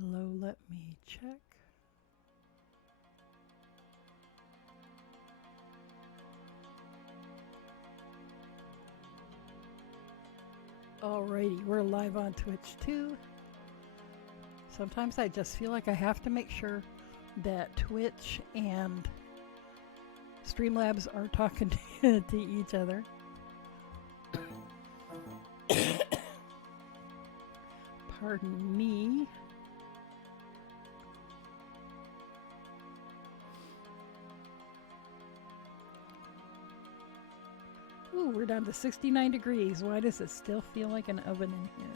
Hello, let me check. Alrighty, we're live on Twitch too. Sometimes I just feel like I have to make sure that Twitch and Streamlabs are talking to each other. Pardon me. Ooh, we're down to 69 degrees. Why does it still feel like an oven in here?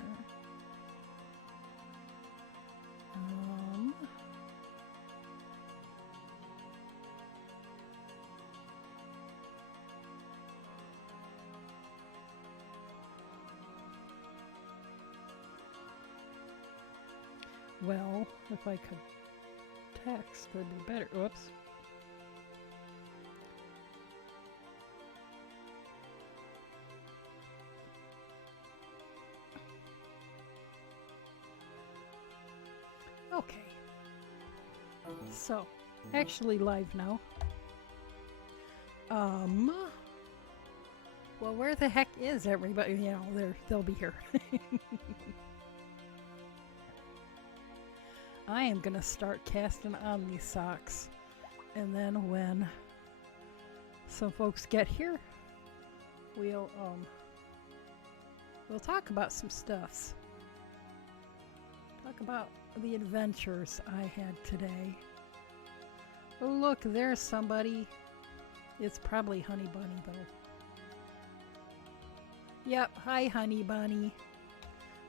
Well, if I could text, that'd be better. Whoops. Okay. So, actually live now. Well, where the heck is everybody? You know, they'll be here. I am gonna start casting on these socks, and then when some folks get here, we'll talk about some stuffs. Talk about the adventures I had today. Oh look, there's somebody. It's probably Honey Bunny though. Yep, hi Honey Bunny.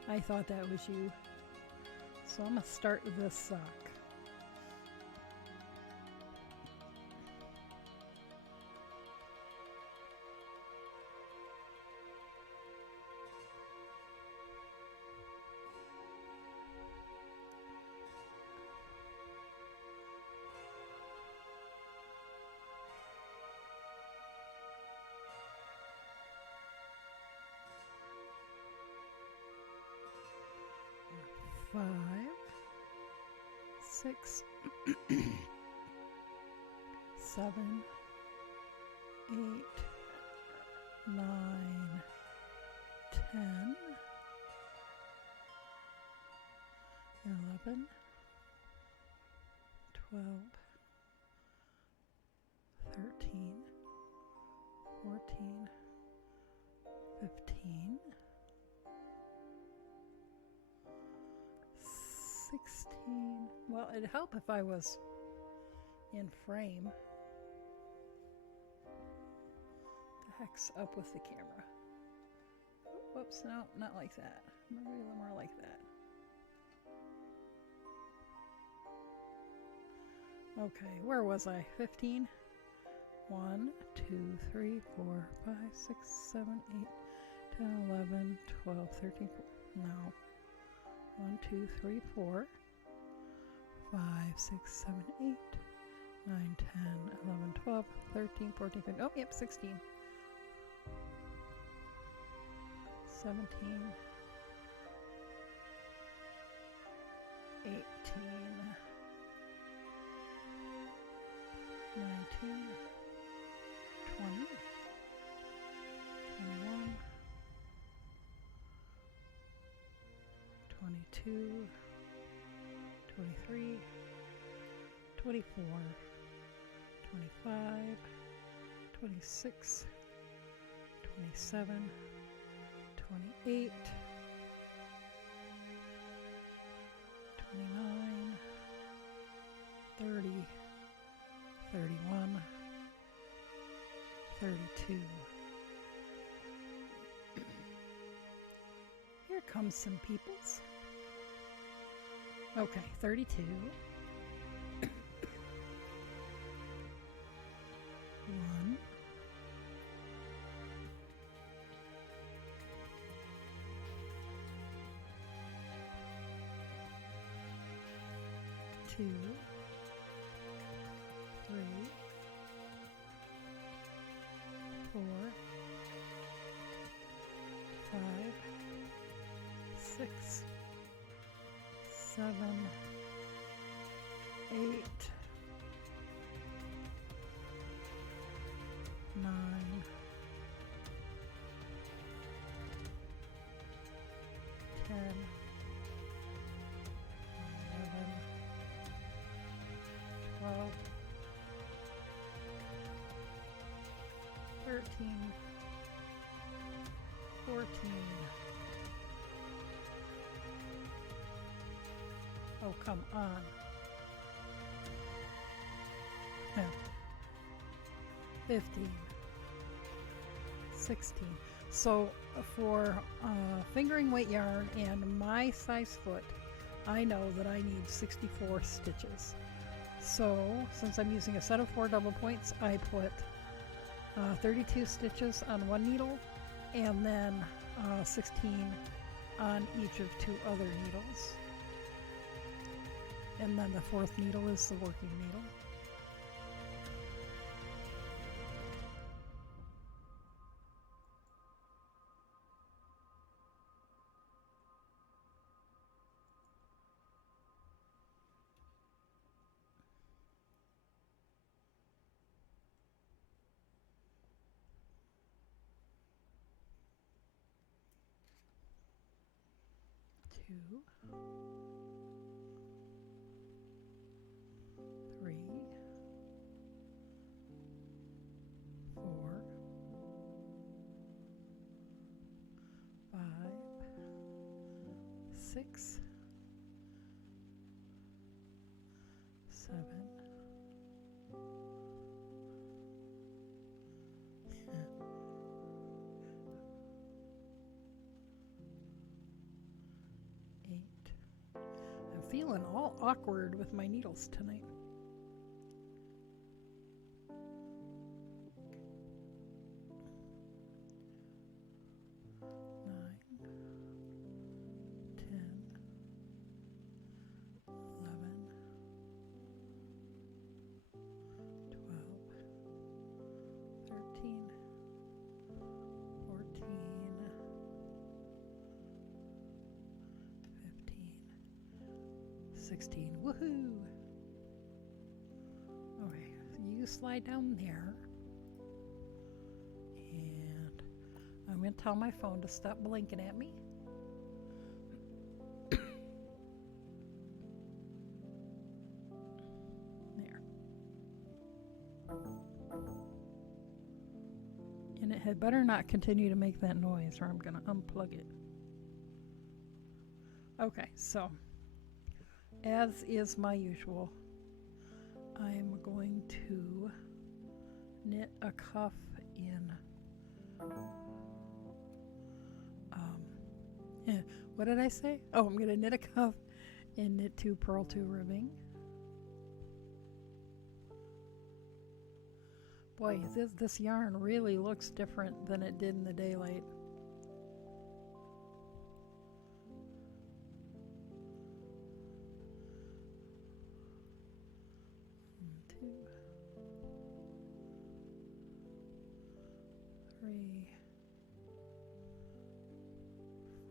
I thought that was you. So I'm gonna start this sock. Five, 6, 7, 8, 9, 10, 11, 12, 13, 14, 15, 16. Well, it'd help if I was in frame. The heck's up with the camera? Whoops, no, not like that. Maybe a little more like that. Okay, where was I? 15? 1, 2, 3, 4, 5, 6, 7, 8, 10, 11, 12, 13, 14. No. 1, 2, 3, 4, 5, 6, 7, 8, 9, 10, 11, 12, 13, 14, 15. Oh, yep, 16. 17. 18. 19. 20. 21. 22, 23, 24, 25, 26, 27, 28, 29, 30, 31, 32. Here comes some peoples. Okay, 32. 1. 2. 3. 4. 5. 6. 7, 8, 9, 10, 11, 12, 13, 14. Oh, come on. Yeah. 15, 16. So for fingering weight yarn and my size foot, I know that I need 64 stitches. So since I'm using a set of 4 double points, I put 32 stitches on one needle and then 16 on each of 2 other needles. And then the 4th needle is the working needle. Two, 3, 4, 5, 6, 7, 8. I'm feeling all awkward with my needles tonight. 9, 10, 11, 12, 13, 14, 15, 16. Woohoo! Okay, so you slide down there. And I'm going to tell my phone to stop blinking at me. There. And it had better not continue to make that noise or I'm going to unplug it. Okay, so as is my usual, I'm going to knit a cuff in what did I say? Oh, I'm going to knit a cuff and knit 2 purl 2 ribbing. Boy, this yarn really looks different than it did in the daylight. Two, 3,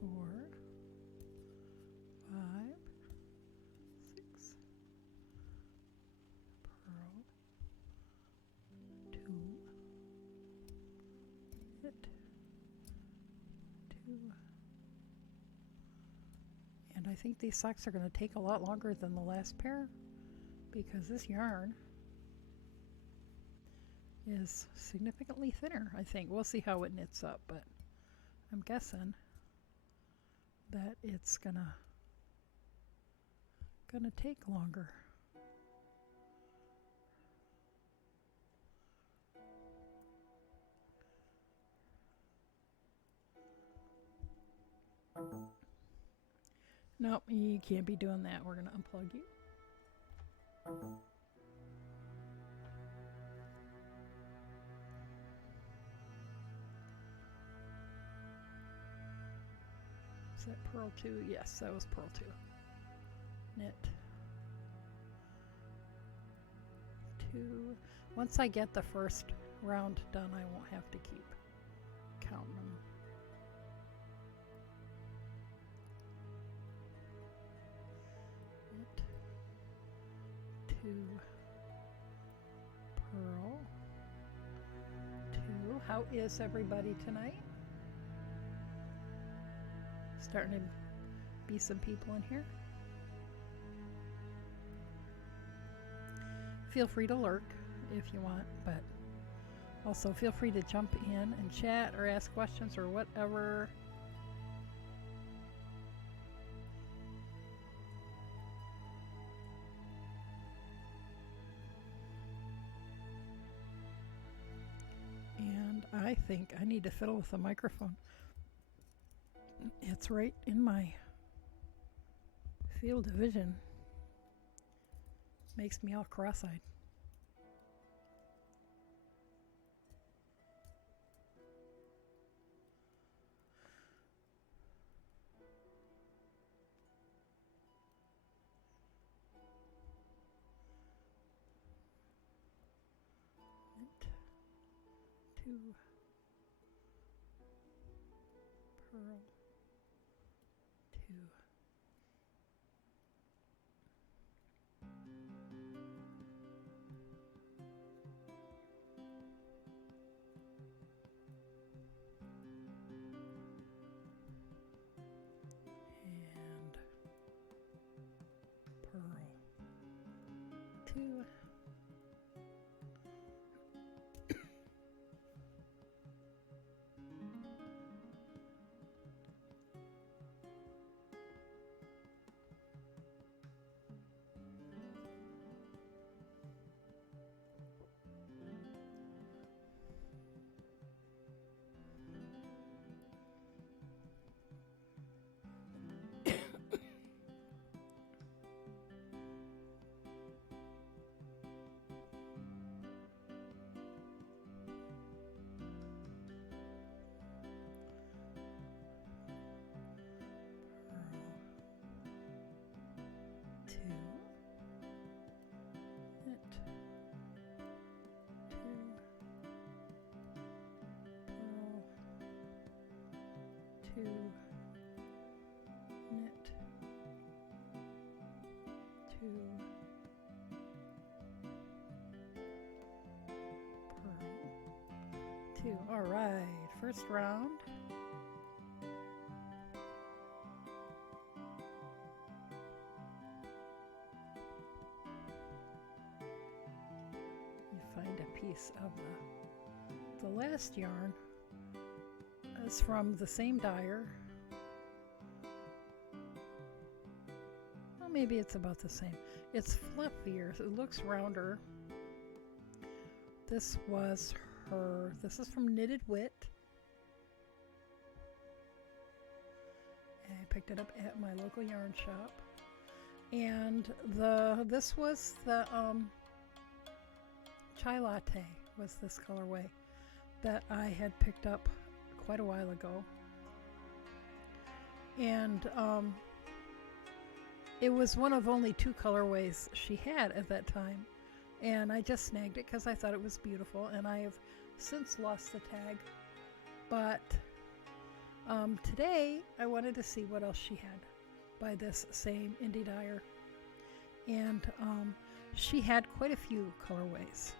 4, 5, 6, purl, 2, knit, 2, and I think these socks are going to take a lot longer than the last pair because this yarn is significantly thinner, I think. We'll see how it knits up, but I'm guessing that it's gonna take longer. Nope, you can't be doing that. We're gonna unplug you. Is that purl 2? Yes, that was purl 2. Knit 2. Once I get the first round done, I won't have to keep counting them. Knit 2 pearl, 2. How is everybody tonight? Starting to be some people in here. Feel free to lurk if you want, but also feel free to jump in and chat or ask questions or whatever. And I think I need to fiddle with the microphone. It's right in my field of vision. Makes me all cross-eyed. Two pearl, 2. And pearl, 2. Knit, 2 pearl, 2. All right, first round. You find a piece of the last yarn. It's from the same dyer. Well, maybe it's about the same. It's fluffier, so it looks rounder. This was this is from Knitted Wit. And I picked it up at my local yarn shop. And this was the Chai Latte was this colorway that I had picked up quite a while ago, and it was one of only 2 colorways she had at that time, and I just snagged it because I thought it was beautiful, and I have since lost the tag, but today I wanted to see what else she had by this same indie dyer, and she had quite a few colorways,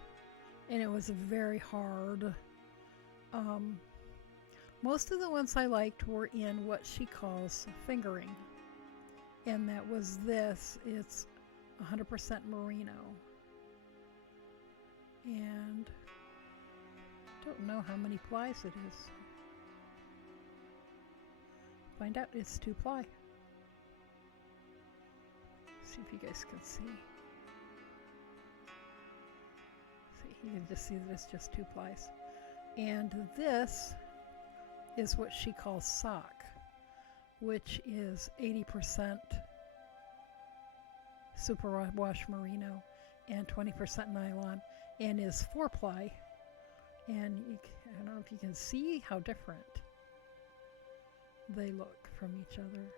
and it was very hard. Most of the ones I liked were in what she calls fingering, and that was this. It's 100% merino, and don't know how many plies it is. Find out. It's 2 ply. See if you guys can see. You can just see that it's just 2 plies, and this is what she calls sock, which is 80% superwash merino and 20% nylon, and is 4 ply. And I don't know if you can see how different they look from each other.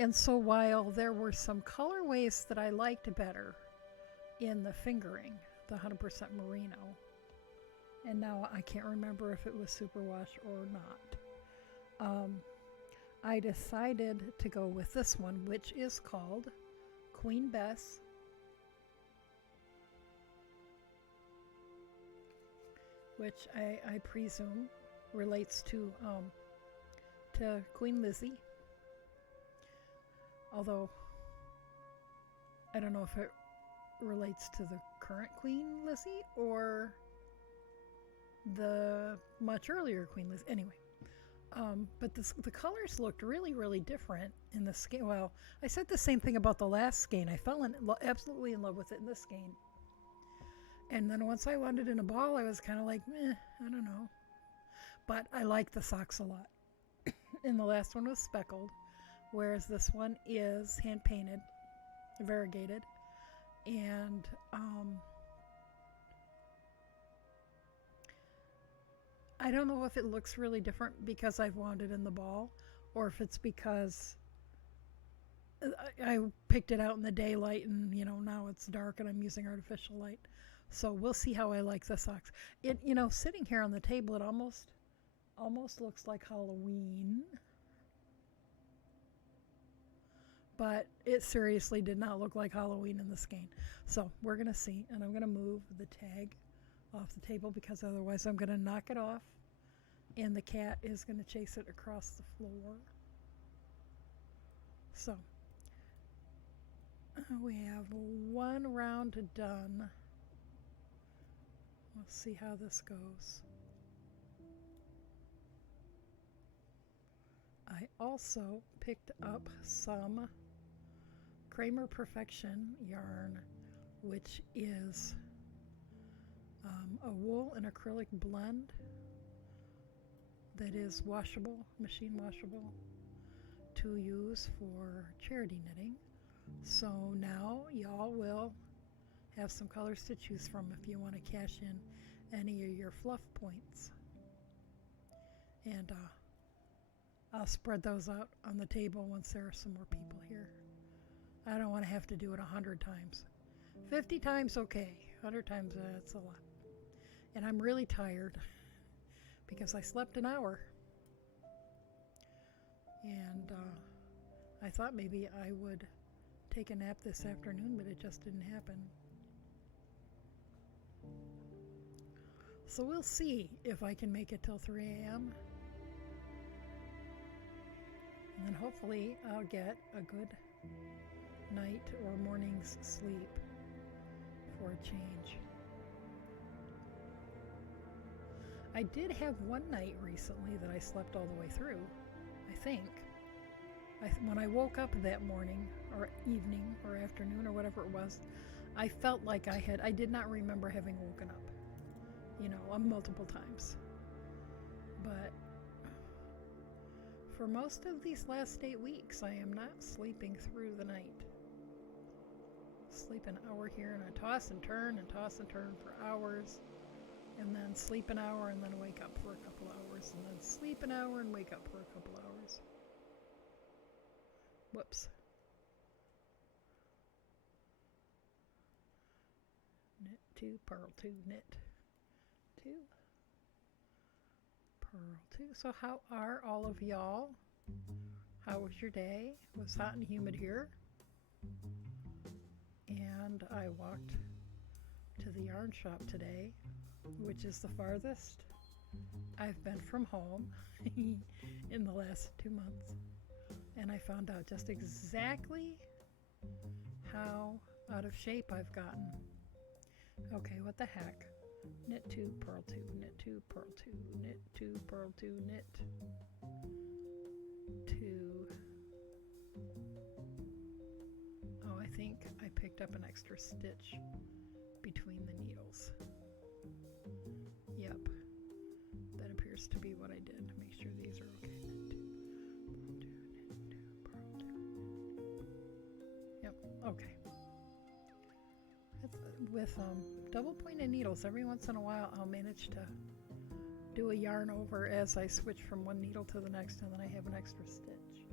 And so while there were some colorways that I liked better in the fingering, the 100% merino, and now I can't remember if it was superwash or not, I decided to go with this one, which is called Queen Bess which I presume relates to Queen Lizzie. Although I don't know if it relates to the current Queen Lizzie or the much earlier Queen Lizzie. Anyway, but the colors looked really, really different in the skein. Well, I said the same thing about the last skein. I fell absolutely in love with it in this skein. And then once I wound it in a ball, I was kind of like, I don't know. But I like the socks a lot. And the last one was speckled, whereas this one is hand-painted, variegated. And I don't know if it looks really different because I've wound it in the ball, or if it's because I picked it out in the daylight and, now it's dark and I'm using artificial light. So we'll see how I like the socks. It, sitting here on the table, it almost looks like Halloween. But it seriously did not look like Halloween in the skein. So we're going to see, and I'm going to move the tag off the table because otherwise I'm going to knock it off and the cat is going to chase it across the floor. So we have one round done. We'll see how this goes. I also picked up some Kramer Perfection yarn, which is a wool and acrylic blend that is washable, machine washable, to use for charity knitting. So now y'all will have some colors to choose from if you want to cash in any of your fluff points. And I'll spread those out on the table once there are some more people here. I don't want to have to do it 100 times. 50 times, okay. 100 times, that's a lot. And I'm really tired because I slept an hour. And I thought maybe I would take a nap this afternoon, but it just didn't happen. So we'll see if I can make it till 3 a.m. And then hopefully I'll get a good night or morning's sleep for a change. I did have one night recently that I slept all the way through, I think. When I woke up that morning or evening or afternoon or whatever it was, I felt like I did not remember having woken up, multiple times. But for most of these last 8 weeks, I am not sleeping through the night. Sleep an hour here and I toss and turn for hours, and then sleep an hour and then wake up for a couple hours, and then sleep an hour and wake up for a couple hours. Whoops. Knit 2, purl 2, knit 2, purl 2. So how are all of y'all? How was your day? It was hot and humid here. And I walked to the yarn shop today, which is the farthest I've been from home in the last 2 months. And I found out just exactly how out of shape I've gotten. Okay, what the heck? Knit 2, purl 2, knit 2, purl 2, knit 2, purl 2, knit 2. Oh, I think I picked up an extra stitch between the needles. Yep, that appears to be what I did. Make sure these are okay. Knit 2, purl 2, knit 2, purl 2. Yep, okay. With double pointed needles, every once in a while I'll manage to do a yarn over as I switch from one needle to the next, and then I have an extra stitch.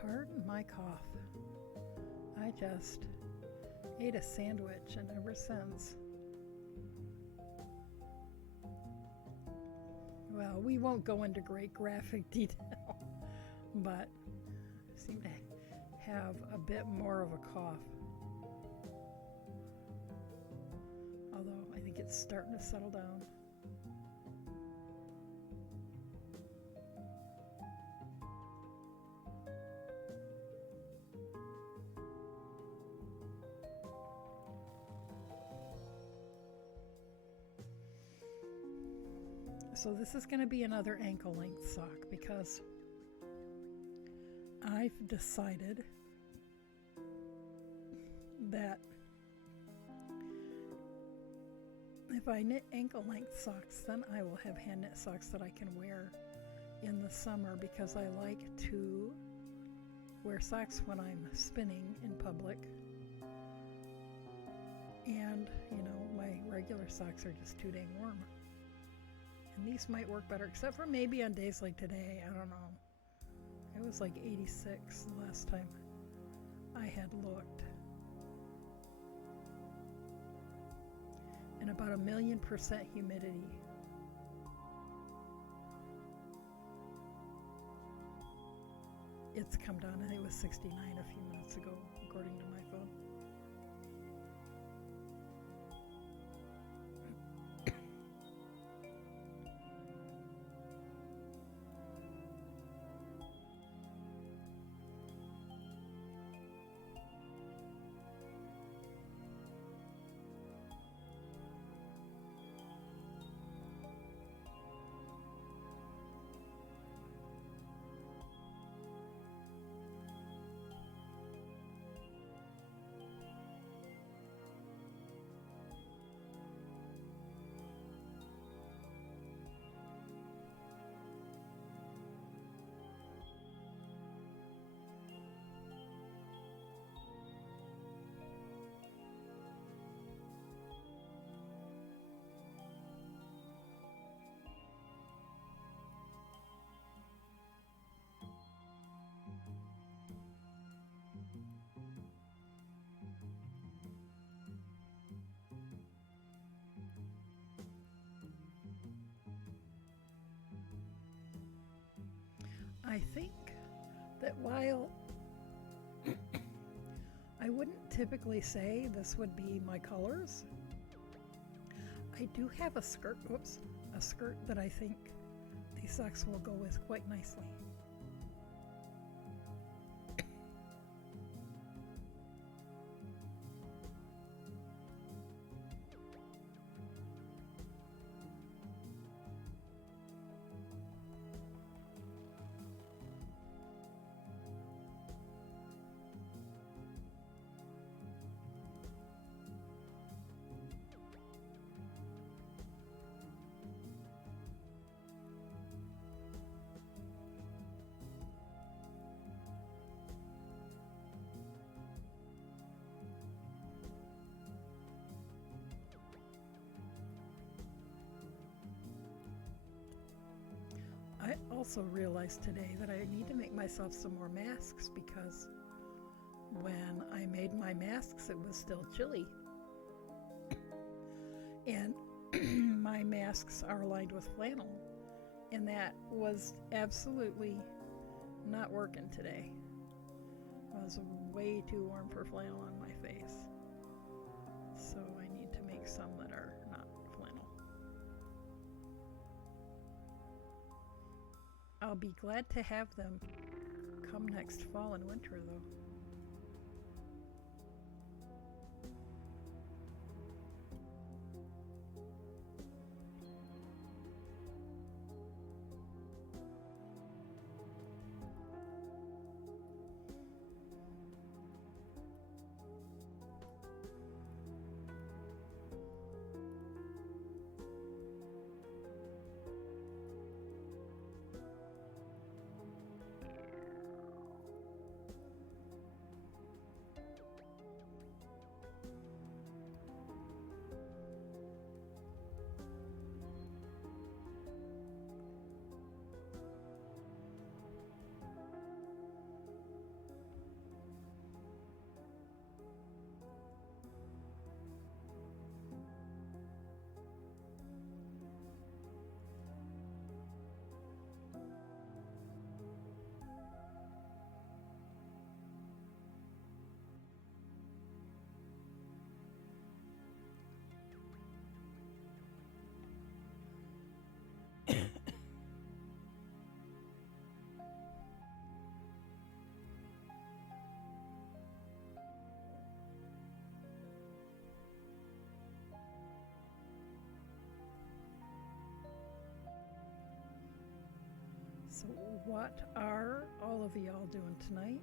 Pardon my cough. I just ate a sandwich, and ever since well, we won't go into great graphic detail, but seem to have a bit more of a cough. Although I think it's starting to settle down. So this is going to be another ankle length sock because I've decided that if I knit ankle length socks, then I will have hand knit socks that I can wear in the summer because I like to wear socks when I'm spinning in public. And, my regular socks are just too dang warm. And these might work better, except for maybe on days like today. I don't know. It was like 86 the last time I had looked. And about 1,000,000% humidity. It's come down. I think it was 69 a few minutes ago, according to my phone. I think that while I wouldn't typically say this would be my colors, I do have a skirt that I think these socks will go with quite nicely. I also realized today that I need to make myself some more masks because when I made my masks, it was still chilly. And my masks are lined with flannel, and that was absolutely not working today. It was way too warm for flannel on my face. So I need to make some that are not flannel. I'll be glad to have them come next fall and winter, though. What are all of y'all doing tonight?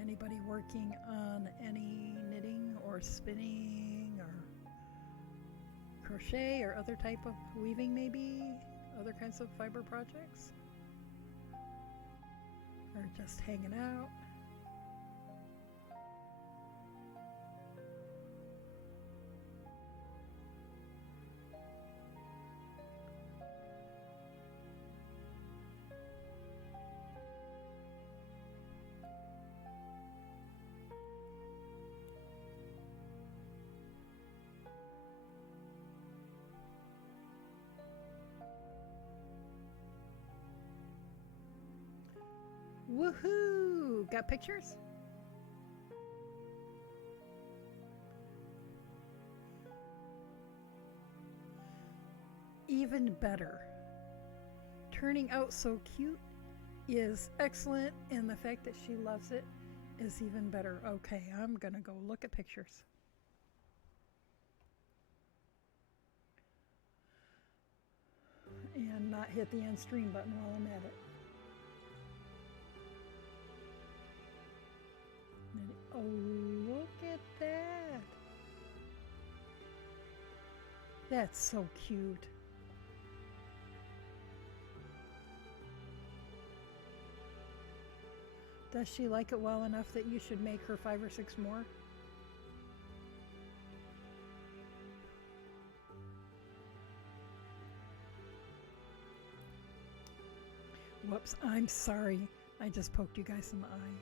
Anybody working on any knitting or spinning or crochet or other type of weaving, maybe? Other kinds of fiber projects? Or just hanging out? Woohoo! Got pictures? Even better. Turning out so cute is excellent, and the fact that she loves it is even better. Okay, I'm gonna go look at pictures. And not hit the end stream button while I'm at it. Oh, look at that. That's so cute. Does she like it well enough that you should make her 5 or 6 more? Whoops, I'm sorry. I just poked you guys in the eye.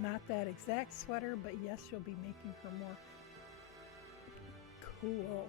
Not that exact sweater, but yes, you'll be making her more cool.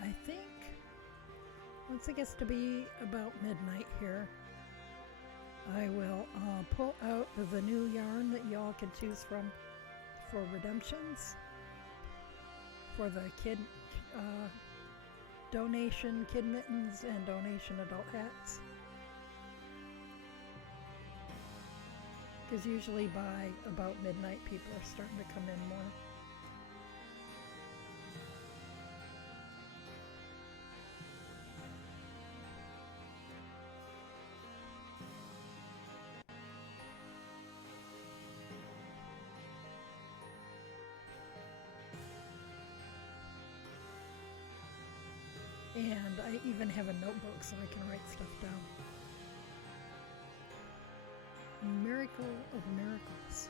I think once it gets to be about midnight here, I will pull out the new yarn that y'all can choose from for redemptions for the kid donation kid mittens and donation adult hats. Because usually by about midnight people are starting to come in more. And I even have a notebook so I can write stuff down. Miracle of miracles.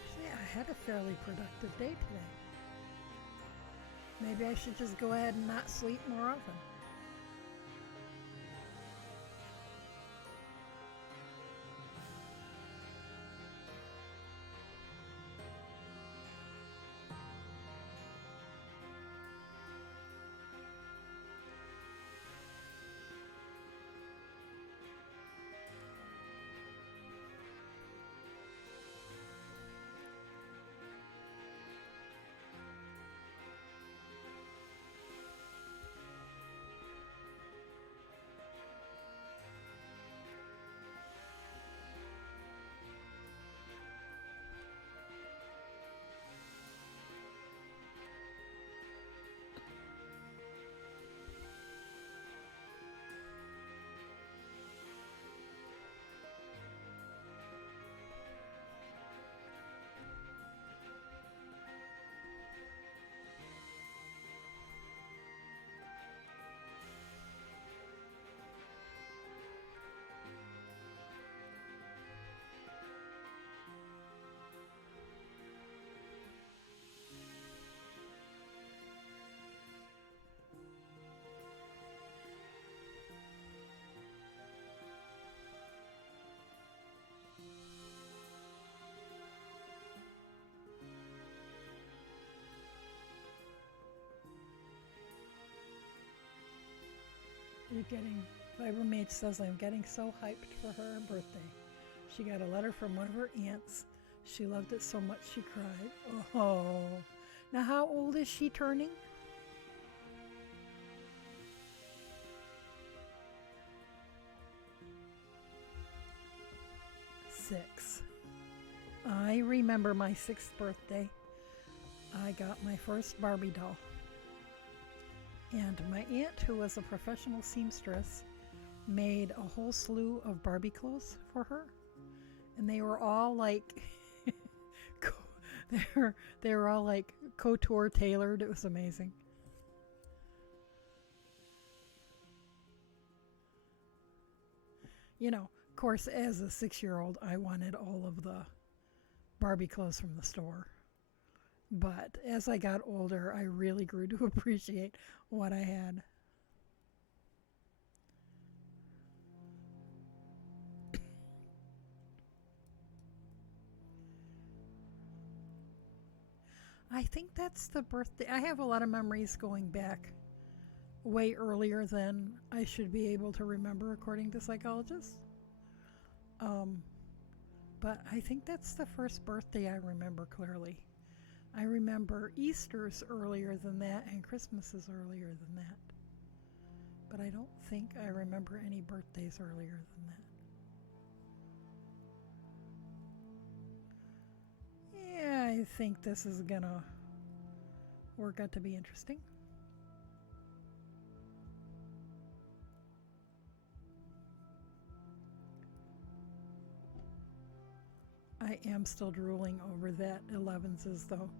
Actually, I had a fairly productive day today. Maybe I should just go ahead and not sleep more often. Fibermate says, I'm getting so hyped for her birthday. She got a letter from one of her aunts. She loved it so much she cried. Oh. Now how old is she turning? 6. I remember my 6th birthday. I got my first Barbie doll. And my aunt, who was a professional seamstress, made a whole slew of Barbie clothes for her. And they were all like they were all like couture tailored. It was amazing. You know, of course, as a 6-year-old, I wanted all of the Barbie clothes from the store. But as I got older, I really grew to appreciate what I had. I think that's the birthday. I have a lot of memories going back way earlier than I should be able to remember, according to psychologists. Um, but I think that's the first birthday I remember clearly. I remember Easter's earlier than that and Christmas's earlier than that. But I don't think I remember any birthdays earlier than that. Yeah, I think this is gonna work out to be interesting. I am still drooling over that 11s though.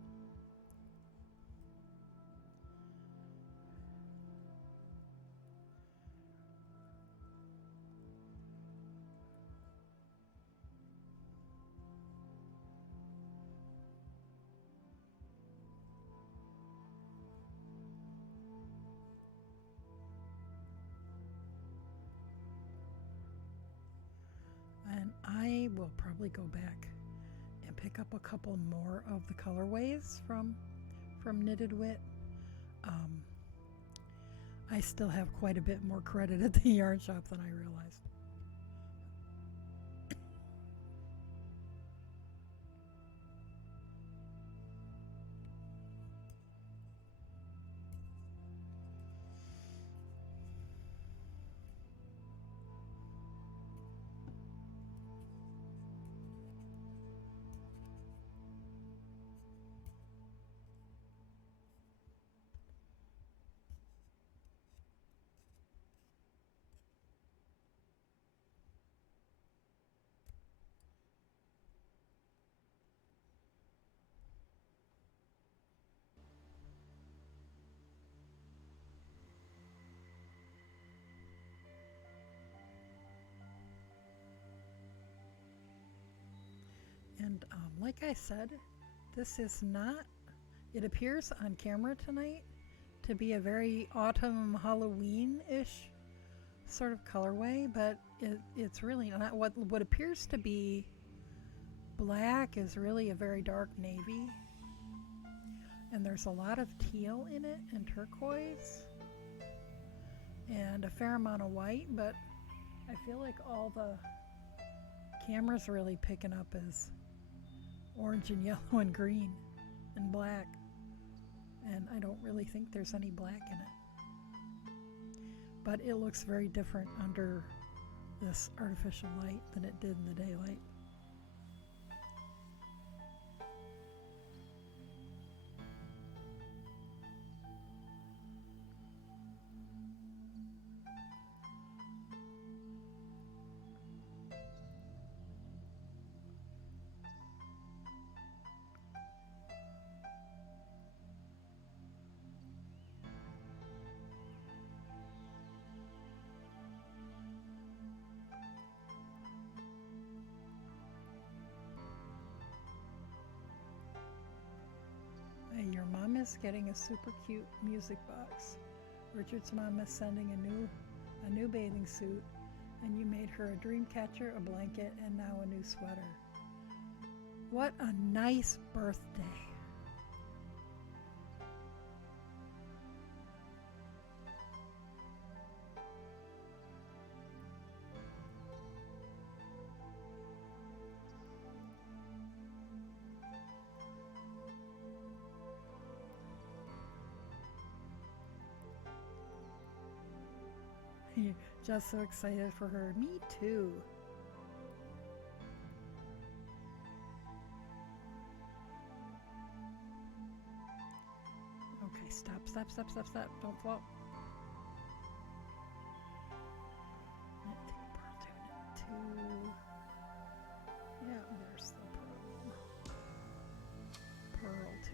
And I will probably go back and pick up a couple more of the colorways from Knitted Wit. I still have quite a bit more credit at the yarn shop than I realized. And like I said, this is not, it appears on camera tonight to be a very autumn Halloween-ish sort of colorway, but it's really not. What appears to be black is really a very dark navy. And there's a lot of teal in it and turquoise and a fair amount of white, but I feel like all the camera's really picking up is orange and yellow and green and black, and I don't really think there's any black in it, but it looks very different under this artificial light than it did in the daylight. And your mom is getting a super cute music box. Richard's mom is sending a new bathing suit, and you made her a dream catcher, a blanket, and now a new sweater. What a nice birthday. You're just so excited for her. Me too. Okay, stop. Don't fall. Yeah, there's the pearl too.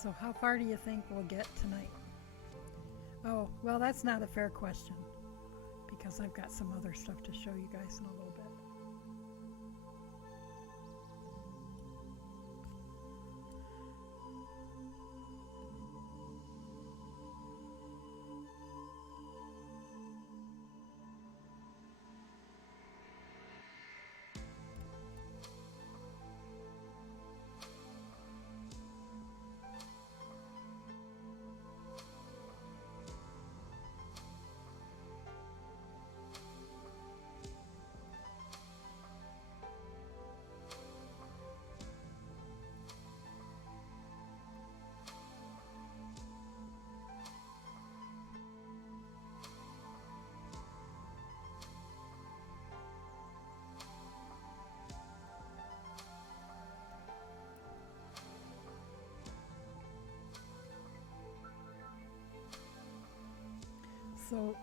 So how far do you think we'll get tonight? Oh, well, that's not a fair question because I've got some other stuff to show you guys in a little bit. So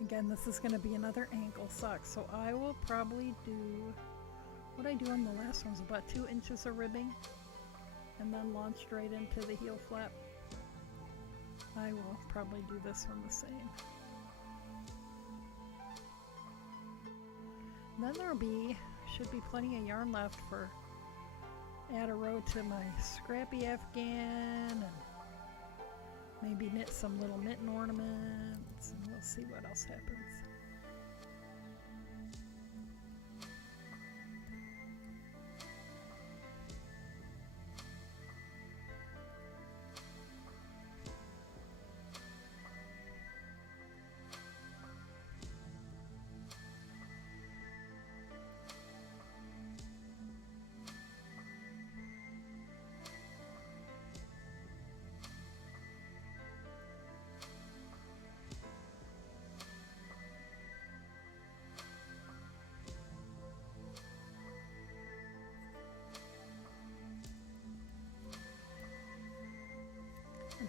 again, this is going to be another ankle sock, so I will probably do what I do on the last one's about 2 inches of ribbing and then launch right into the heel flap. I will probably do this one the same. And then should be plenty of yarn left for add a row to my scrappy Afghan and maybe knit some little mitten ornaments, and we'll see what else happens.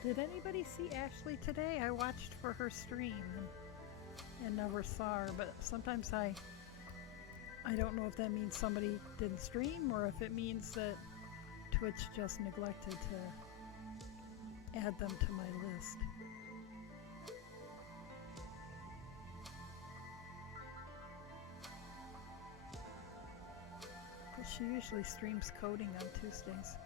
Did anybody see Ashley today? I watched for her stream and never saw her, but sometimes I don't know if that means somebody didn't stream or if it means that Twitch just neglected to add them to my list. But she usually streams coding on Tuesdays.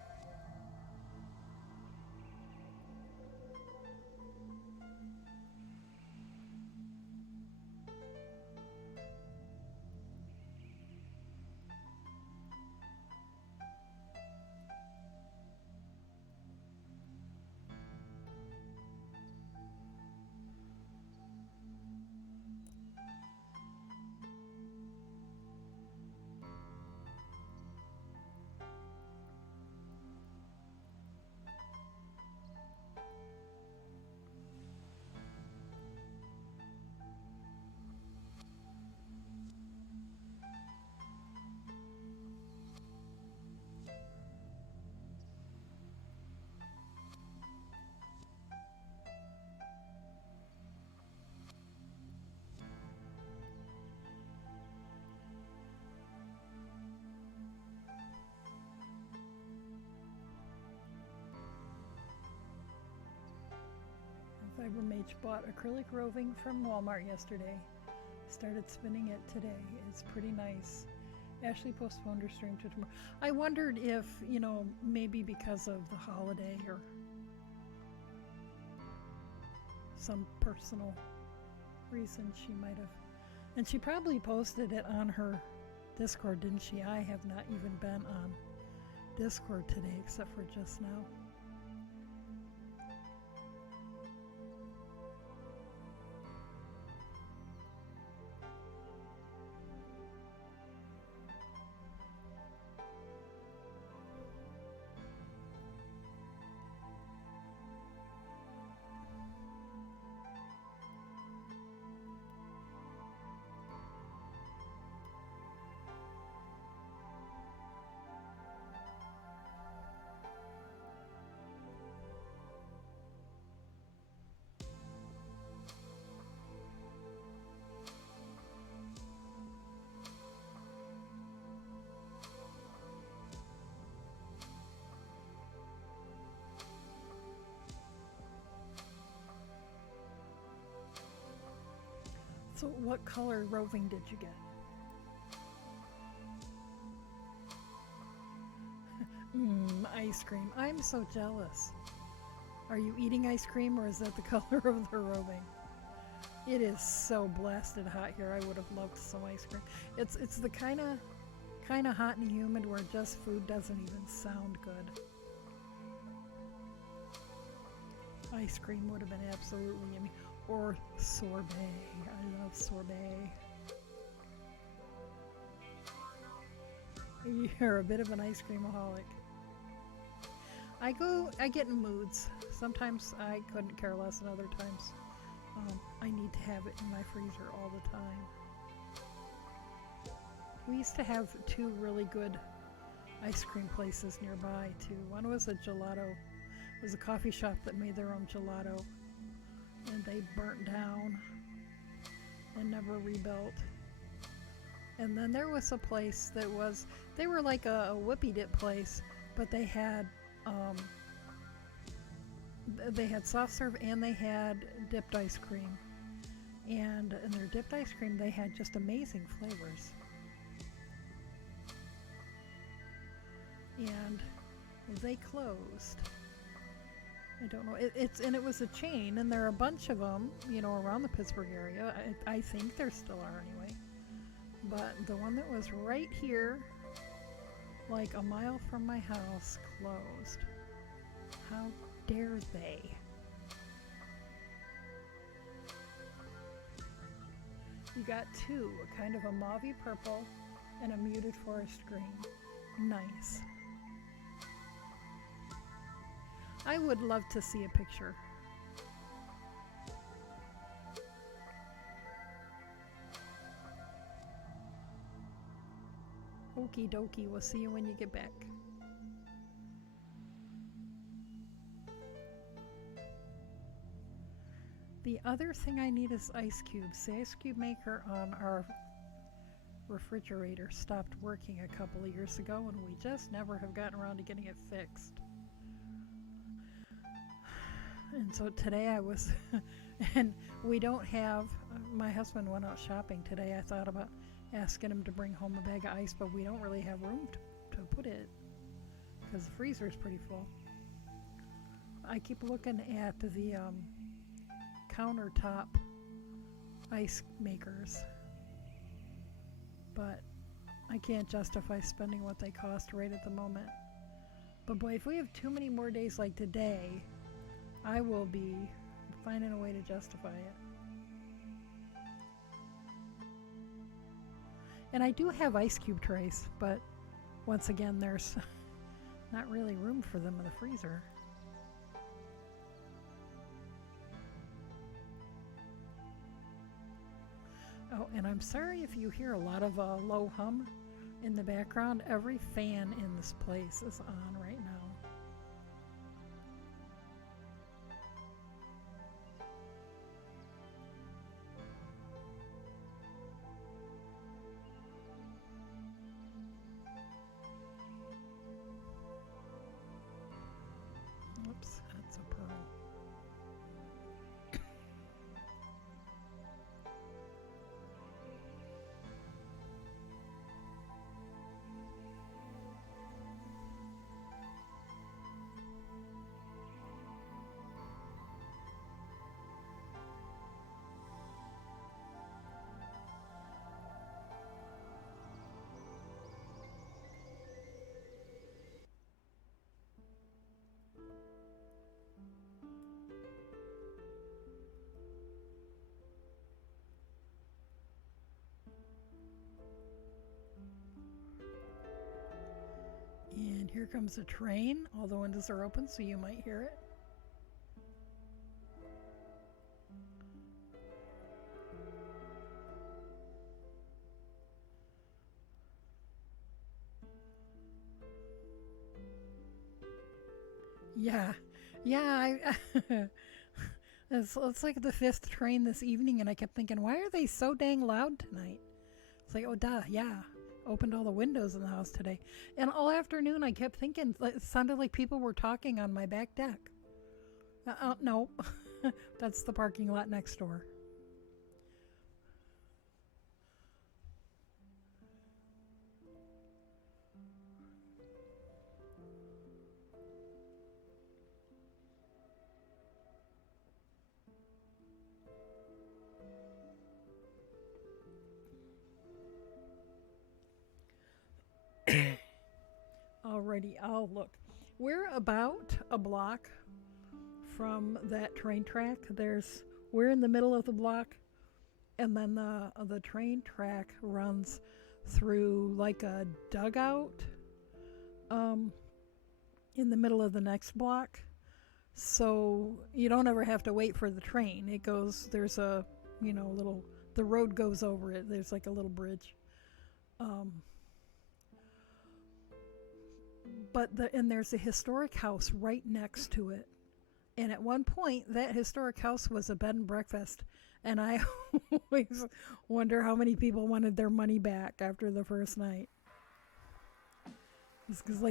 Fiber Mage bought acrylic roving from Walmart yesterday. Started spinning it today. It's pretty nice. Ashley postponed her stream to tomorrow. I wondered if, you know, maybe because of the holiday or some personal reason she might have. And she probably posted it on her Discord, didn't she? I have not even been on Discord today except for just now. So what color roving did you get? Ice cream. I'm so jealous. Are you eating ice cream or is that the color of the roving? It is so blasted hot here. I would have loved some ice cream. It's the kind of hot and humid where just food doesn't even sound good. Ice cream would have been absolutely yummy. Or sorbet. I love sorbet. You're a bit of an ice creamaholic. I get in moods. Sometimes I couldn't care less, and other times I need to have it in my freezer all the time. We used to have two really good ice cream places nearby too. One was a gelato. It was a coffee shop that made their own gelato, and they burnt down and never rebuilt. And then there was a place that was, they were like a whippy dip place, but they had soft serve and they had dipped ice cream. And in their dipped ice cream, they had just amazing flavors. And they closed. I don't know. It was a chain, and there are a bunch of them, you know, around the Pittsburgh area. I think there still are anyway. But the one that was right here, like a mile from my house, closed. How dare they? You got two, kind of a mauvey purple and a muted forest green. Nice. I would love to see a picture. Okie dokie, we'll see you when you get back. The other thing I need is ice cubes. The ice cube maker on our refrigerator stopped working a couple of years ago, and we just never have gotten around to getting it fixed. And so today I was, and we don't have, my husband went out shopping today. I thought about asking him to bring home a bag of ice, but we don't really have room to put it because the freezer is pretty full. I keep looking at the countertop ice makers, but I can't justify spending what they cost right at the moment. But boy, if we have too many more days like today, I will be finding a way to justify it. And I do have ice cube trays, but once again, there's not really room for them in the freezer. Oh, and I'm sorry if you hear a lot of low hum in the background. Every fan in this place is on right now. Oops, that's a pearl. Here comes a train. All the windows are open, so you might hear it. Yeah, yeah. It's like the fifth train this evening, and I kept thinking, why are they so dang loud tonight? It's like, oh, duh, yeah. Opened all the windows in the house today. And all afternoon, I kept thinking, it sounded like people were talking on my back deck. No, that's the parking lot next door. Alrighty, I'll look. We're about a block from that train track. We're in the middle of the block, and then the train track runs through like a dugout in the middle of the next block. So you don't ever have to wait for the train. It goes, there's a, little, the road goes over it. There's like a little bridge. And there's a historic house right next to it. And at one point, that historic house was a bed and breakfast. And I always wonder how many people wanted their money back after the first night. Because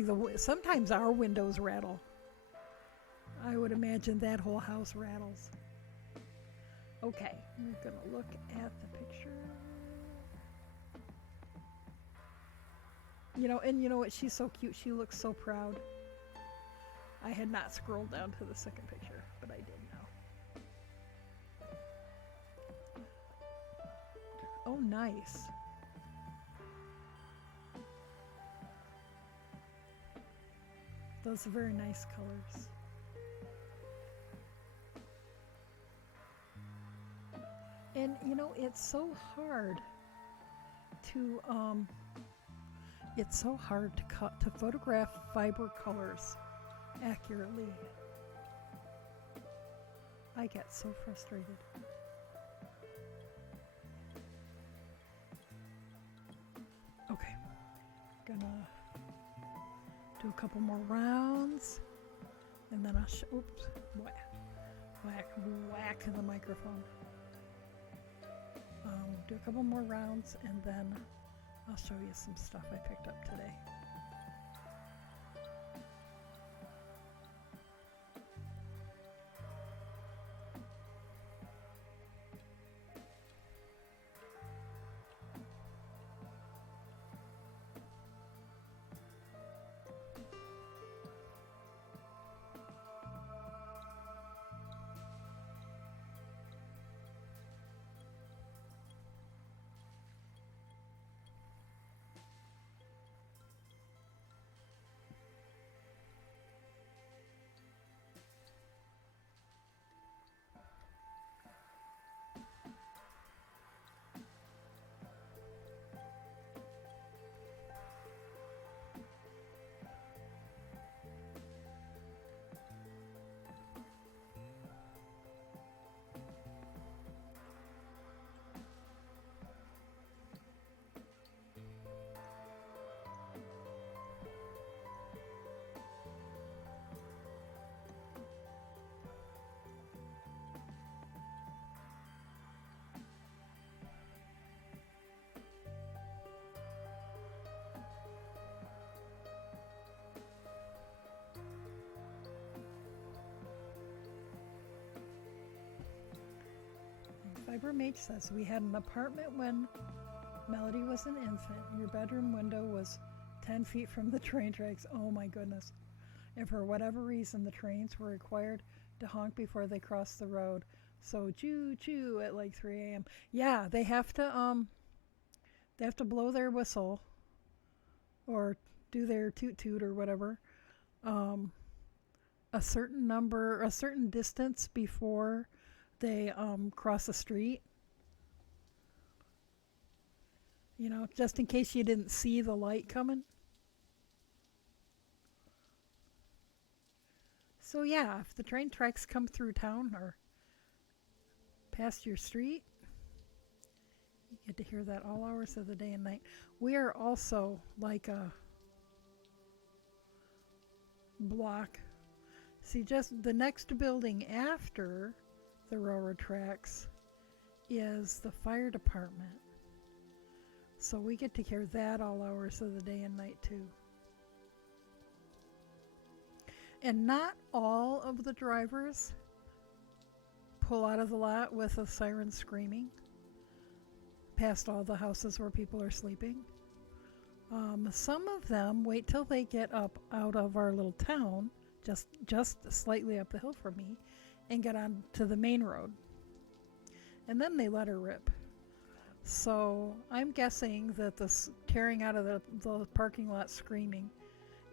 sometimes our windows rattle. I would imagine that whole house rattles. Okay, we're going to look at the picture. And you know what? She's so cute. She looks so proud. I had not scrolled down to the second picture, but I did now. Oh, nice. Those are very nice colors. And it's so hard to to photograph fiber colors accurately. I get so frustrated. Okay, gonna do a couple more rounds, and then I'll oops, whack the microphone. Do a couple more rounds, and then I'll show you some stuff I picked up today. Fibermage says, we had an apartment when Melody was an infant. Your bedroom window was 10 feet from the train tracks. Oh my goodness. And for whatever reason, the trains were required to honk before they crossed the road. So choo choo at like 3 a.m. Yeah, they have to blow their whistle or do their toot toot or whatever. A certain distance before they cross the street. Just in case you didn't see the light coming. So yeah, if the train tracks come through town or past your street, you get to hear that all hours of the day and night. We are also like a block. See, just the next building after the railroad tracks is the fire department. So we get to hear that all hours of the day and night too. And not all of the drivers pull out of the lot with a siren screaming past all the houses where people are sleeping. Some of them wait till they get up out of our little town, just slightly up the hill from me, and get on to the main road. And then they let her rip. So I'm guessing that this tearing out of the parking lot screaming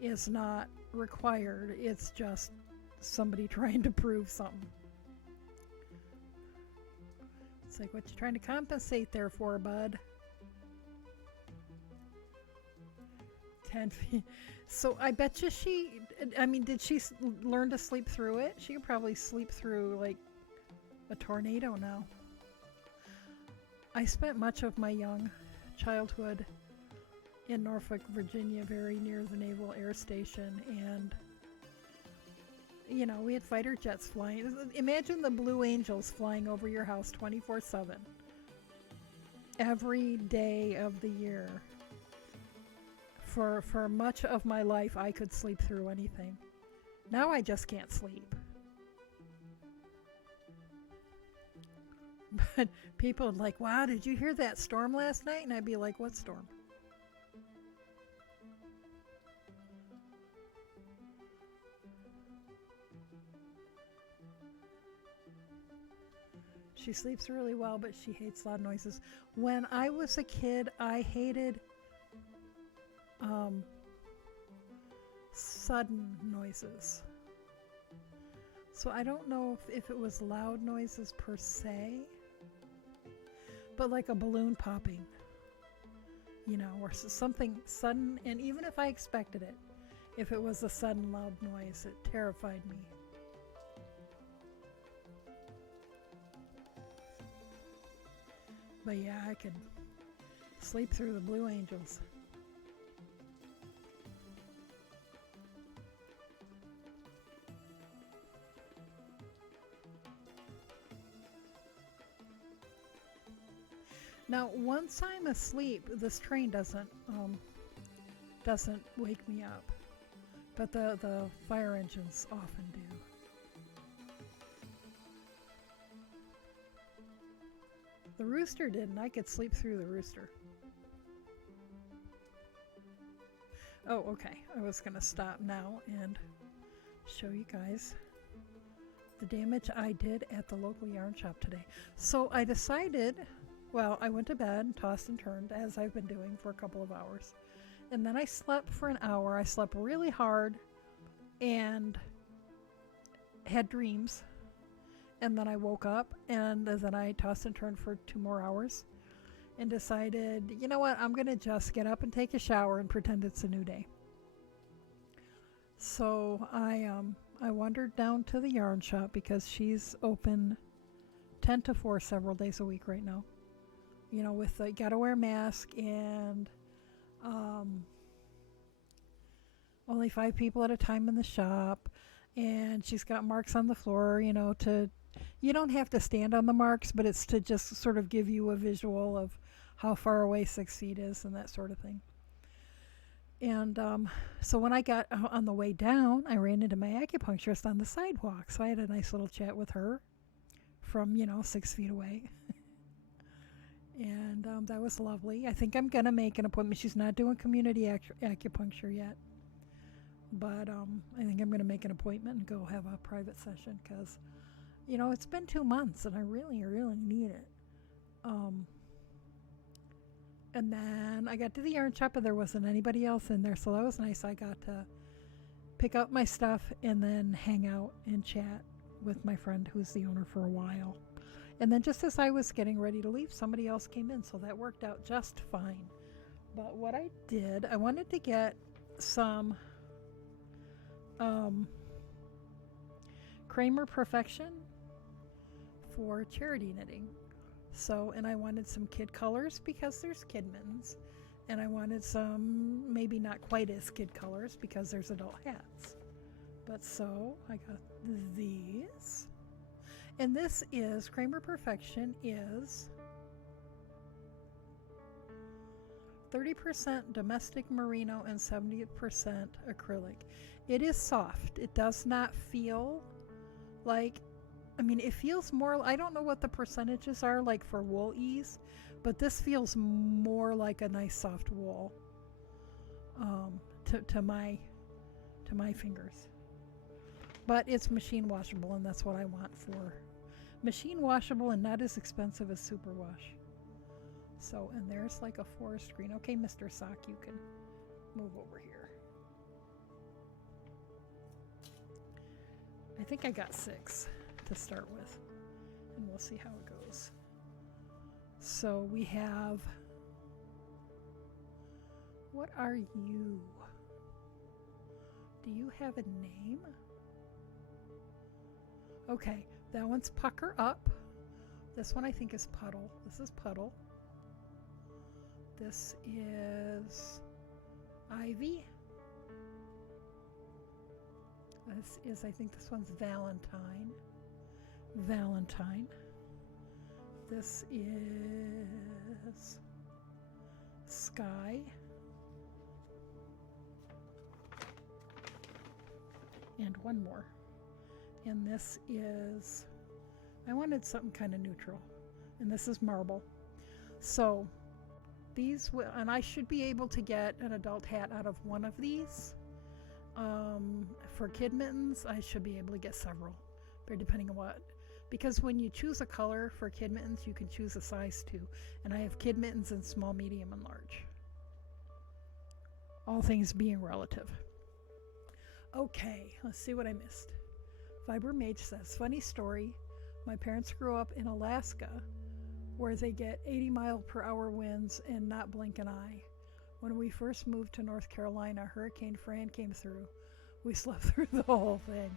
is not required. It's just somebody trying to prove something. It's like, what you trying to compensate there for, bud? 10 feet. So I bet you did she learn to sleep through it? She could probably sleep through like a tornado now. I spent much of my young childhood in Norfolk, Virginia, very near the Naval Air Station, and you know, we had fighter jets flying. Imagine the Blue Angels flying over your house 24/7 every day of the year. For much of my life, I could sleep through anything. Now I just can't sleep. But people would like, wow, did you hear that storm last night? And I'd be like, what storm? She sleeps really well, but she hates loud noises. When I was a kid, I hated sudden noises. So I don't know if it was loud noises per se, but like a balloon popping, you know, or something sudden. And even if I expected it, if it was a sudden loud noise, it terrified me. But yeah, I could sleep through the Blue Angels. Now, once I'm asleep, this train doesn't wake me up, but the fire engines often do. The rooster didn't. I could sleep through the rooster. Oh, okay. I was going to stop now and show you guys the damage I did at the local yarn shop today. So I decided, well, I went to bed, tossed and turned, as I've been doing for a couple of hours. And then I slept for an hour. I slept really hard and had dreams. And then I woke up, and then I tossed and turned for 2 more hours and decided, you know what, I'm going to just get up and take a shower and pretend it's a new day. So I wandered down to the yarn shop because she's open 10 to 4 several days a week right now. You know, with the gotta wear a mask and only 5 people at a time in the shop. And she's got marks on the floor, you know, you don't have to stand on the marks, but it's to just sort of give you a visual of how far away 6 feet is and that sort of thing. And so when I got on the way down, I ran into my acupuncturist on the sidewalk. So I had a nice little chat with her from, 6 feet away. And that was lovely. I think I'm going to make an appointment. She's not doing community acupuncture yet. But I think I'm going to make an appointment and go have a private session because, it's been 2 months and I really, really need it. And then I got to the yarn shop and there wasn't anybody else in there, so that was nice. I got to pick up my stuff and then hang out and chat with my friend who's the owner for a while. And then just as I was getting ready to leave, somebody else came in, so that worked out just fine. But what I did, I wanted to get some Kramer Perfection for charity knitting. So, and I wanted some kid colors because there's kid mittens. And I wanted some maybe not quite as kid colors because there's adult hats. But so I got these. And this is Kramer Perfection is 30% domestic merino and 70% acrylic. It is soft. It does not feel like, I mean, it feels more, I don't know what the percentages are like for wool ease, but this feels more like a nice soft wool to my fingers. But it's machine washable, and that's what I want for machine washable and not as expensive as superwash. So, and there's like a forest green. Okay, Mr. Sock, you can move over here. I think I got 6 to start with, and we'll see how it goes. So we have, what are you? Do you have a name? Okay, that one's Pucker Up. This one I think is Puddle. This is Puddle. This is Ivy. This is, I think this one's Valentine. Valentine. This is Sky. And one more. And this is, I wanted something kind of neutral. And this is Marble. So these, and I should be able to get an adult hat out of one of these. For kid mittens, I should be able to get several, but depending on what. Because when you choose a color for kid mittens, you can choose a size too. And I have kid mittens in small, medium, and large. All things being relative. Okay, let's see what I missed. Fiber Mage says, funny story. My parents grew up in Alaska where they get 80-mile-per-hour winds and not blink an eye. When we first moved to North Carolina, Hurricane Fran came through. We slept through the whole thing.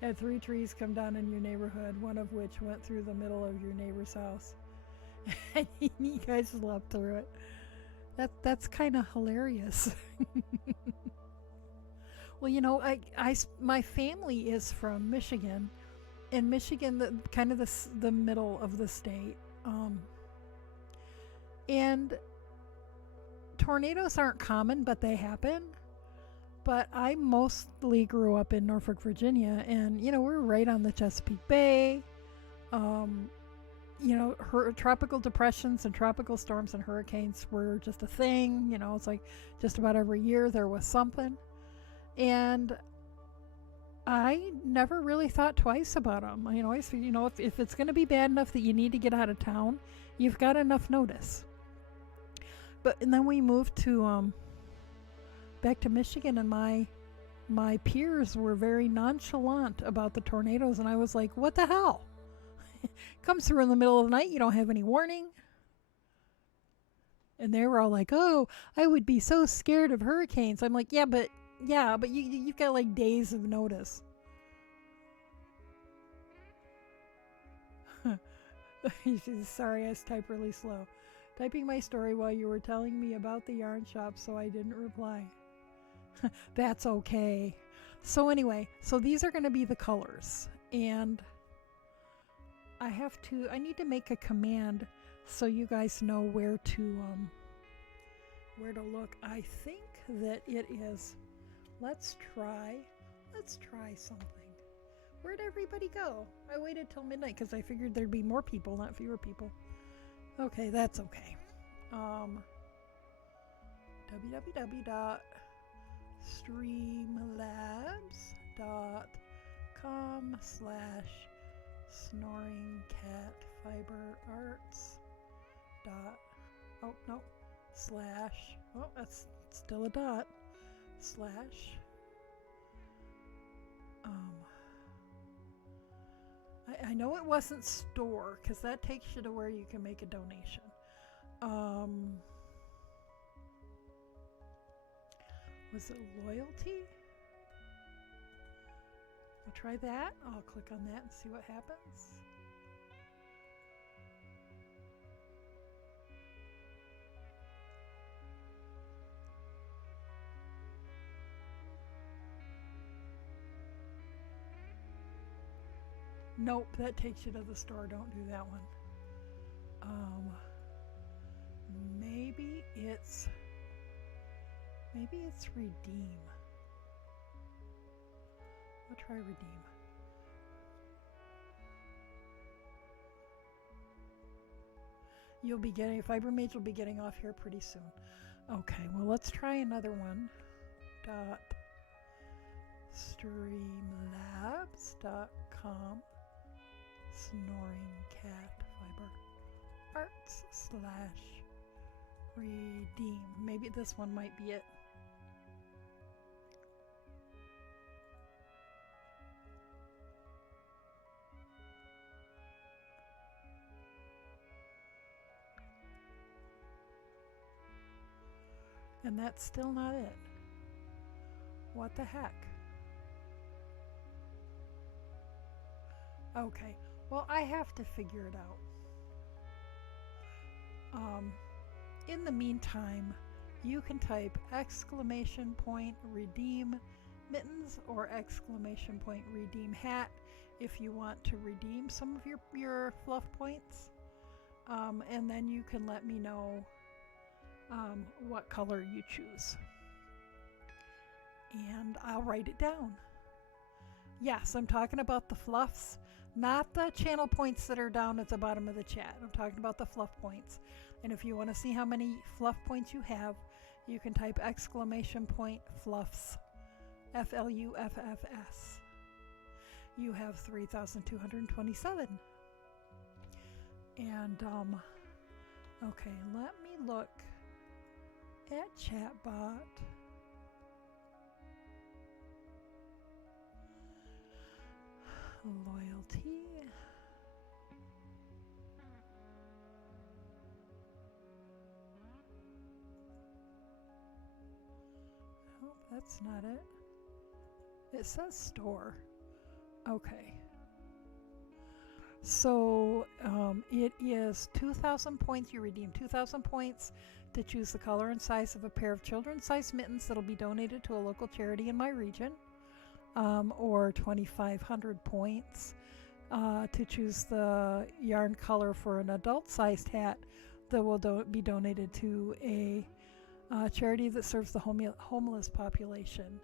Had 3 trees come down in your neighborhood, one of which went through the middle of your neighbor's house. And you guys slept through it. That's kind of hilarious. Well, you know, my family is from Michigan, and Michigan, kind of the middle of the state, and tornadoes aren't common, but they happen. But I mostly grew up in Norfolk, Virginia, and you know, we're right on the Chesapeake Bay. You know, tropical depressions and tropical storms and hurricanes were just a thing. You know, it's like just about every year there was something. And I never really thought twice about them. You know, I said, you know, if it's going to be bad enough that you need to get out of town, you've got enough notice. And then we moved to back to Michigan, and my peers were very nonchalant about the tornadoes, and I was like, what the hell? Comes through in the middle of the night, you don't have any warning. And they were all like, oh, I would be so scared of hurricanes. I'm like, yeah, but you've got like days of notice. Sorry, I type really slow. Typing my story while you were telling me about the yarn shop, so I didn't reply. That's okay. So anyway, so these are going to be the colors, and I need to make a command so you guys know where to look. I think that it is, let's try something. Where'd everybody go? I waited till midnight because I figured there'd be more people, not fewer people. Okay, that's okay. www.streamlabs.com/snoringcatfiberarts. That's still a dot. I know it wasn't store, because that takes you to where you can make a donation. Was it loyalty? I'll try that. I'll click on that and see what happens. Nope, that takes you to the store. Don't do that one. Maybe it's redeem. I'll try redeem. You'll be getting Fibermage will be getting off here pretty soon. Okay, well let's try another one. Streamlabs.com Snoring Cat Fiber Arts / redeem. Maybe this one might be it. And that's still not it. What the heck? Okay, well, I have to figure it out. In the meantime, you can type !redeem mittens or !redeem hat if you want to redeem some of your fluff points. And then you can let me know what color you choose. And I'll write it down. Yes, I'm talking about the fluffs, not the channel points that are down at the bottom of the chat. I'm talking about the fluff points. And if you want to see how many fluff points you have, you can type !fluffs, FLUFFS. You have 3,227. And, okay, let me look at Chatbot. Loyalty. Oh, that's not it. It says store. Okay. So it is 2,000 points. You redeem 2,000 points to choose the color and size of a pair of children's-sized mittens that'll be donated to a local charity in my region. Or 2,500 points to choose the yarn color for an adult-sized hat that will be donated to a charity that serves the homeless population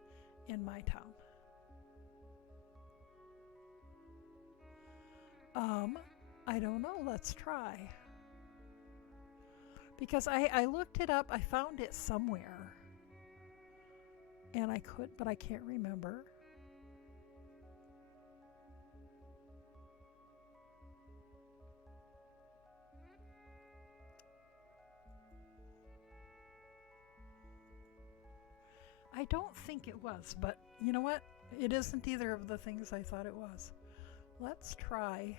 in my town. I don't know. Let's try. Because I looked it up. I found it somewhere. And but I can't remember. I don't think it was, but you know what? It isn't either of the things I thought it was. Let's try.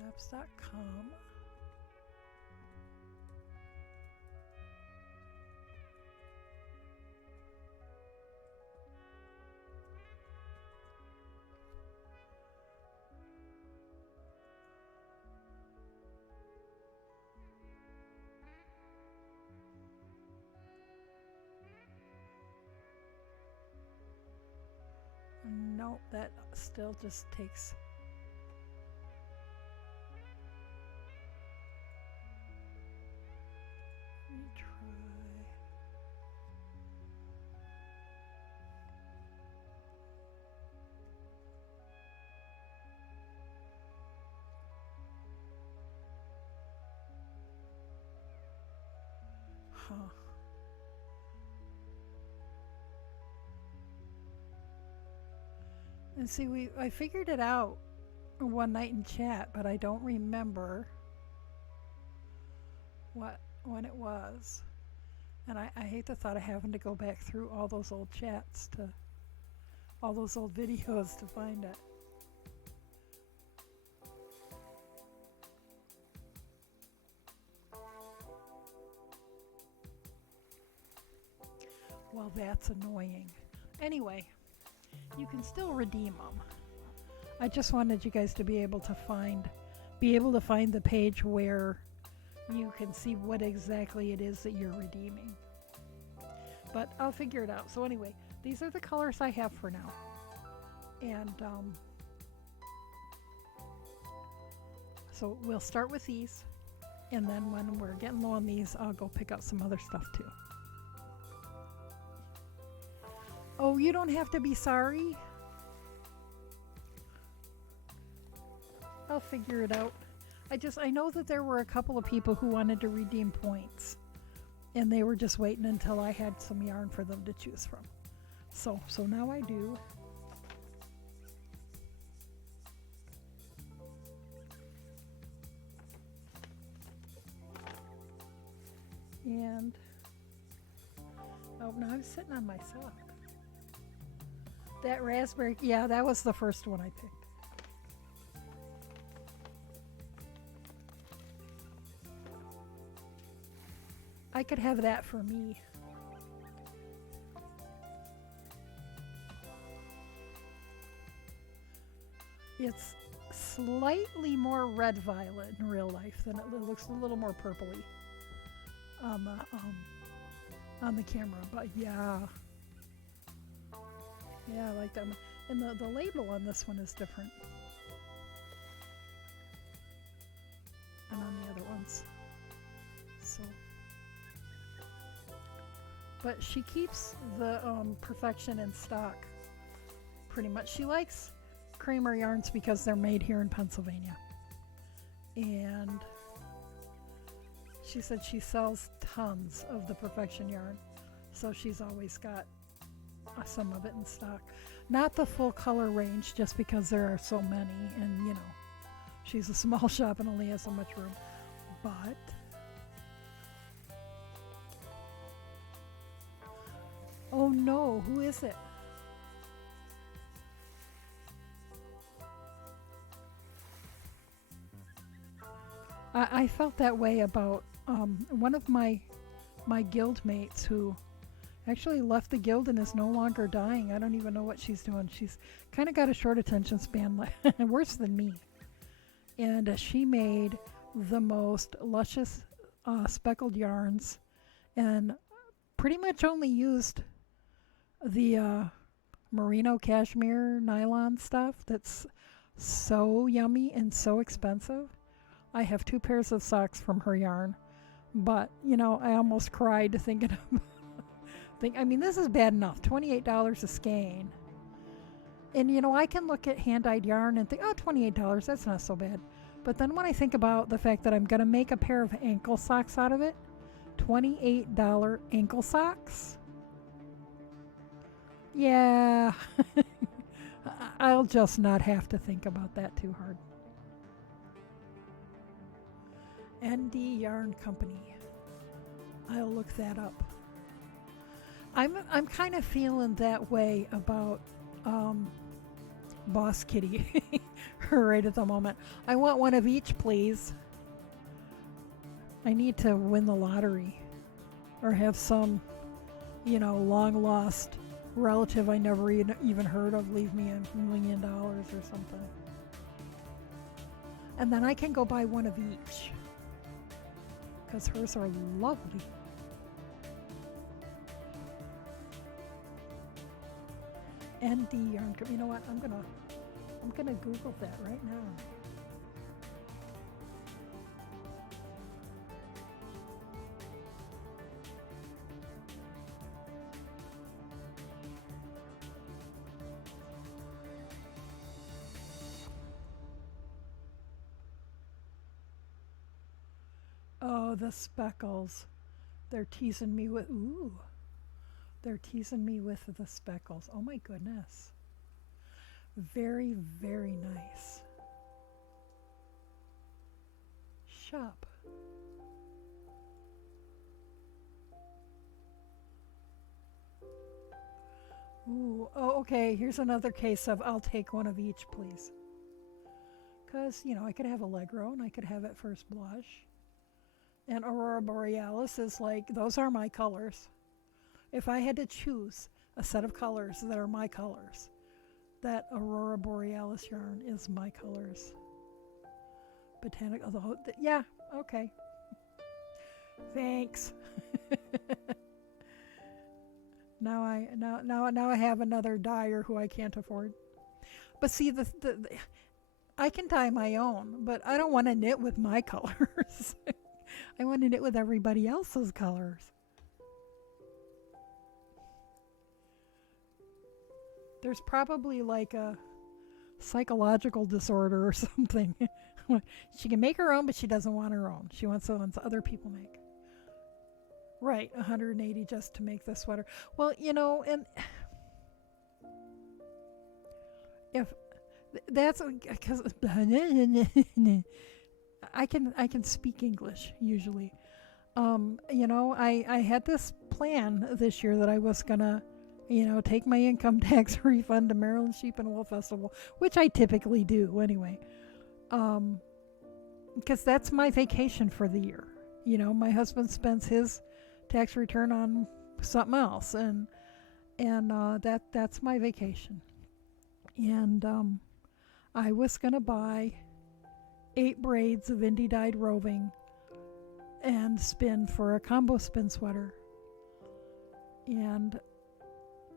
Labs.com. No, that still just takes. Retry. Huh. And see, I figured it out one night in chat, but I don't remember when it was. And I hate the thought of having to go back through all those old chats all those old videos to find it. Well, that's annoying. Anyway, you can still redeem them. I just wanted you guys to be able to find the page where you can see what exactly it is that you're redeeming. But I'll figure it out. So anyway, these are the colors I have for now. And so we'll start with these. And then when we're getting low on these, I'll go pick up some other stuff too. Oh, you don't have to be sorry. I'll figure it out. I know that there were a couple of people who wanted to redeem points, and they were just waiting until I had some yarn for them to choose from. So now I do. And oh, now I'm sitting on my sock. That raspberry, yeah, that was the first one I picked. I could have that for me. It's slightly more red violet in real life than it looks a little more purpley on the camera, but yeah. Yeah, I like that one. And the label on this one is different. And on the other ones. So. But she keeps the Perfection in stock pretty much. She likes Kramer yarns because they're made here in Pennsylvania. And she said she sells tons of the Perfection yarn. So she's always got some of it in stock. Not the full color range, just because there are so many, and you know, she's a small shop and only has so much room. But oh no, who is it? I felt that way about one of my guild mates who actually left the guild and is no longer dying. I don't even know what she's doing. She's kind of got a short attention span, worse than me. And she made the most luscious speckled yarns and pretty much only used the merino cashmere nylon stuff that's so yummy and so expensive. I have 2 pairs of socks from her yarn, but you know, I almost cried thinking of I mean, this is bad enough, $28 a skein. And you know, I can look at hand-dyed yarn and think, oh, $28, that's not so bad. But then when I think about the fact that I'm going to make a pair of ankle socks out of it, $28 ankle socks? Yeah, I'll just not have to think about that too hard. ND Yarn Company. I'll look that up. I'm kind of feeling that way about Boss Kitty right at the moment. I want one of each, please. I need to win the lottery or have some, you know, long lost relative I never even heard of leave me $1 million or something. And then I can go buy one of each because hers are lovely. ND Yarn Company. You know what? I'm gonna Google that right now. Oh, the speckles. They're teasing me with They're teasing me with the speckles. Oh my goodness. Very, very nice. Shop. Ooh, oh, okay. Here's another case of I'll take one of each, please. Because, you know, I could have Allegro and I could have it First Blush. And Aurora Borealis is like, those are my colors. If I had to choose a set of colors that are my colors, that Aurora Borealis yarn is my colors. Botanical, yeah, okay. Thanks. Now I have another dyer who I can't afford. But see, I can dye my own, but I don't want to knit with my colors. I want to knit with everybody else's colors. There's probably like a psychological disorder or something. She can make her own, but she doesn't want her own. She wants the ones other people make. Right, 180 just to make the sweater. Well, and if that's because I can speak English usually. I had this plan this year that I was gonna, take my income tax refund to Maryland Sheep and Wool Festival, which I typically do anyway. Because that's my vacation for the year. My husband spends his tax return on something else, and that's my vacation. And I was gonna buy 8 braids of indie dyed roving and spin for a combo spin sweater. And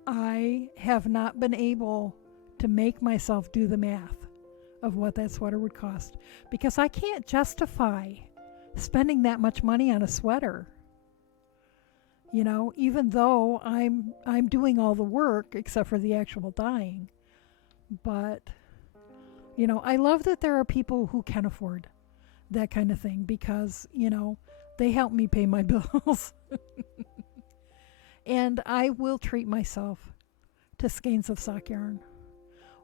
I have not been able to make myself do the math of what that sweater would cost, because I can't justify spending that much money on a sweater. Even though I'm doing all the work except for the actual dyeing. But I love that there are people who can afford that kind of thing, because they help me pay my bills. And I will treat myself to skeins of sock yarn,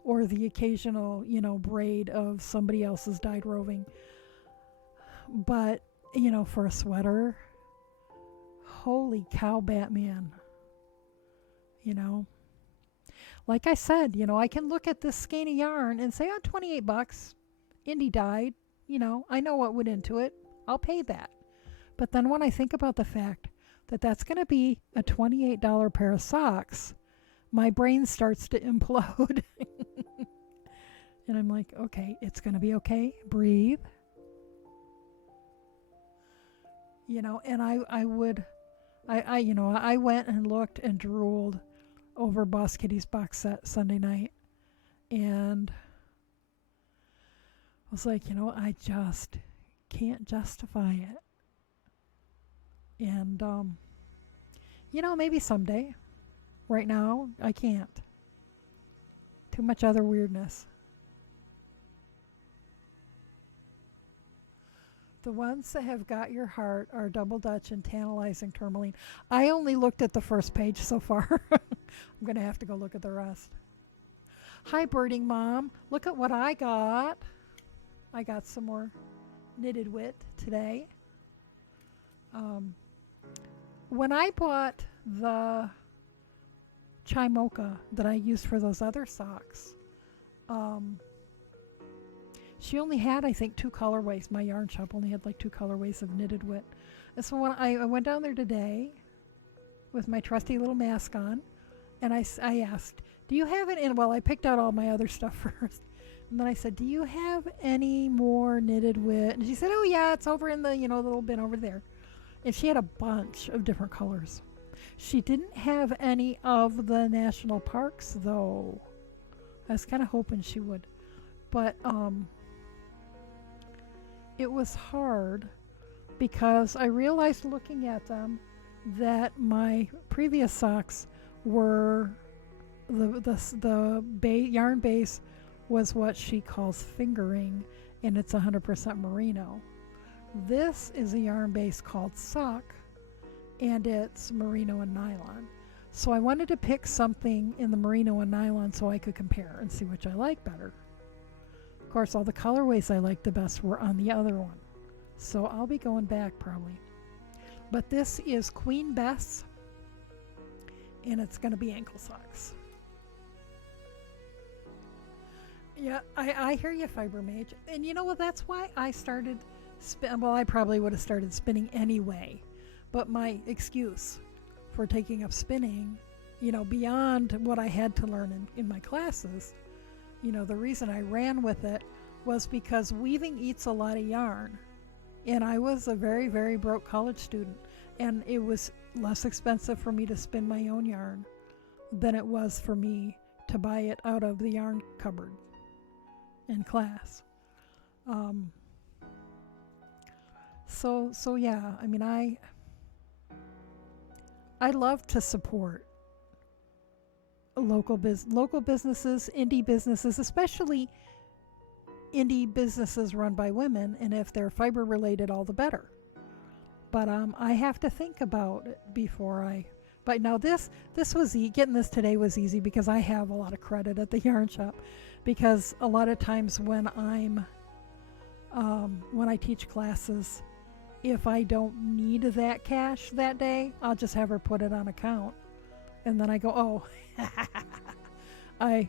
or the occasional, braid of somebody else's dyed roving. But, for a sweater, holy cow, Batman. Like I said, I can look at this skein of yarn and say, $28, indie dyed, I know what went into it. I'll pay that. But then when I think about the fact that that's going to be a $28 pair of socks, my brain starts to implode. And I'm like, okay, it's going to be okay. Breathe. And I went and looked and drooled over Boss Kitty's box set Sunday night. And I was like, I just can't justify it. And, maybe someday. Right now, I can't. Too much other weirdness. The ones that have got your heart are Double Dutch and Tantalizing Tourmaline. I only looked at the first page so far. I'm going to have to go look at the rest. Hi, Birding Mom. Look at what I got. I got some more knitted wit today. When I bought the chai mocha that I used for those other socks, she only had, I think, 2 colorways. My yarn shop only had like 2 colorways of knitted wit. And so when I went down there today with my trusty little mask on, and I asked, do you have it in, well, I picked out all my other stuff first. And then I said, do you have any more knitted wit? And she said, oh yeah, it's over in the, little bin over there. And she had a bunch of different colors. She didn't have any of the national parks, though. I was kind of hoping she would. But, it was hard because I realized looking at them that my previous socks were the yarn base was what she calls fingering, and it's 100% merino. This is a yarn base called sock, and it's merino and nylon. So I wanted to pick something in the merino and nylon so I could compare and see which I like better. Of course, all the colorways I liked the best were on the other one. So I'll be going back probably. But this is Queen Bess, and it's going to be ankle socks. Yeah, I hear you, Fiber Mage. And you know what? That's why I started well, I probably would have started spinning anyway. But my excuse for taking up spinning, beyond what I had to learn in my classes. The reason I ran with it was because weaving eats a lot of yarn. And I was a very, very broke college student. And it was less expensive for me to spin my own yarn than it was for me to buy it out of the yarn cupboard in class. So yeah, I mean, I love to support local businesses, indie businesses, especially indie businesses run by women, and if they're fiber related, all the better. But I have to think about it before I. But now this was getting this today was easy because I have a lot of credit at the yarn shop, because a lot of times when I teach classes, if I don't need that cash that day, I'll just have her put it on account, and then I go, oh, I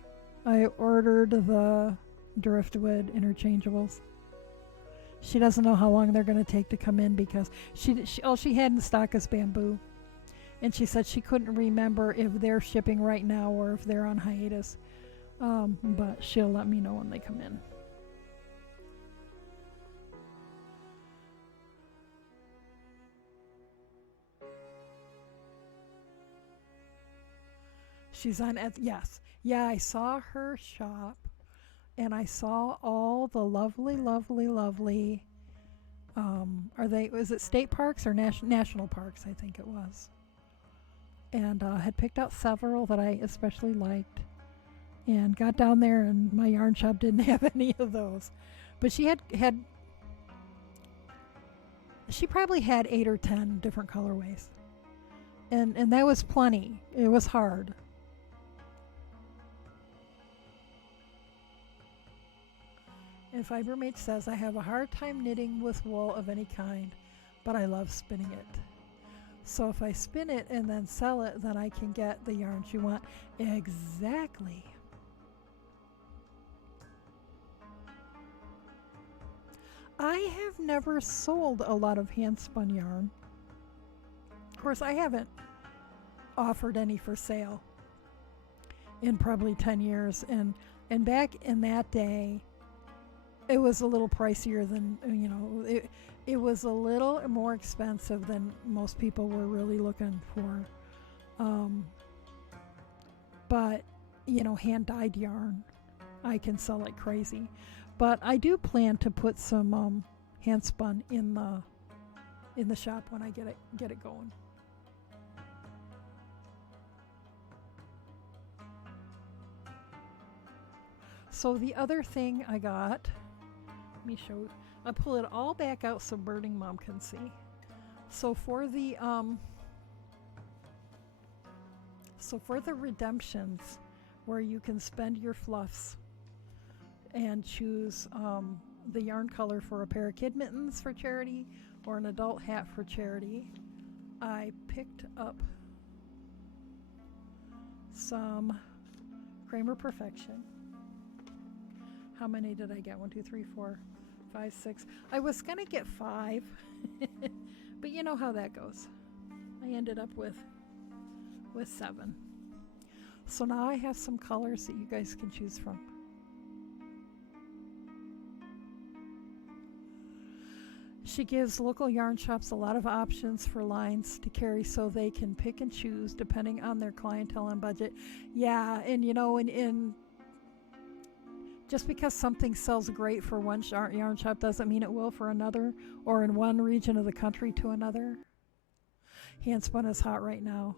ordered the driftwood interchangeables. She doesn't know how long they're going to take to come in because all she had in stock is bamboo. And she said she couldn't remember if they're shipping right now or if they're on hiatus. But she'll let me know when they come in. She's on yes. Yeah, I saw her shop. And I saw all the lovely, is it state parks or national parks, I think it was. And had picked out several that I especially liked. And got down there and my yarn shop didn't have any of those. But she she probably had 8 or 10 different colorways. And that was plenty. It was hard. And Fibermate says, I have a hard time knitting with wool of any kind, but I love spinning it. So if I spin it and then sell it, then I can get the yarns you want. Exactly. I have never sold a lot of hand-spun yarn. Of course, I haven't offered any for sale in probably 10 years. And back in that day, it was a little pricier than, it was a little more expensive than most people were really looking for. But, hand-dyed yarn, I can sell like crazy. But I do plan to put some hand-spun in the shop when I get it going. So the other thing I got, let me show. I pull it all back out so Birding Mom can see. So for the redemptions, where you can spend your fluffs and choose the yarn color for a pair of kid mittens for charity or an adult hat for charity, I picked up some Kramer Perfection. How many did I get? 1, 2, 3, 4, 5, 6. I was going to get 5, but you know how that goes. I ended up with 7. So now I have some colors that you guys can choose from. She gives local yarn shops a lot of options for lines to carry so they can pick and choose depending on their clientele and budget. Yeah, and in just because something sells great for one yarn shop doesn't mean it will for another, or in one region of the country to another. Handspun is hot right now,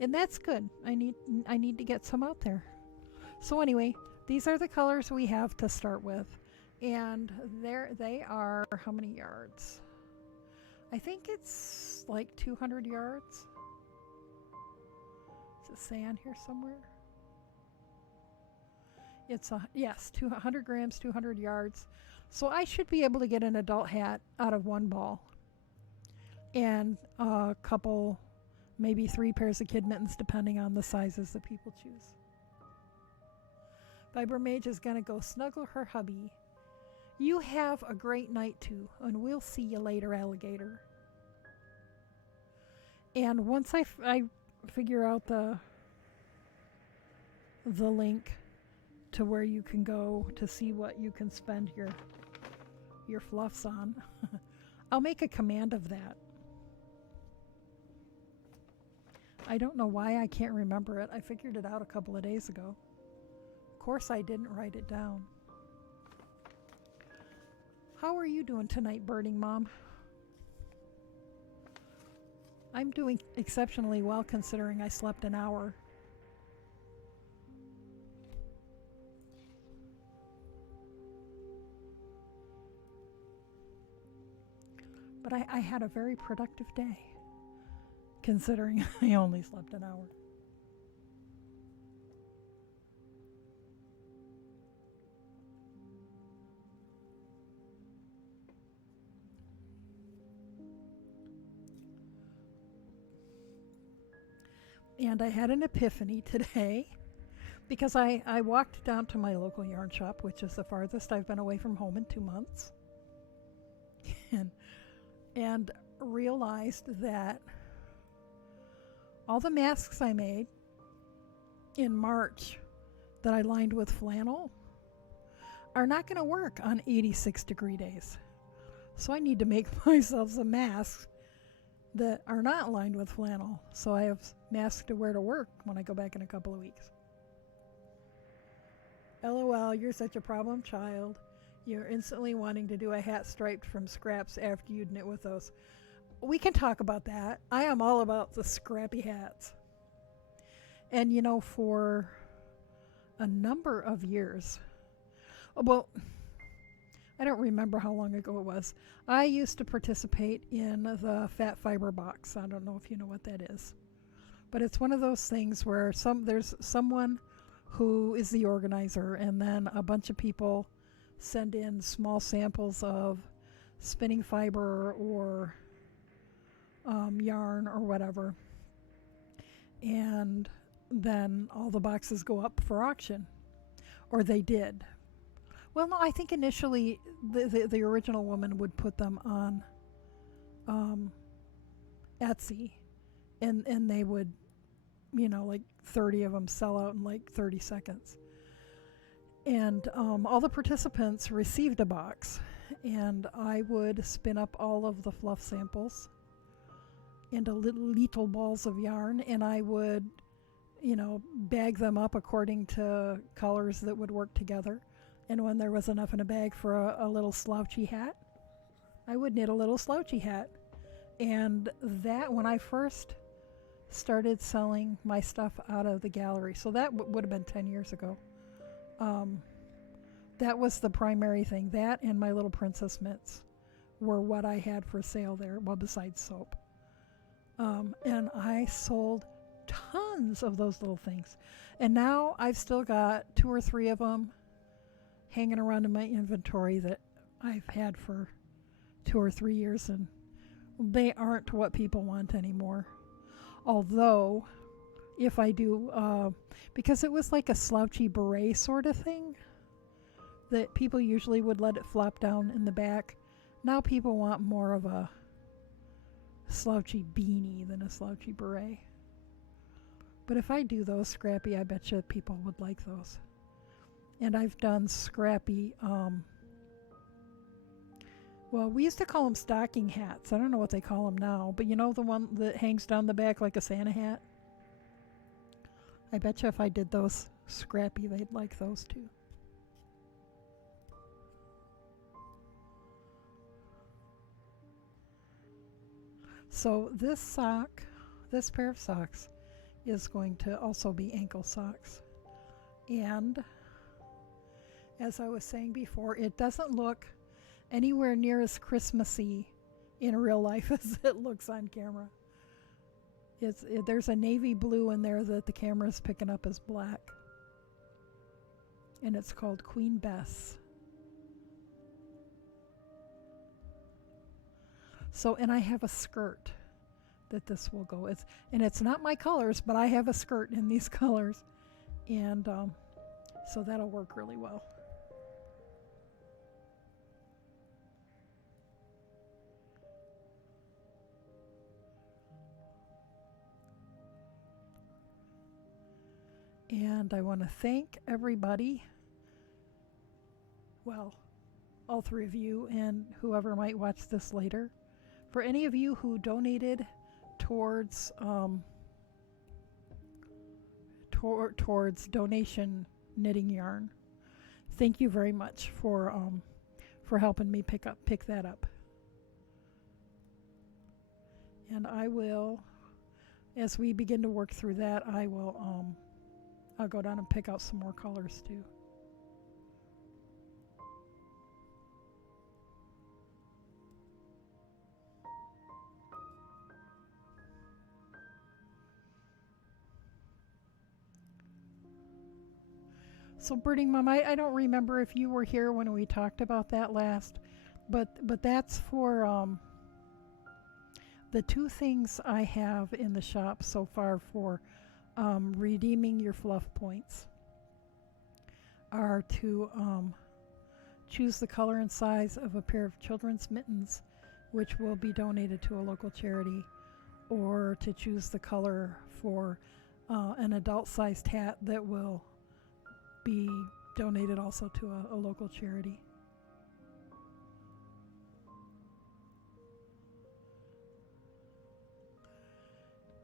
and that's good. I need to get some out there. So anyway, these are the colors we have to start with, and they are how many yards? I think it's like 200 yards. Does it say on here somewhere? It's 200 grams, 200 yards. So I should be able to get an adult hat out of one ball. And a couple, maybe 3 pairs of kid mittens, depending on the sizes that people choose. Fibermage is going to go snuggle her hubby. You have a great night too, and we'll see you later, alligator. And once figure out the link to where you can go to see what you can spend your fluffs on. I'll make a command of that. I don't know why I can't remember it. I figured it out a couple of days ago. Of course I didn't write it down. How are you doing tonight, Birding Mom? I'm doing exceptionally well considering I slept an hour. But I had a very productive day, considering I only slept an hour. And I had an epiphany today because I walked down to my local yarn shop, which is the farthest I've been away from home in 2 months, and realized that all the masks I made in March that I lined with flannel are not going to work on 86-degree days. So I need to make myself some masks that are not lined with flannel, so I have masks to wear to work when I go back in a couple of weeks. LOL, you're such a problem child. You're instantly wanting to do a hat striped from scraps after you'd knit with those. We can talk about that. I am all about the scrappy hats. And you know, for a number of years, well, I don't remember how long ago it was. I used to participate in the Fat Fiber Box. I don't know if you know what that is. But it's one of those things where there's someone who is the organizer, and then a bunch of people send in small samples of spinning fiber or yarn or whatever. And then all the boxes go up for auction. Or they did. Well, no, I think initially the original woman would put them on Etsy, and they would, you know, like 30 of them sell out in like 30 seconds. And all the participants received a box, and I would spin up all of the fluff samples into little balls of yarn, and I would, you know, bag them up according to colors that would work together. And when there was enough in a bag for a little slouchy hat, I would knit a little slouchy hat. And that, when I first started selling my stuff out of the gallery, so that would have been 10 years ago, that was the primary thing. That and my little princess mitts were what I had for sale there, well, besides soap. And I sold tons of those little things. And now I've still got 2 or 3 of them hanging around in my inventory that I've had for 2 or 3 years, and they aren't what people want anymore. Although, if I do, because it was like a slouchy beret sort of thing, that people usually would let it flop down in the back. Now people want more of a slouchy beanie than a slouchy beret. But if I do those scrappy, I bet you people would like those. And I've done scrappy, well, we used to call them stocking hats. I don't know what they call them now, but you know the one that hangs down the back like a Santa hat? I bet you if I did those scrappy, they'd like those too. So this pair of socks is going to also be ankle socks. And as I was saying before, it doesn't look anywhere near as Christmassy in real life as it looks on camera. There's a navy blue in there that the camera is picking up as black. And it's called Queen Bess. So, and I have a skirt that this will go with. And it's not my colors, but I have a skirt in these colors. And so that'll work really well. And I want to thank everybody, well, all three of you and whoever might watch this later, for any of you who donated towards towards donation knitting yarn. Thank you very much for helping me pick that up. And I will, as we begin to work through that, I'll go down and pick out some more colors too. So Birding Mom, I don't remember if you were here when we talked about that last, but that's for the two things I have in the shop so far for redeeming your fluff points are to choose the color and size of a pair of children's mittens, which will be donated to a local charity, or to choose the color for an adult-sized hat that will be donated also to a local charity.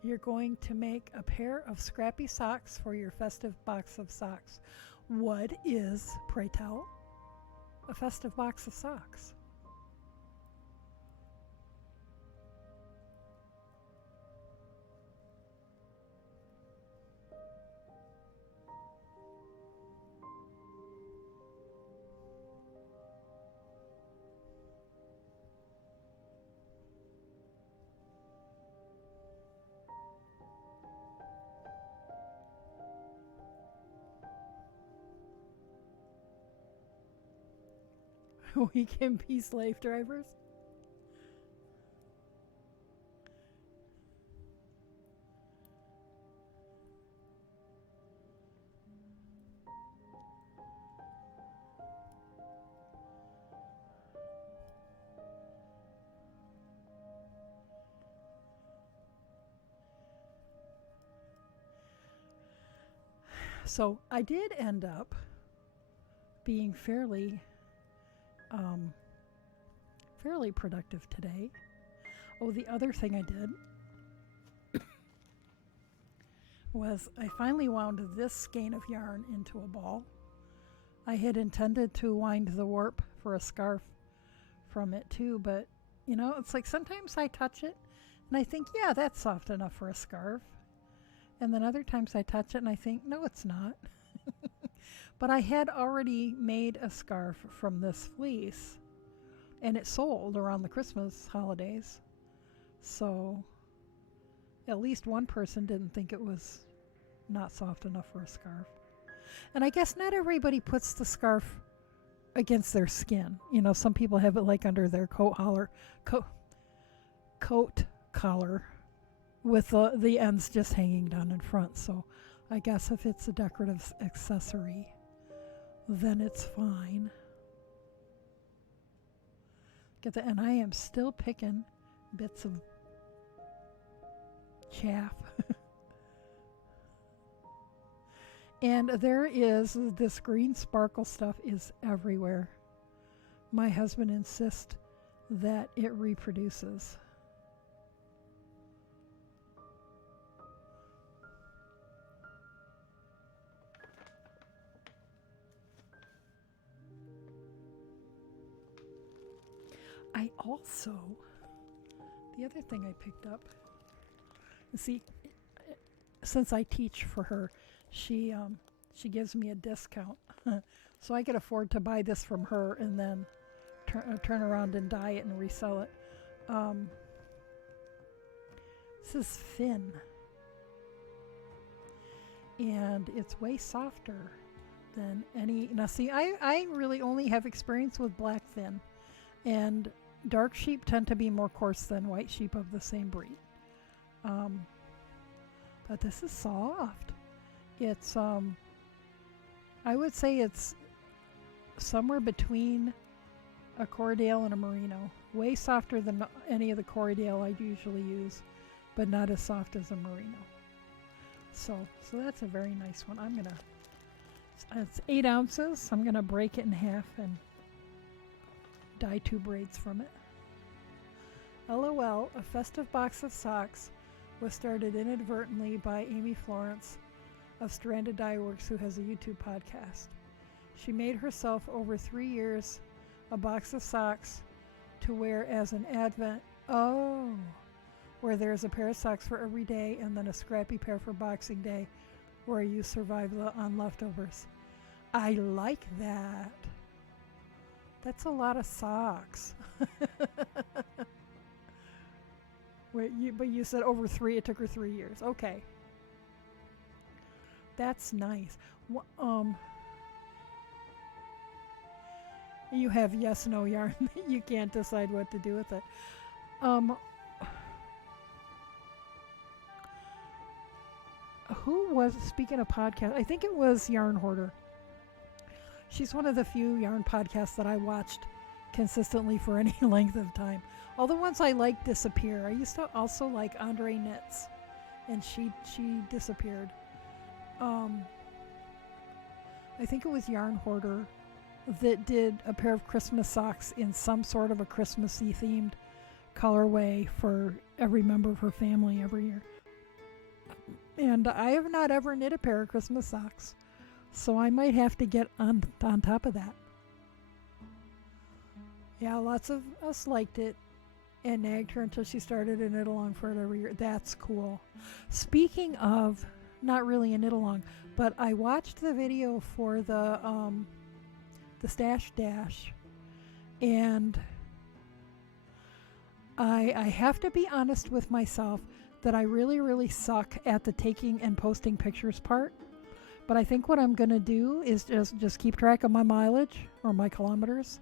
You're going to make a pair of scrappy socks for your festive box of socks. What is, pray tell, a festive box of socks? We can be slave drivers. So I did end up being fairly productive today. Oh, the other thing I did was I finally wound this skein of yarn into a ball. I had intended to wind the warp for a scarf from it too, but you know, it's like sometimes I touch it and I think, yeah, that's soft enough for a scarf. And then other times I touch it and I think, no, it's not. But I had already made a scarf from this fleece, and it sold around the Christmas holidays. So at least one person didn't think it was not soft enough for a scarf. And I guess not everybody puts the scarf against their skin. You know, some people have it like under their coat collar with the ends just hanging down in front. So I guess if it's a decorative accessory, then it's fine. Get that, and I am still picking bits of chaff. And there is this green sparkle stuff is everywhere. My husband insists that it reproduces. I also, the other thing I picked up, see, since I teach for her, she gives me a discount, so I could afford to buy this from her and then turn around and dye it and resell it. This is Finn, and it's way softer than any. Now, see, I really only have experience with black Finn, and dark sheep tend to be more coarse than white sheep of the same breed. But this is soft. It's I would say it's somewhere between a Corriedale and a Merino. Way softer than any of the Corriedale I usually use, but not as soft as a Merino. So that's a very nice one. It's 8 ounces. I'm gonna break it in half and dye 2 braids from it. LOL, a festive box of socks was started inadvertently by Amy Florence of Stranded Dye Works, who has a YouTube podcast. She made herself over 3 years a box of socks to wear as an advent. Oh, where there's a pair of socks for every day and then a scrappy pair for Boxing Day where you survive on leftovers. I like that. That's a lot of socks. Wait, but you said over 3, it took her 3 years. Okay. That's nice. You have yes, no yarn. You can't decide what to do with it. Who was, speaking of podcast, I think it was Yarn Hoarder. She's one of the few yarn podcasts that I watched consistently for any length of time. All the ones I like disappear. I used to also like Andre Knits, and she disappeared. I think it was Yarn Hoarder that did a pair of Christmas socks in some sort of a Christmassy themed colorway for every member of her family every year. And I have not ever knit a pair of Christmas socks, so I might have to get on top of that. Yeah, lots of us liked it and nagged her until she started a knit along for it every year. That's cool. Speaking of, not really a knit along, but I watched the video for the Stash Dash, and I have to be honest with myself that I really, really suck at the taking and posting pictures part. But I think what I'm going to do is just keep track of my mileage or my kilometers,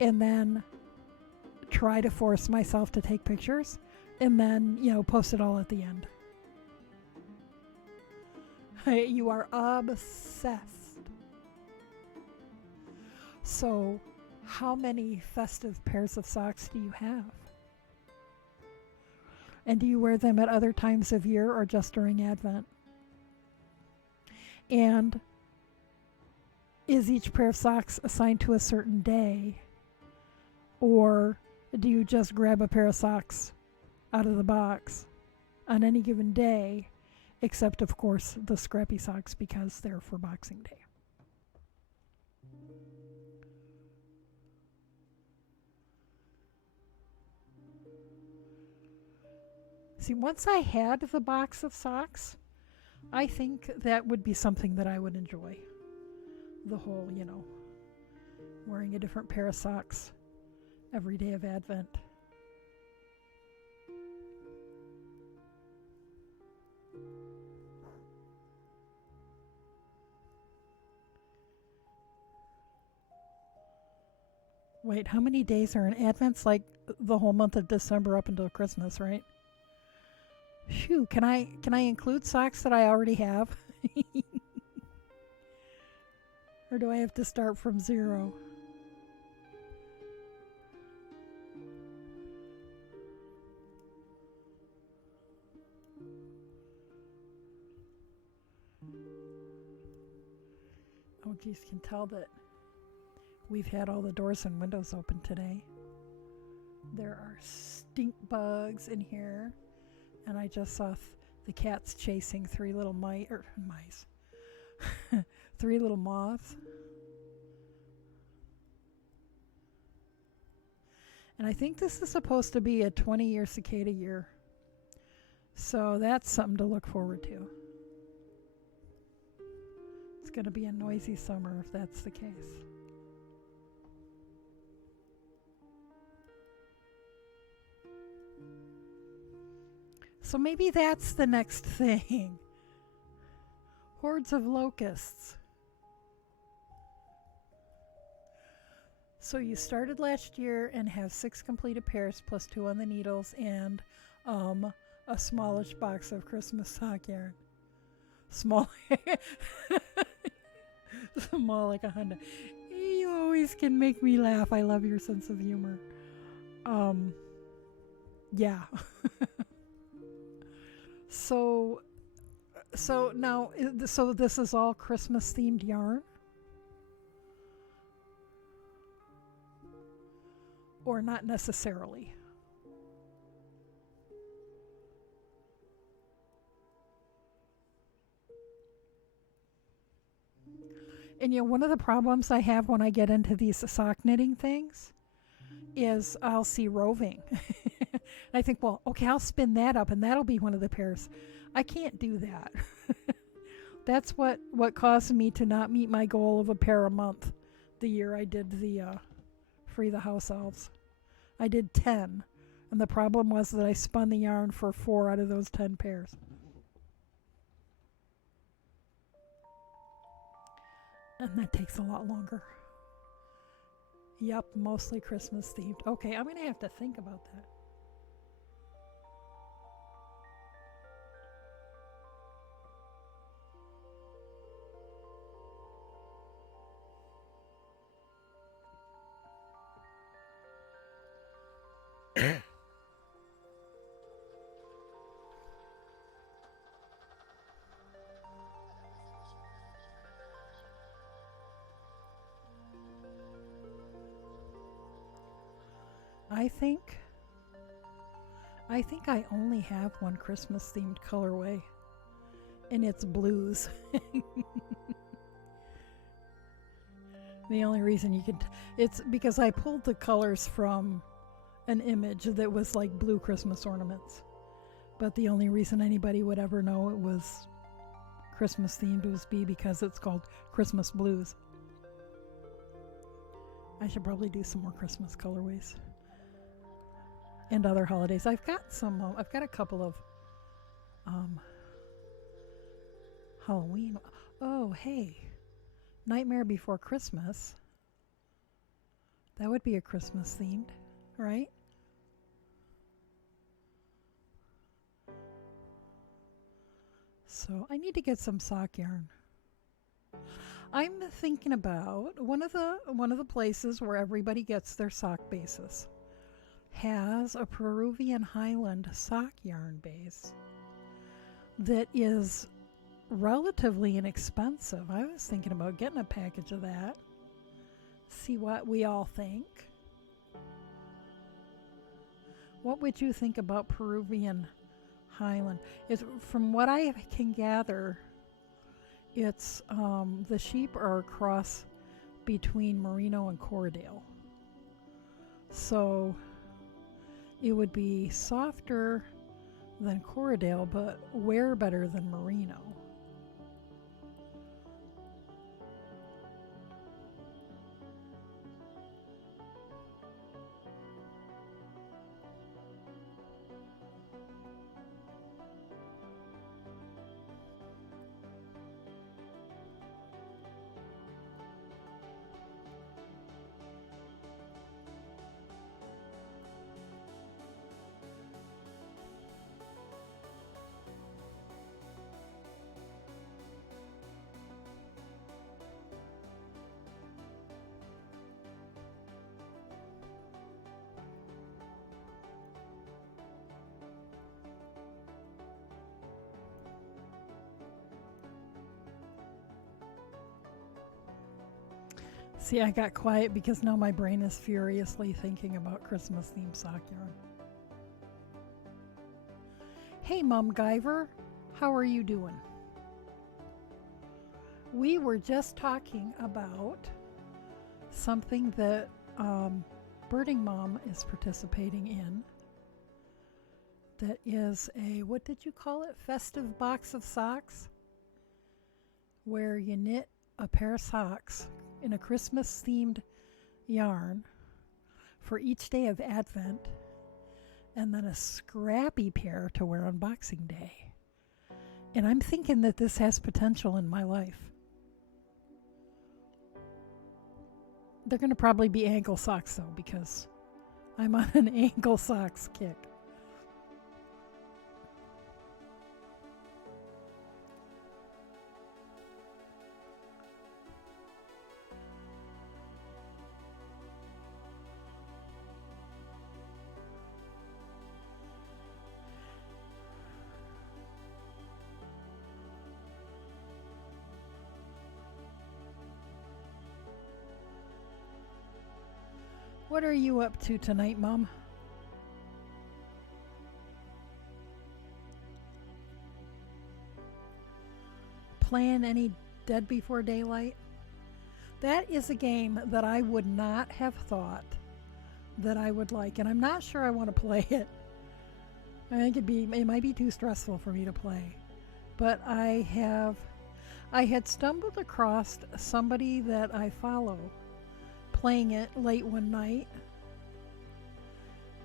and then try to force myself to take pictures, and then, post it all at the end. You are obsessed. So, how many festive pairs of socks do you have? And do you wear them at other times of year or just during Advent? And is each pair of socks assigned to a certain day? Or do you just grab a pair of socks out of the box on any given day, except, of course, the scrappy socks because they're for Boxing Day? See, once I had the box of socks, I think that would be something that I would enjoy. The whole, wearing a different pair of socks every day of Advent. Wait, how many days are in Advent's? Like the whole month of December up until Christmas, right? Phew, can I include socks that I already have? Or do I have to start from 0? Oh geez, can tell that we've had all the doors and windows open today. There are stink bugs in here. And I just saw the cats chasing 3 little mice. 3 little moths. And I think this is supposed to be a 20-year cicada year. So that's something to look forward to. It's going to be a noisy summer if that's the case. So maybe that's the next thing. Hordes of locusts. So you started last year and have 6 completed pairs plus 2 on the needles and a smallish box of Christmas sock yarn. Small. Small like a Honda. You always can make me laugh. I love your sense of humor. Yeah. So So now, so this is all Christmas themed yarn? Or not necessarily? And one of the problems I have when I get into these sock knitting things is I'll see roving. And I think, well, okay, I'll spin that up and that'll be one of the pairs. I can't do that. That's what caused me to not meet my goal of a pair a month the year I did the Free the House Elves. I did 10. And the problem was that I spun the yarn for 4 out of those 10 pairs. And that takes a lot longer. Yep, mostly Christmas themed. Okay, I'm going to have to think about that. I think I only have one Christmas themed colorway, and it's blues. The only reason you can it's because I pulled the colors from an image that was like blue Christmas ornaments. But the only reason anybody would ever know it was Christmas themed was because it's called Christmas Blues. I should probably do some more Christmas colorways. And other holidays. I've got a couple of Halloween. Oh, hey. Nightmare Before Christmas. That would be a Christmas themed, right? So I need to get some sock yarn. I'm thinking about one of the places where everybody gets their sock bases has a Peruvian Highland sock yarn base that is relatively inexpensive. I was thinking about getting a package of that. See what we all think. What would you think about Peruvian Highland? From what I can gather, it's the sheep are a cross between Merino and Corriedale. So it would be softer than Corriedale, but wear better than Merino. See, I got quiet because now my brain is furiously thinking about Christmas themed sock yarn. Hey, Mum Guyver, how are you doing? We were just talking about something that Birding Mom is participating in. That is a, what did you call it? Festive box of socks? Where you knit a pair of socks in a Christmas themed yarn for each day of Advent, and then a scrappy pair to wear on Boxing Day. And I'm thinking that this has potential in my life. They're going to probably be ankle socks though, because I'm on an ankle socks kick. What are you up to tonight, Mom? Playing any Dead Before Daylight? That is a game that I would not have thought that I would like, and I'm not sure I want to play it. I think it might be too stressful for me to play. But I had stumbled across somebody that I follow playing it late one night,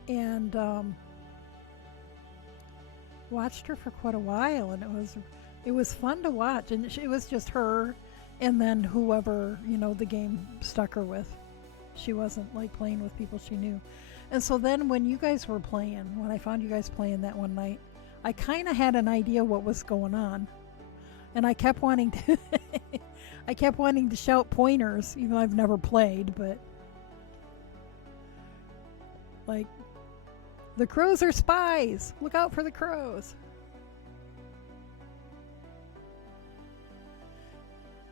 and watched her for quite a while, and it was fun to watch, and it was just her and then whoever, the game stuck her with. She wasn't like playing with people she knew. And so then when you guys were playing, when I found you guys playing that one night, I kind of had an idea what was going on. And I kept wanting to I kept wanting to shout pointers, even though I've never played, but like, the crows are spies. Look out for the crows.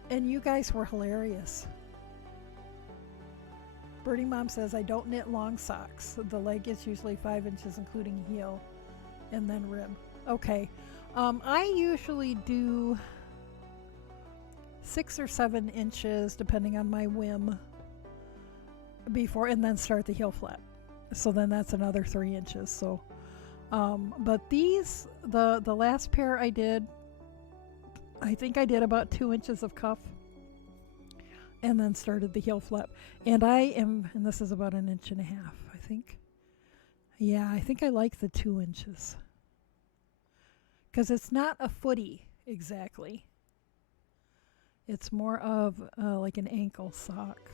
And you guys were hilarious. Birdie Mom says, I don't knit long socks. The leg is usually 5 inches, including heel, and then rib. Okay. I usually do 6 or 7 inches, depending on my whim, before, and then start the heel flap. So then that's another 3 inches. So, but these, the last pair I did, I think I did about 2 inches of cuff, and then started the heel flap. And and this is about 1.5 inches, I think. Yeah, I think I like the 2 inches. Because it's not a footy, exactly. It's more of like an ankle sock.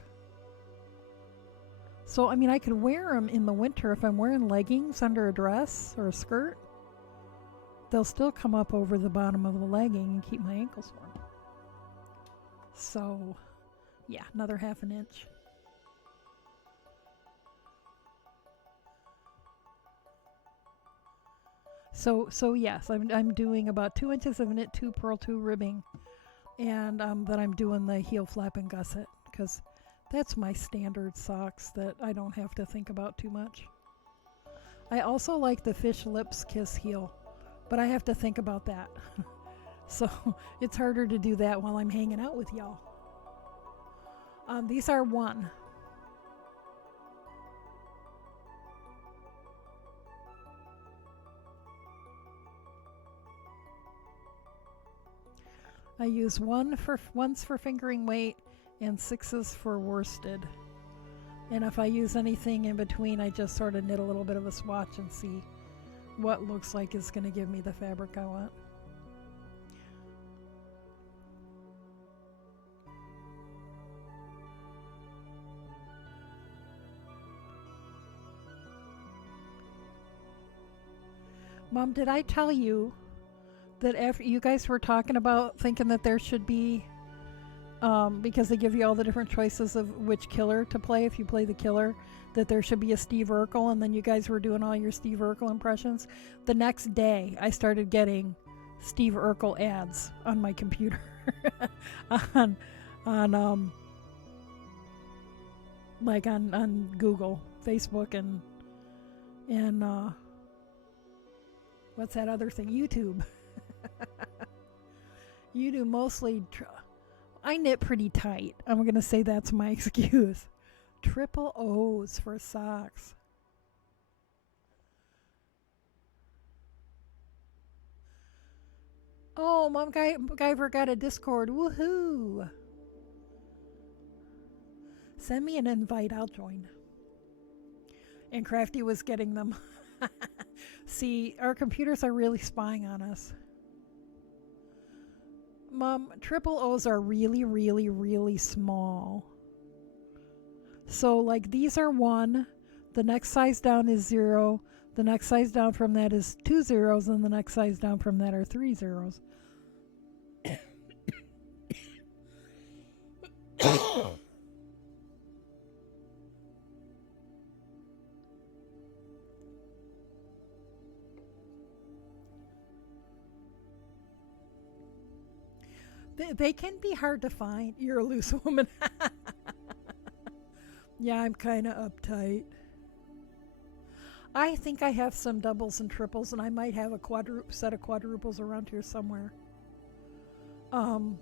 So, I mean, I can wear them in the winter if I'm wearing leggings under a dress or a skirt. They'll still come up over the bottom of the legging and keep my ankles warm. So, yeah, another 1/2 inch. So yes, I'm doing about 2 inches of knit 2 purl 2 ribbing, and then I'm doing the heel flap and gusset, because that's my standard socks that I don't have to think about too much. I also like the fish lips kiss heel, but I have to think about that. So it's harder to do that while I'm hanging out with y'all. These are 1. I use ones for fingering weight and 6s for worsted. And if I use anything in between, I just sort of knit a little bit of a swatch and see what looks like is going to give me the fabric I want. Mom, did I tell you that after you guys were talking about thinking that there should be, because they give you all the different choices of which killer to play if you play the killer, that there should be a Steve Urkel, and then you guys were doing all your Steve Urkel impressions? The next day, I started getting Steve Urkel ads on my computer on Google, Facebook, and what's that other thing? YouTube. You do mostly. I knit pretty tight. I'm going to say that's my excuse. Triple O's for socks. Oh, Mom Guyver got a Discord. Woohoo! Send me an invite. I'll join. And Crafty was getting them. See, our computers are really spying on us. Mom, triple O's are really, really, really small. So, like, these are 1. The next size down is 0. The next size down from that is 2 zeros. And the next size down from that are 3 zeros. They can be hard to find. You're a loose woman. Yeah, I'm kind of uptight. I think I have some doubles and triples, and I might have a set of quadruples around here somewhere. Um,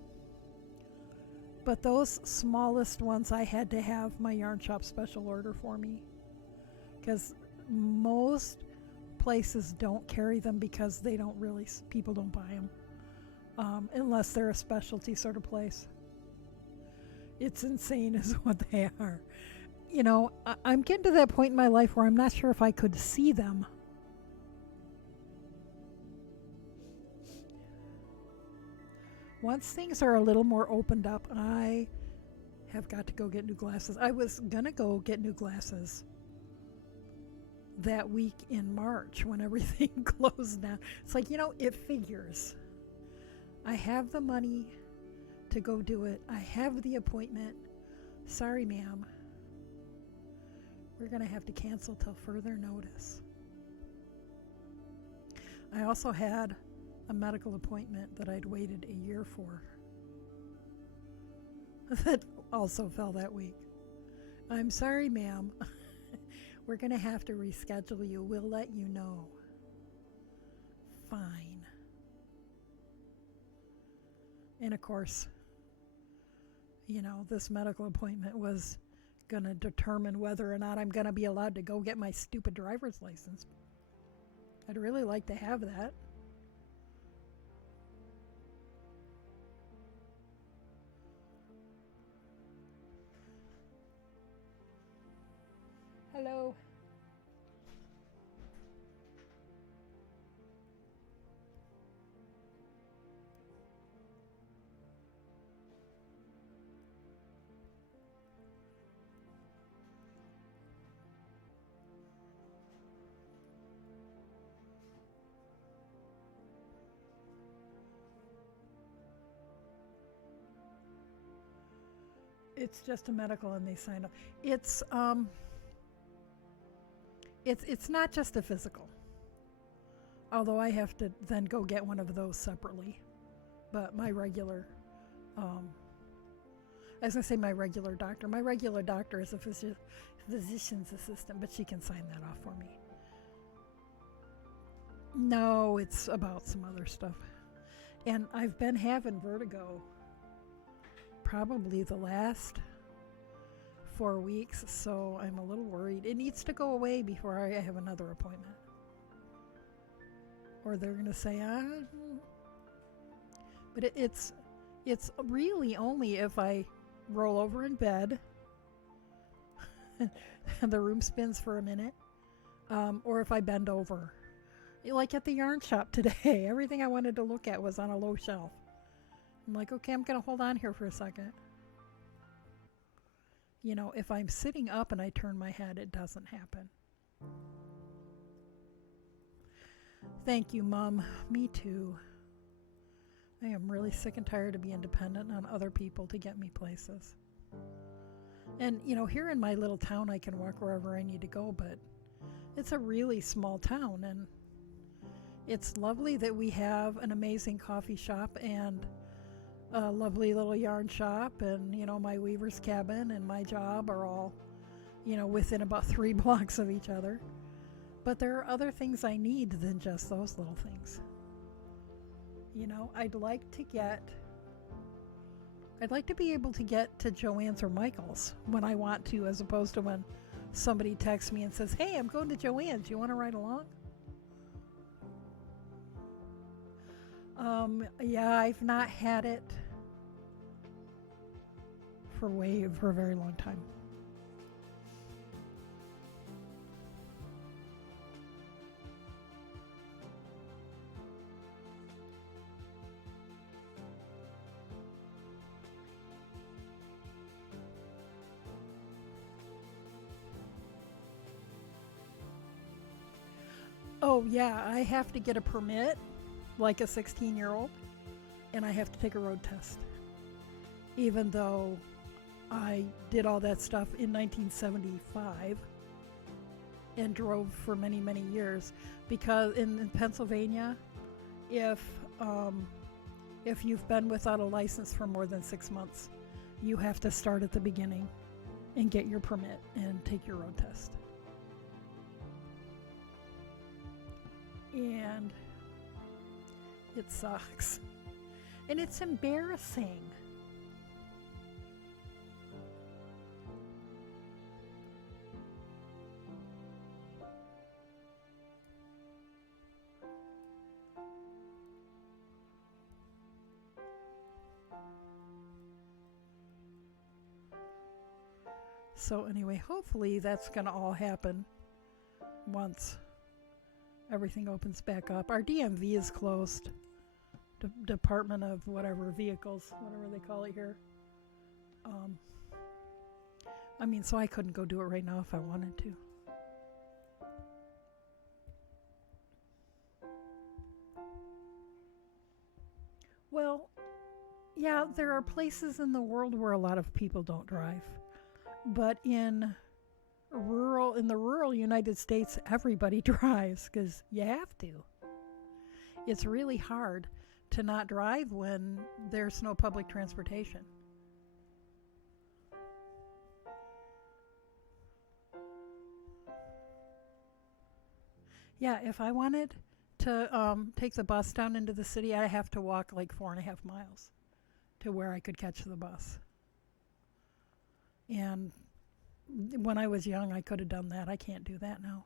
but those smallest ones, I had to have my yarn shop special order for me, because most places don't carry them because they don't really, people don't buy them, unless they're a specialty sort of place. It's insane, is what they are. You know, I'm getting to that point in my life where I'm not sure if I could see them. Once things are a little more opened up, I have got to go get new glasses. I was gonna go get new glasses that week in March when everything closed down. It's like, it figures. I have the money to go do it. I have the appointment. Sorry, ma'am. We're going to have to cancel till further notice. I also had a medical appointment that I'd waited a year for that also fell that week. I'm sorry, ma'am. We're going to have to reschedule you. We'll let you know. Fine. And of course, this medical appointment was going to determine whether or not I'm going to be allowed to go get my stupid driver's license. I'd really like to have that. Hello. It's just a medical, and they sign up. It's not just a physical. Although I have to then go get one of those separately. But my regular, I was going to say my regular doctor. My regular doctor is a physician's assistant, but she can sign that off for me. No, it's about some other stuff. And I've been having vertigo probably the last 4 weeks, so I'm a little worried. It needs to go away before I have another appointment. Or they're going to say, But it's really only if I roll over in bed and the room spins for a minute, or if I bend over. Like at the yarn shop today, everything I wanted to look at was on a low shelf. I'm like, okay, I'm going to hold on here for a second. If I'm sitting up and I turn my head, it doesn't happen. Thank you, Mom. Me too. I am really sick and tired of being dependent on other people to get me places. And, here in my little town, I can walk wherever I need to go, but it's a really small town, and it's lovely that we have an amazing coffee shop and a lovely little yarn shop, and my weaver's cabin and my job are all within about 3 blocks of each other. But there are other things I need than just those little things. I'd like to be able to get to Joann's or Michael's when I want to, as opposed to when somebody texts me and says, hey, I'm going to Joann's, you want to ride along? Yeah, I've not had it for a very long time. Oh yeah, I have to get a permit like a 16-year-old, and I have to take a road test. Even though I did all that stuff in 1975 and drove for many, many years, because in Pennsylvania, if you've been without a license for more than 6 months, you have to start at the beginning. and get your permit and take your road test. And it sucks. And it's embarrassing. So anyway, hopefully that's going to all happen once everything opens back up. Our DMV is closed. Department of whatever vehicles, whatever they call it here. I mean, so I couldn't go do it right now if I wanted to. Well, yeah, there are places in the world where a lot of people don't drive. But in the rural United States, everybody drives because you have to. It's really hard to not drive when there's no public transportation. Yeah, if I wanted to take the bus down into the city, I'd have to walk like 4.5 miles to where I could catch the bus. And when I was young, I could have done that. I can't do that now.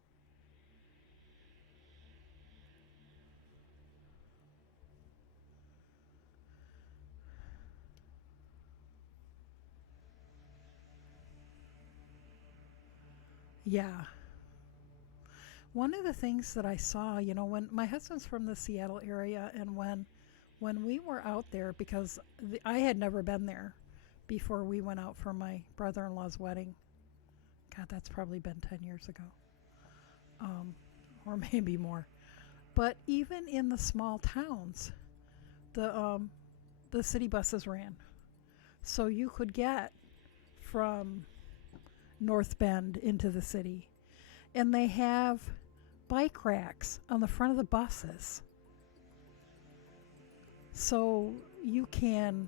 Yeah. One of the things that I saw, when my husband's from the Seattle area, and when we were out there, because I had never been there before we went out for my brother-in-law's wedding. God, that's probably been 10 years ago, or maybe more. But even in the small towns, the city buses ran, so you could get from North Bend into the city, and they have bike racks on the front of the buses, so you can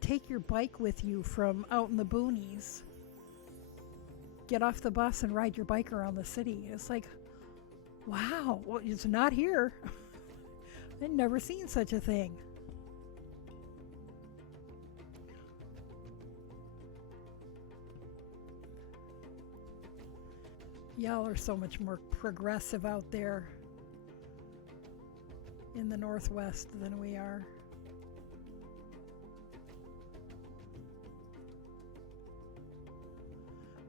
take your bike with you from out in the boonies, get off the bus and ride your bike around the city. It's like, wow, well, it's not here. I'd never seen such a thing. Y'all are so much more progressive out there in the Northwest than we are.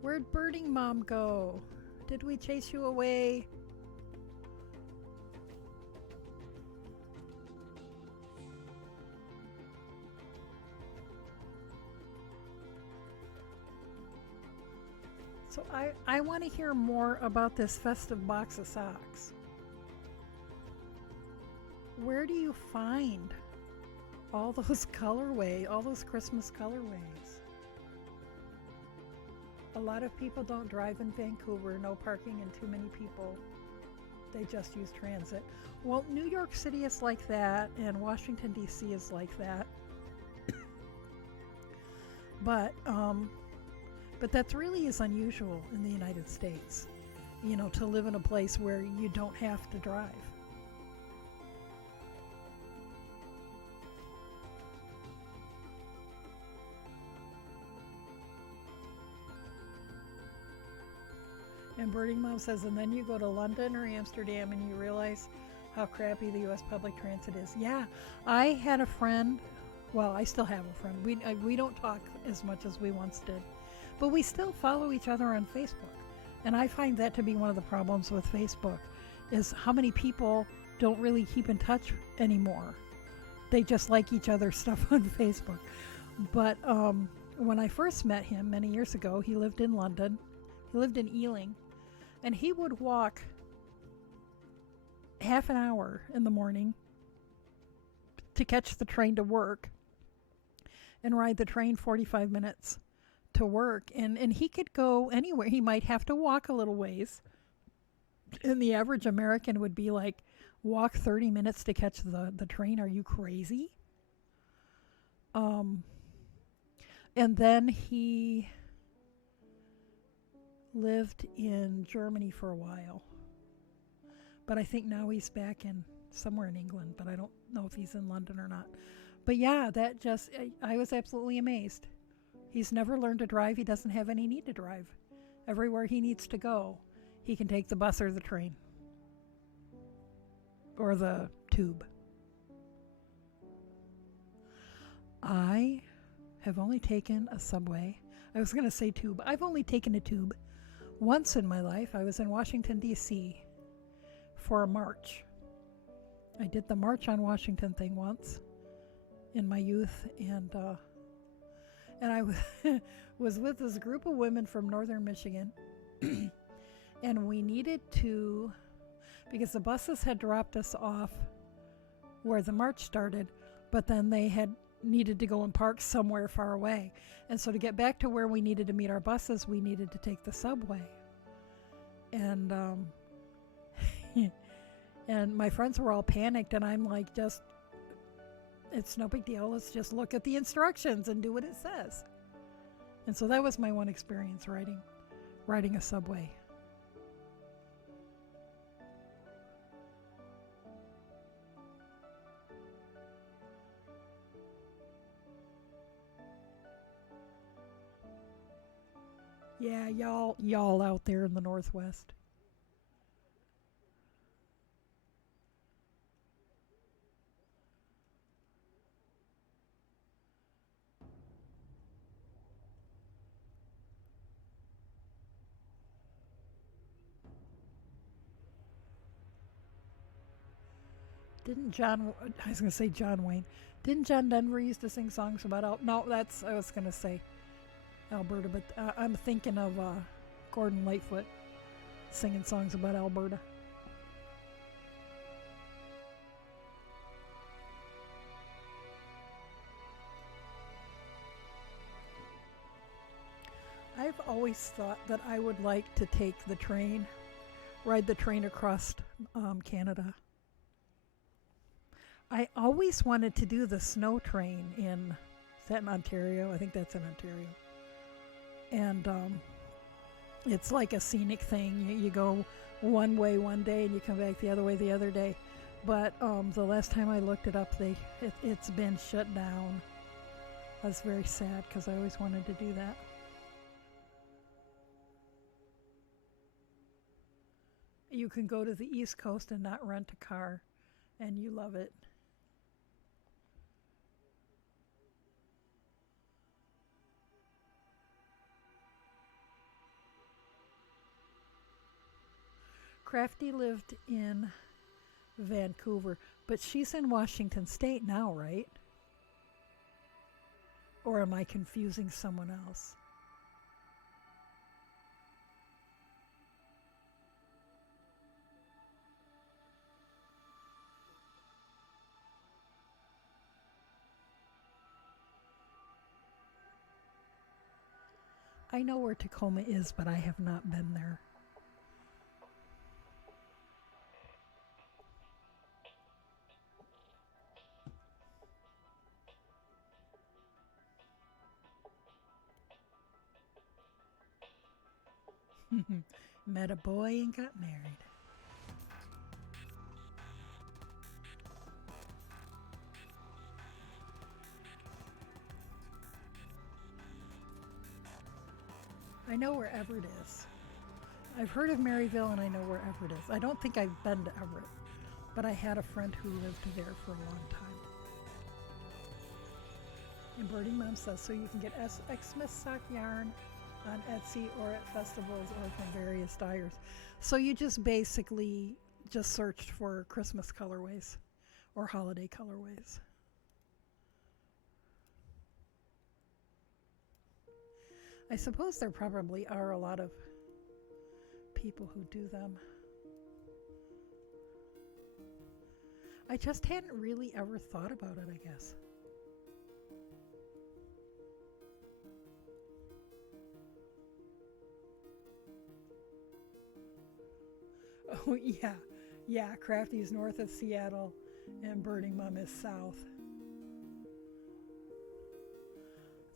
Where'd Birding Mom go? Did we chase you away? So I want to hear more about this festive box of socks. Where do you find all those all those Christmas colorways? A lot of people don't drive in Vancouver, no parking and too many people. They just use transit. Well, New York City is like that, and Washington, D.C. is like that. But that really is unusual in the United States, to live in a place where you don't have to drive. And Birding Mom says, and then you go to London or Amsterdam and you realize how crappy the U.S. public transit is. Yeah, I had a friend, well, I still have a friend. We don't talk as much as we once did, but we still follow each other on Facebook. And I find that to be one of the problems with Facebook, is how many people don't really keep in touch anymore. They just like each other's stuff on Facebook. But when I first met him many years ago, he lived in London. He lived in Ealing. And he would walk half an hour in the morning to catch the train to work and ride the train 45 minutes to work. And he could go anywhere. He might have to walk a little ways. And the average American would be like, walk 30 minutes to catch the train? Are you crazy? And then he lived in Germany for a while. But I think now he's back in somewhere in England, but I don't know if he's in London or not. But yeah, that just, I was absolutely amazed. He's never learned to drive. He doesn't have any need to drive. Everywhere he needs to go, he can take the bus or the train or the tube. I have only taken a subway. I was going to say tube. I've only taken a tube once in my life. I was in Washington, D.C. for a march. I did the March on Washington thing once in my youth, and I was with this group of women from northern Michigan, and we needed to, because the buses had dropped us off where the march started, but then they had needed to go and park somewhere far away. And so to get back to where we needed to meet our buses, we needed to take the subway. And and my friends were all panicked, and I'm like, just, it's no big deal. Let's just look at the instructions and do what it says. And so that was my one experience riding a subway. Yeah, y'all out there in the Northwest. Didn't John, I was going to say John Wayne. Didn't John Denver used to sing songs about no, that's, I was going to say Alberta, but I'm thinking of Gordon Lightfoot singing songs about Alberta. I've always thought that I would like to take the train, ride the train across Canada. I always wanted to do the snow train is that in Ontario? I think that's in Ontario. And it's like a scenic thing. You go one way one day and you come back the other way the other day. But the last time I looked it up, it's been shut down. I was very sad because I always wanted to do that. You can go to the East Coast and not rent a car, and you love it. Crafty lived in Vancouver, but she's in Washington State now, right? Or am I confusing someone else? I know where Tacoma is, but I have not been there. Met a boy and got married. I know where Everett is. I've heard of Maryville and I know where Everett is. I don't think I've been to Everett, but I had a friend who lived there for a long time. And Birding Mom says, so you can get Xmas sock yarn on Etsy or at festivals or from various dyers. So you just basically just searched for Christmas colorways or holiday colorways. I suppose there probably are a lot of people who do them. I just hadn't really ever thought about it, I guess. Oh, yeah. Yeah, Crafty's north of Seattle and Birding Mom is south.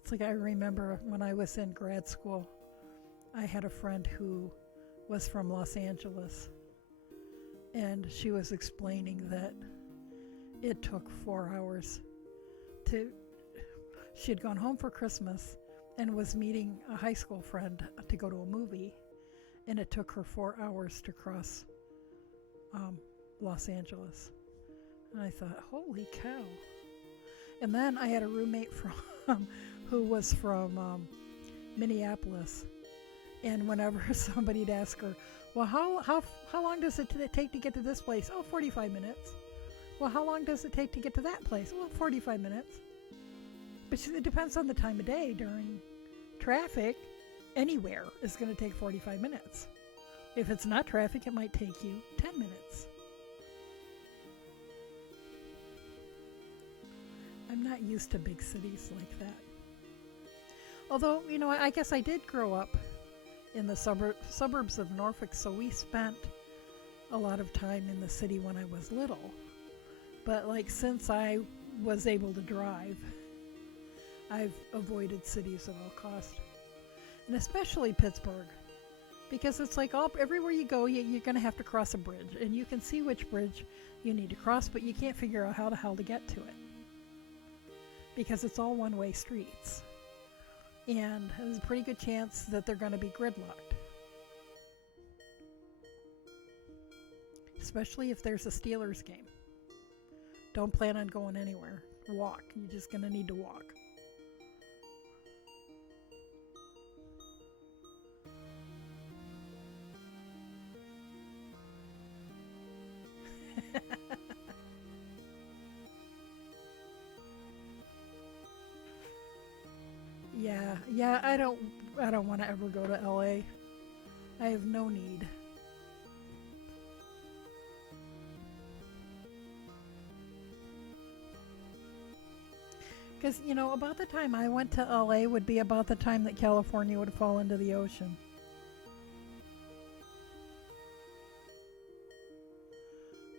It's like I remember when I was in grad school, I had a friend who was from Los Angeles, and she was explaining that it took 4 hours to. She had gone home for Christmas and was meeting a high school friend to go to a movie, and it took her 4 hours to cross Los Angeles. And I thought, holy cow. And then I had a roommate from who was from Minneapolis, and whenever somebody'd ask her, well, how long does it take to get to this place? Oh, 45 minutes. Well, how long does it take to get to that place? Well, 45 minutes. But it depends on the time of day. During traffic, anywhere is going to take 45 minutes. If it's not traffic, it might take you 10 minutes. I'm not used to big cities like that. Although, I guess I did grow up in the suburbs of Norfolk, so we spent a lot of time in the city when I was little. But since I was able to drive, I've avoided cities at all costs. And especially Pittsburgh, because it's everywhere you go, you're going to have to cross a bridge, and you can see which bridge you need to cross, but you can't figure out how the hell to get to it, because it's all one-way streets. And there's a pretty good chance that they're going to be gridlocked. Especially if there's a Steelers game. Don't plan on going anywhere. Walk. You're just going to need to walk. Yeah, I don't want to ever go to LA. I have no need. Because, about the time I went to LA would be about the time that California would fall into the ocean.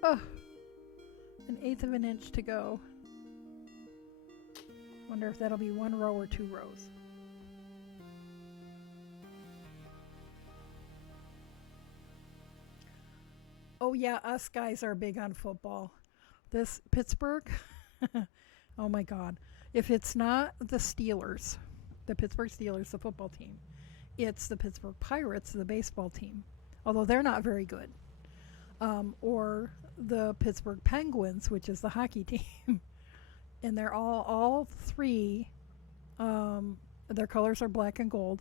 Oh, 1/8 of an inch to go. Wonder if that'll be 1 row or 2 rows. Oh yeah, us guys are big on football. This Pittsburgh, oh my God. If it's not the Steelers, the Pittsburgh Steelers, the football team, it's the Pittsburgh Pirates, the baseball team, although they're not very good. Or the Pittsburgh Penguins, which is the hockey team. And they're all three, their colors are black and gold.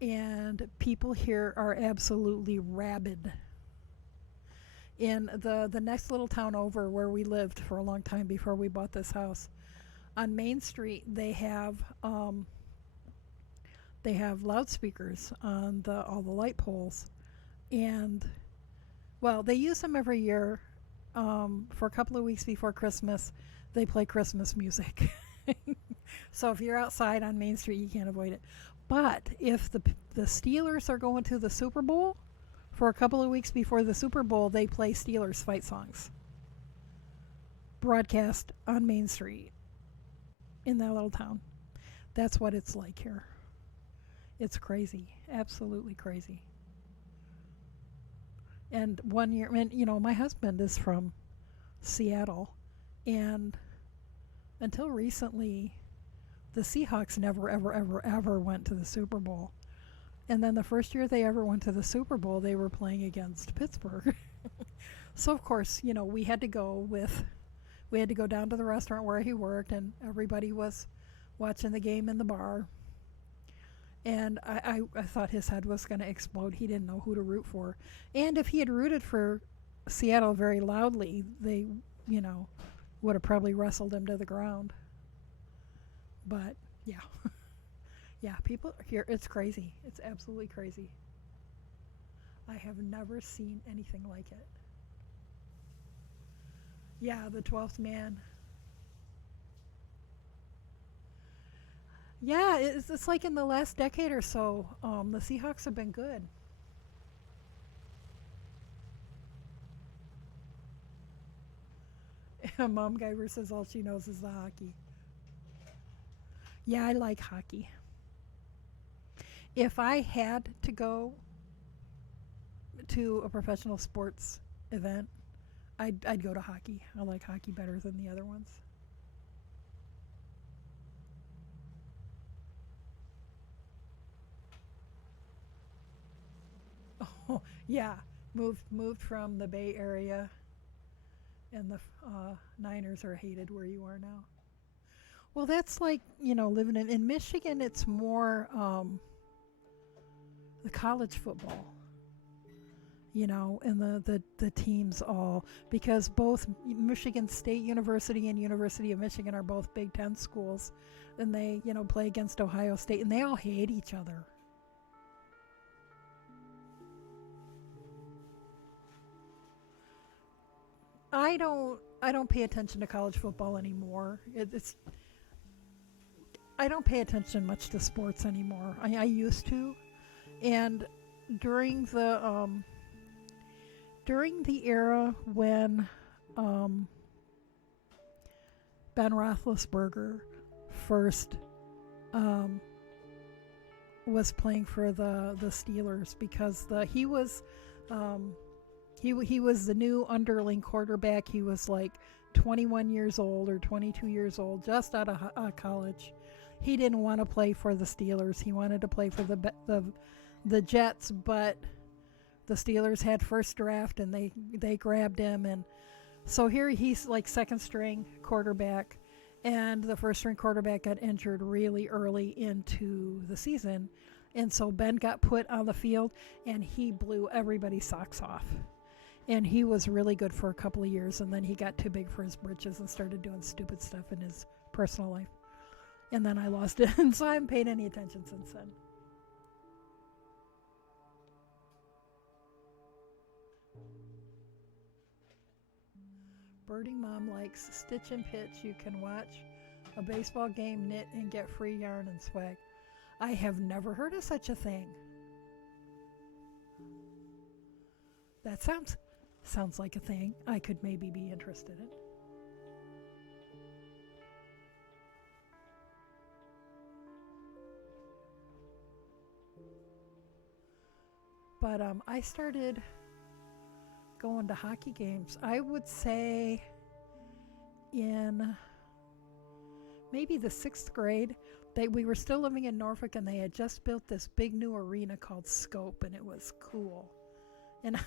And people here are absolutely rabid. In the next little town over where we lived for a long time before we bought this house, on Main Street they have loudspeakers on all the light poles, and well, they use them every year. For a couple of weeks before Christmas, they play Christmas music. So if you're outside on Main Street, you can't avoid it. But if the Steelers are going to the Super Bowl, for a couple of weeks before the Super Bowl, they play Steelers fight songs. Broadcast on Main Street in that little town. That's what it's like here. It's crazy. Absolutely crazy. And one year, my husband is from Seattle, and until recently, the Seahawks never, ever, ever, ever went to the Super Bowl. And then the first year they ever went to the Super Bowl, they were playing against Pittsburgh. So of course, we had to go down to the restaurant where he worked, and everybody was watching the game in the bar. And I thought his head was going to explode. He didn't know who to root for. And if he had rooted for Seattle very loudly, they, would have probably wrestled him to the ground. But, yeah. Yeah, people here, it's crazy. It's absolutely crazy. I have never seen anything like it. Yeah, the 12th man. Yeah, it's like in the last decade or so, the Seahawks have been good. Mom Guyver says all she knows is the hockey. Yeah, I like hockey. If I had to go to a professional sports event, I'd go to hockey. I like hockey better than the other ones. Oh yeah, moved from the Bay Area, and the Niners are hated where you are now. Well, that's like living in Michigan. It's more the college football, and the teams all because both Michigan State University and University of Michigan are both Big Ten schools, and they play against Ohio State, and they all hate each other. I don't pay attention to college football anymore. It's I don't pay attention much to sports anymore. I used to, and during the um, during the era when um, Ben Roethlisberger first um, was playing for the Steelers because the um, he was the new underling quarterback. He was like 21 years old or 22 years old, just out of college. He didn't want to play for the Steelers. He wanted to play for the Jets, but the Steelers had first draft and they grabbed him, and so here he's like second string quarterback, and the first string quarterback got injured really early into the season, and so Ben got put on the field and he blew everybody's socks off. And he was really good for a couple of years, and then he got too big for his britches and started doing stupid stuff in his personal life. And then I lost it, and so I haven't paid any attention since then. Birding Mom likes Stitch and Pitch. You can watch a baseball game, knit, and get free yarn and swag. I have never heard of such a thing. That sounds like a thing I could maybe be interested in. But I started going to hockey games. I would say in maybe the sixth grade. We were still living in Norfolk, and they had just built this big new arena called Scope, and it was cool. And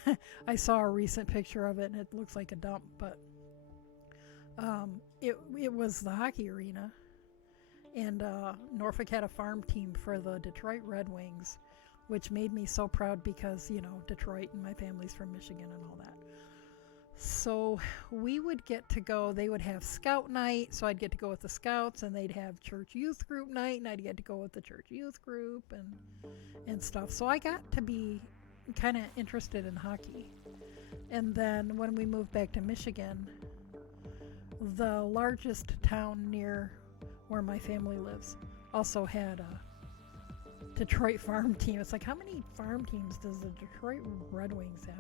I saw a recent picture of it, and it looks like a dump, but it was the hockey arena, and Norfolk had a farm team for the Detroit Red Wings, which made me so proud because Detroit and my family's from Michigan and all that. So we would get to go. They would have scout night, so I'd get to go with the scouts, and they'd have church youth group night, and I'd get to go with the church youth group and stuff. So I got to be kind of interested in hockey. And then when we moved back to Michigan, the largest town near where my family lives also had a Detroit farm team. It's like, how many farm teams does the Detroit Red Wings have?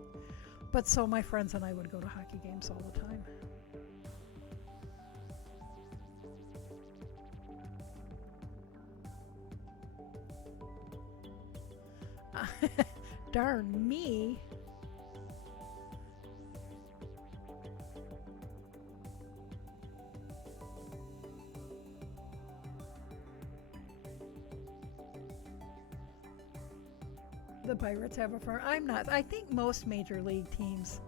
But so my friends and I would go to hockey games all the time. Darn me. The Pirates have a farm. I'm not. I think most major league teams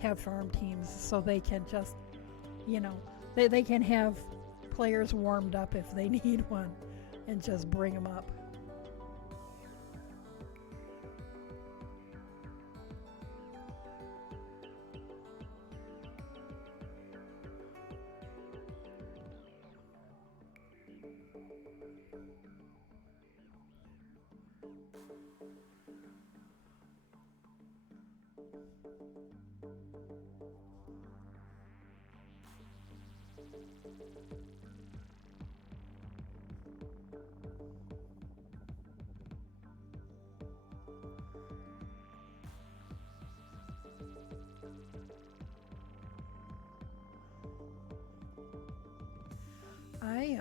have farm teams so they can just, you know, they can have players warmed up if they need one and just bring them up. I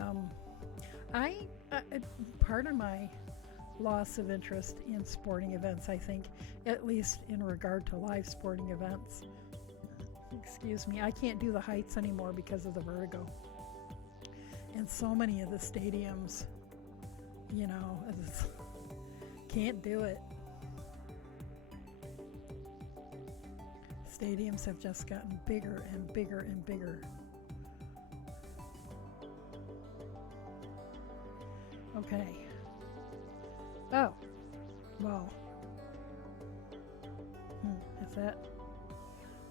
I part of my loss of interest in sporting events, I think, at least in regard to live sporting events. Excuse me, I can't do the heights anymore because of the vertigo. And so many of the stadiums, can't do it. Stadiums have just gotten bigger and bigger and bigger. Okay. Oh. Well. Is that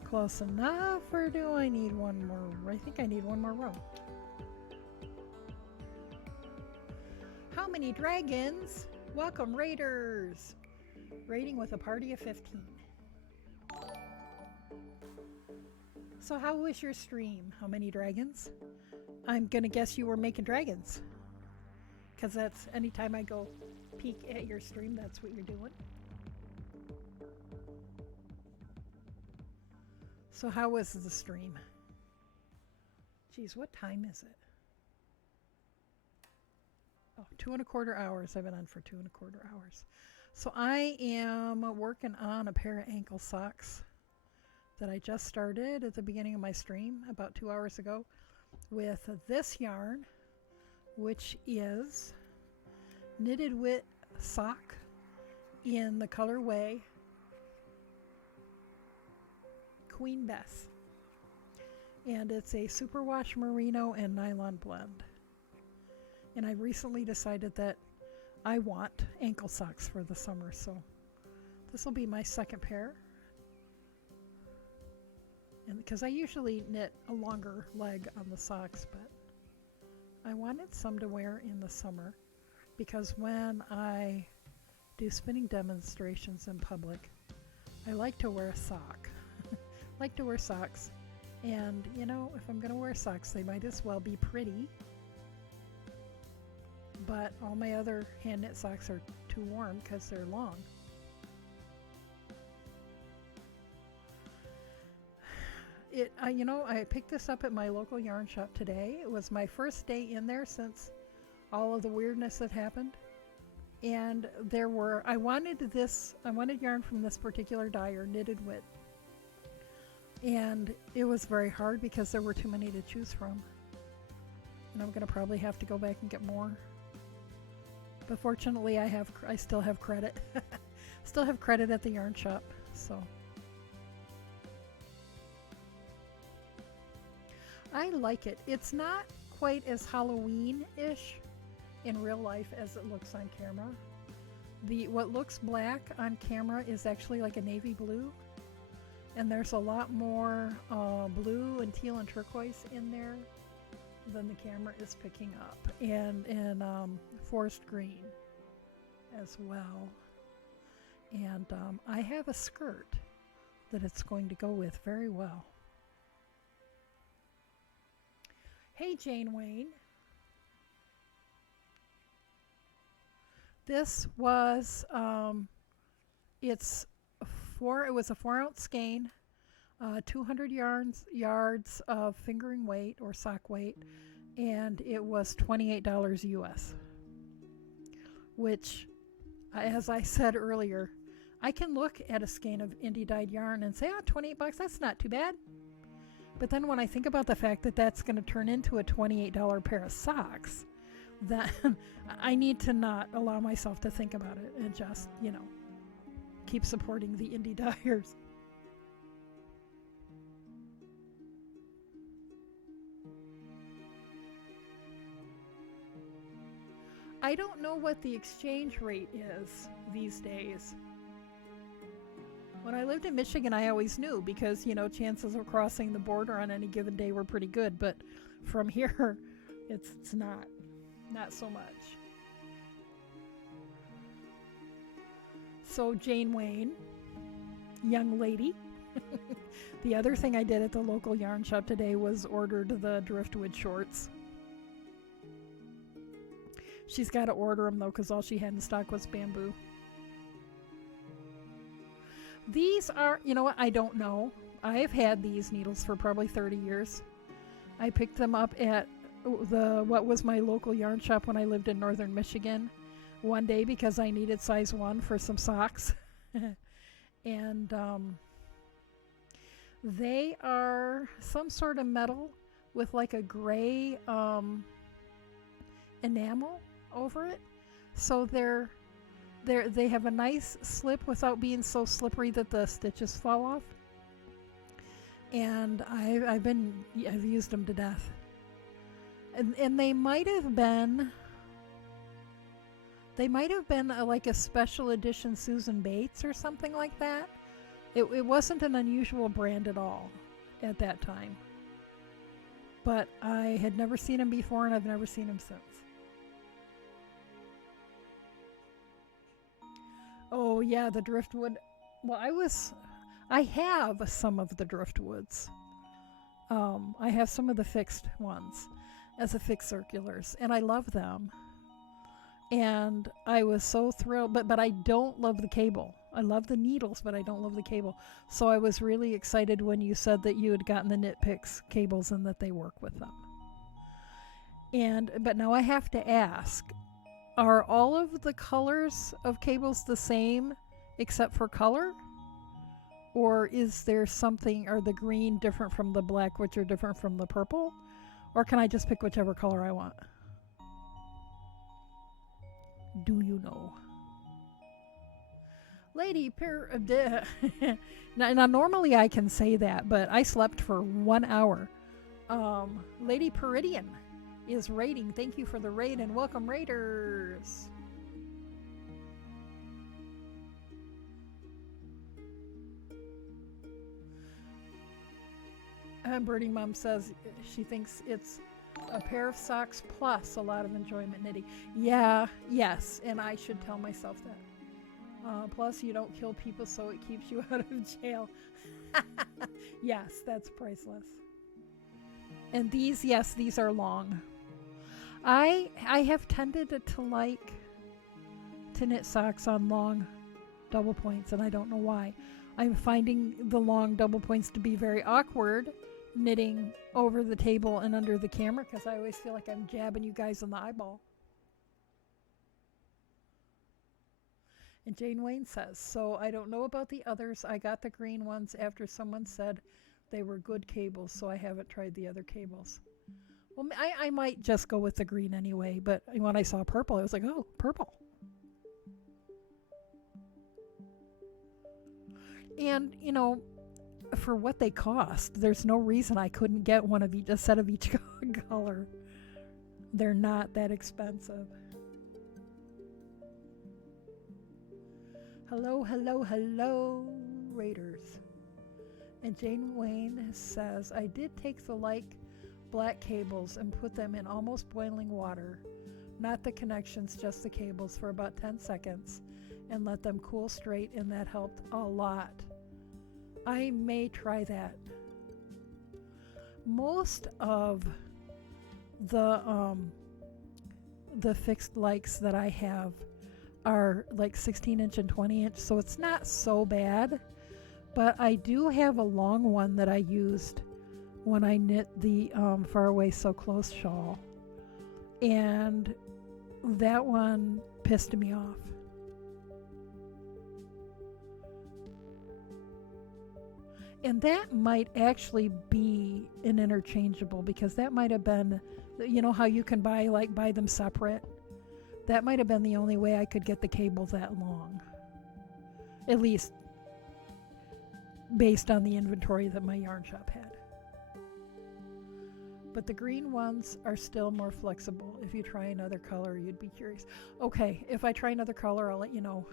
close enough, or do I need one more? I think I need one more row. How many dragons? Welcome, Raiders! Raiding with a party of 15. So how was your stream? How many dragons? I'm gonna guess you were making dragons. Because that's anytime I go peek at your stream, that's what you're doing. So how was the stream? Geez, what time is it? Oh, 2¼ hours. I've been on for 2¼ hours. So I am working on a pair of ankle socks that I just started at the beginning of my stream about 2 hours ago with this yarn, which is Knitted Wit Sock in the colorway Queen Bess. And it's a superwash merino and nylon blend. And I recently decided that I want ankle socks for the summer, so this will be my second pair. And because I usually knit a longer leg on the socks, but I wanted some to wear in the summer because when I do spinning demonstrations in public, I like to wear a sock. Like to wear socks, and if I'm gonna wear socks, they might as well be pretty. But all my other hand knit socks are too warm because they're long. I picked this up at my local yarn shop today. It was my first day in there since all of the weirdness that happened. And I wanted yarn from this particular dyer, Knitted Wit. And it was very hard because there were too many to choose from. And I'm going to probably have to go back and get more. But fortunately, I still have credit. Still have credit at the yarn shop, so. I like it. It's not quite as Halloween-ish in real life as it looks on camera. What looks black on camera is actually like a navy blue. And there's a lot more blue and teal and turquoise in there than the camera is picking up. And forest green as well. And I have a skirt that it's going to go with very well. Hey, Jane Wayne. This was, it was a 4-ounce skein, 200 yards of fingering weight or sock weight, and it was $28 US. Which, as I said earlier, I can look at a skein of indie dyed yarn and say, oh, $28, that's not too bad. But then when I think about the fact that that's going to turn into a $28 pair of socks, then I need to not allow myself to think about it and just, keep supporting the indie dyers. I don't know what the exchange rate is these days. When I lived in Michigan, I always knew because, chances of crossing the border on any given day were pretty good. But from here, it's not so much. So Jane Wayne, young lady. The other thing I did at the local yarn shop today was ordered the driftwood shorts. She's got to order them though because all she had in stock was bamboo. These are, what, I don't know. I've had these needles for probably 30 years. I picked them up at what was my local yarn shop when I lived in northern Michigan. one day because I needed size 1 for some socks. And they are some sort of metal with like a gray enamel over it. So they have a nice slip without being so slippery that the stitches fall off. And I've used them to death. And they might have been like a special edition Susan Bates or something like that. It wasn't an unusual brand at all at that time. But I had never seen them before, and I've never seen them since. Oh yeah, the driftwood. Well, I have some of the driftwoods. I have some of the fixed ones as a fixed circulars, and I love them. And I was so thrilled, but I don't love the cable. I love the needles, but I don't love the cable. So I was really excited when you said that you had gotten the Knit Picks cables and that they work with them. But now I have to ask, are all of the colors of cables the same except for color? Or is there something, are the green different from the black, which are different from the purple? Or can I just pick whichever color I want? Do you know? Lady now normally I can say that, but I slept for 1 hour. Lady Peridian is raiding. Thank you for the raid and welcome, raiders. Birdie Mom says she thinks it's a pair of socks plus a lot of enjoyment knitting. Yeah, yes, and I should tell myself that. Plus, you don't kill people, so it keeps you out of jail. Yes, that's priceless. And these, yes, these are long. I have tended to like to knit socks on long double points, and I don't know why. I'm finding the long double points to be very awkward knitting over the table and under the camera because I always feel like I'm jabbing you guys in the eyeball. And Jane Wayne says, so I don't know about the others. I got the green ones after someone said they were good cables, so I haven't tried the other cables. Well, I might just go with the green anyway, but when I saw purple, I was like, oh, purple. And, you know, for what they cost, there's no reason I couldn't get one of each, a set of each color. They're not that expensive. Hello, hello, hello, raiders. And Jane Wayne says, I did take the light black cables and put them in almost boiling water, not the connections, just the cables, for about 10 seconds and let them cool straight, and that helped a lot. I may try that. Most of the fixed likes that I have are like 16-inch and 20-inch, so it's not so bad. But I do have a long one that I used when I knit the Far Away So Close shawl, and that one pissed me off. And that might actually be an interchangeable, because that might have been, you know how you can buy them separate? That might have been the only way I could get the cable that long. At least based on the inventory that my yarn shop had. But the green ones are still more flexible. If you try another color, you'd be curious. Okay, if I try another color, I'll let you know.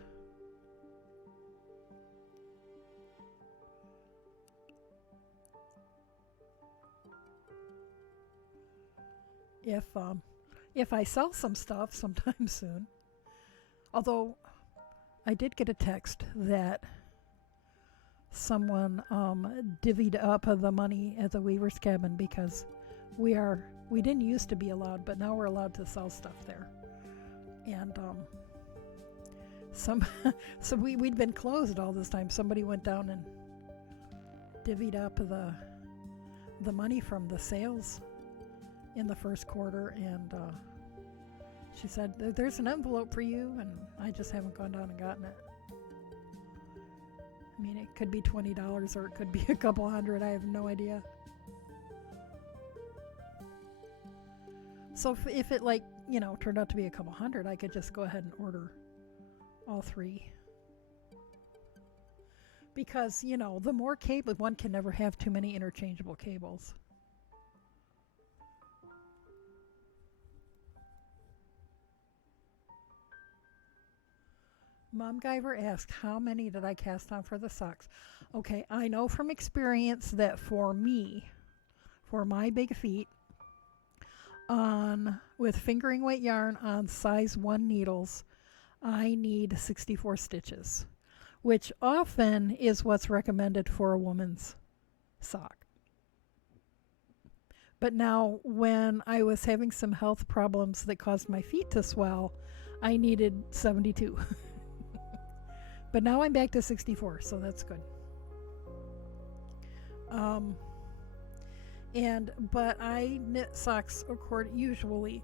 If I sell some stuff sometime soon. Although I did get a text that someone divvied up the money at the Weaver's Cabin, because we didn't used to be allowed, but now we're allowed to sell stuff there. And so we'd been closed all this time. Somebody went down and divvied up the money from the sales in the first quarter, and She said, there's an envelope for you, and I just haven't gone down and gotten it. I mean, it could be $20 or it could be a couple hundred. I have no idea. So if it, like, you know, turned out to be a couple hundred, I could just go ahead and order all 3. Because, you know, the more cable, one can never have too many interchangeable cables. Mom Guyver asked, how many did I cast on for the socks? Okay, I know from experience that for me, for my big feet, with fingering weight yarn on size 1 needles, I need 64 stitches, which often is what's recommended for a woman's sock. But now, when I was having some health problems that caused my feet to swell, I needed 72. But now I'm back to 64, so that's good. But I knit socks usually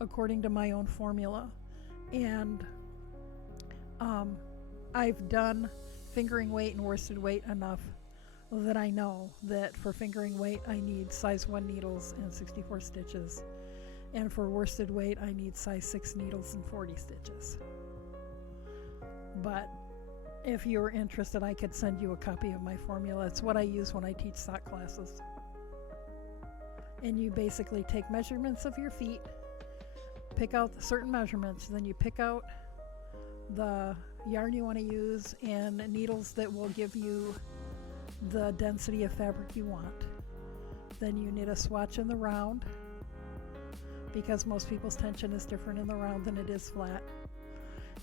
according to my own formula. And I've done fingering weight and worsted weight enough that I know that for fingering weight I need size 1 needles and 64 stitches. And for worsted weight I need size 6 needles and 40 stitches. But if you're interested, I could send you a copy of my formula. It's what I use when I teach sock classes. And you basically take measurements of your feet, pick out certain measurements, then you pick out the yarn you want to use and needles that will give you the density of fabric you want. Then you knit a swatch in the round, because most people's tension is different in the round than it is flat.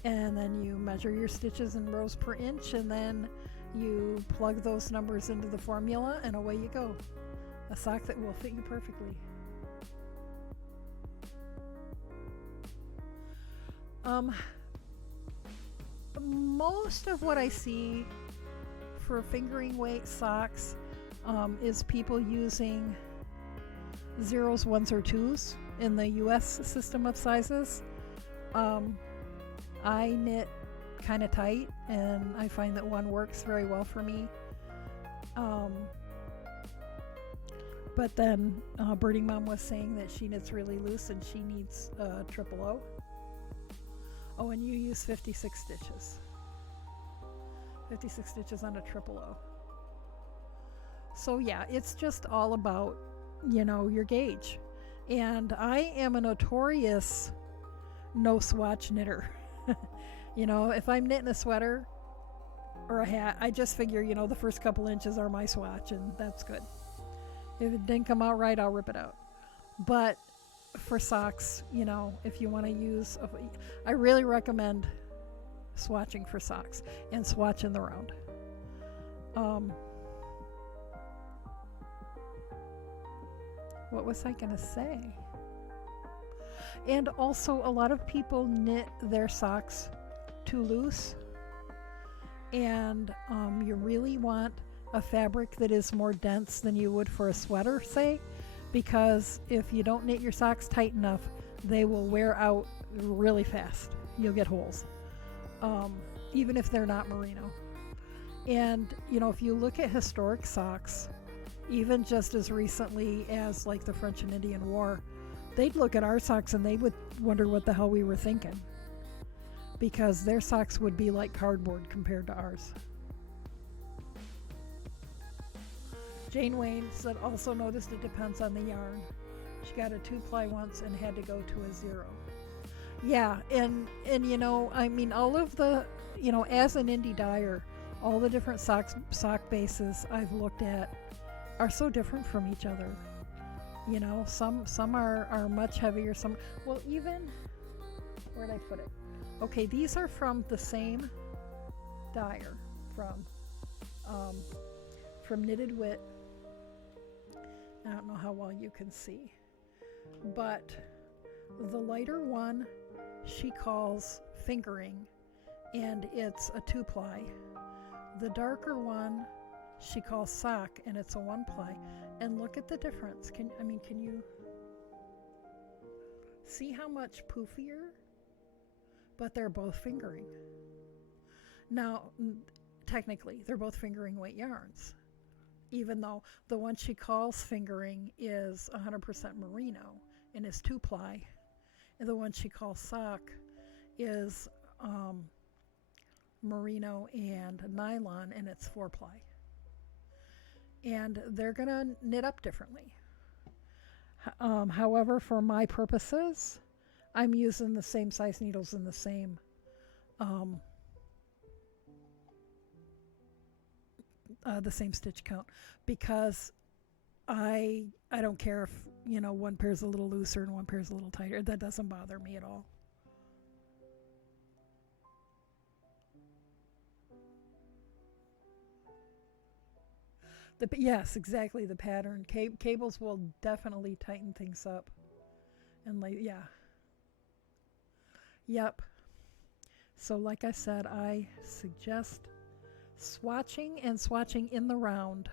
And then you measure your stitches in rows per inch, and then you plug those numbers into the formula, and away you go. A sock that will fit you perfectly. Most of what I see for fingering weight socks is people using 0s, 1s, or 2s in the US system of sizes. I knit kind of tight, and I find that 1 works very well for me. But then Birding Mom was saying that she knits really loose and she needs 000. Oh, and you use 56 stitches. 56 stitches on a 000. So yeah, it's just all about, you know, your gauge. And I am a notorious no swatch knitter. You know, if I'm knitting a sweater or a hat, I just figure, you know, the first couple inches are my swatch, and that's good. If it didn't come out right, I'll rip it out. But for socks, you know, if you want to use, I really recommend swatching for socks and swatch in the round. What was I going to say? And also, a lot of people knit their socks too loose, and you really want a fabric that is more dense than you would for a sweater, say, because if you don't knit your socks tight enough, they will wear out really fast. You'll get holes, even if they're not merino. And, you know, if you look at historic socks, even just as recently as like the French and Indian War, they'd look at our socks and they would wonder what the hell we were thinking, because their socks would be like cardboard compared to ours. Jane Wayne said, also noticed it depends on the yarn. She got a 2-ply once and had to go to a 0. Yeah, and you know, I mean, all of the, you know, as an indie dyer, all the different sock bases I've looked at are so different from each other. You know, some are much heavier, some, well, even, where'd I put it? Okay, these are from the same dyer, from Knitted Wit. I don't know how well you can see, but the lighter one she calls fingering, and it's a 2-ply. The darker one she calls sock, and it's a 1-ply. And look at the difference. Can you See how much poofier? But they're both fingering. Now, technically, they're both fingering weight yarns, even though the one she calls fingering is 100% merino and is 2-ply, and the one she calls sock is merino and nylon, and it's 4-ply. And they're going to knit up differently. However, for my purposes, I'm using the same size needles and the same stitch count, because I don't care if, you know, one pair's a little looser and one pair's a little tighter. That doesn't bother me at all. Yes, exactly, the pattern. Cables will definitely tighten things up. And yeah. Yep. So like I said, I suggest swatching and swatching in the round.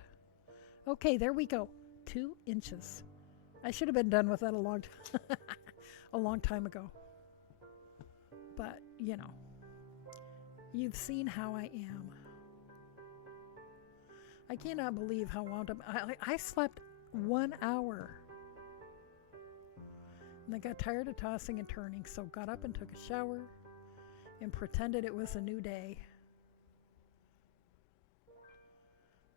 Okay, there we go. 2 inches. I should have been done with that a long time ago. But, you know, you've seen how I am. I cannot believe how wound up. I slept 1 hour. And I got tired of tossing and turning, so got up and took a shower and pretended it was a new day.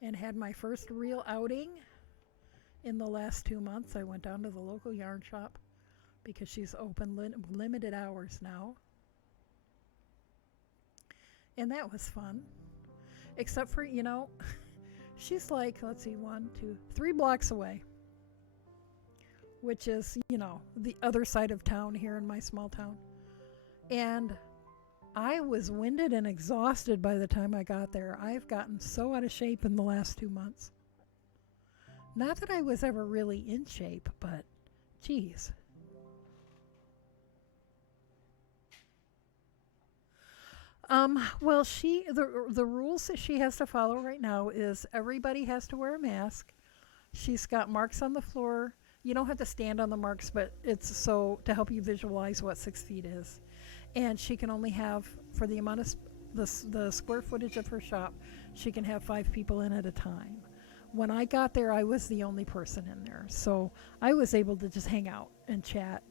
And had my first real outing in the last 2 months. I went down to the local yarn shop because she's open limited hours now. And that was fun. Except for, you know, she's like, let's see, 3 blocks away, which is, you know, the other side of town here in my small town. And I was winded and exhausted by the time I got there. I've gotten so out of shape in the last 2 months. Not that I was ever really in shape, but geez. Well, the rules that she has to follow right now is everybody has to wear a mask. She's got marks on the floor. You don't have to stand on the marks, but it's so to help you visualize what 6 feet is. And she can only have, for the amount of the square footage of her shop, she can have 5 people in at a time. When I got there, I was the only person in there, so I was able to just hang out and chat.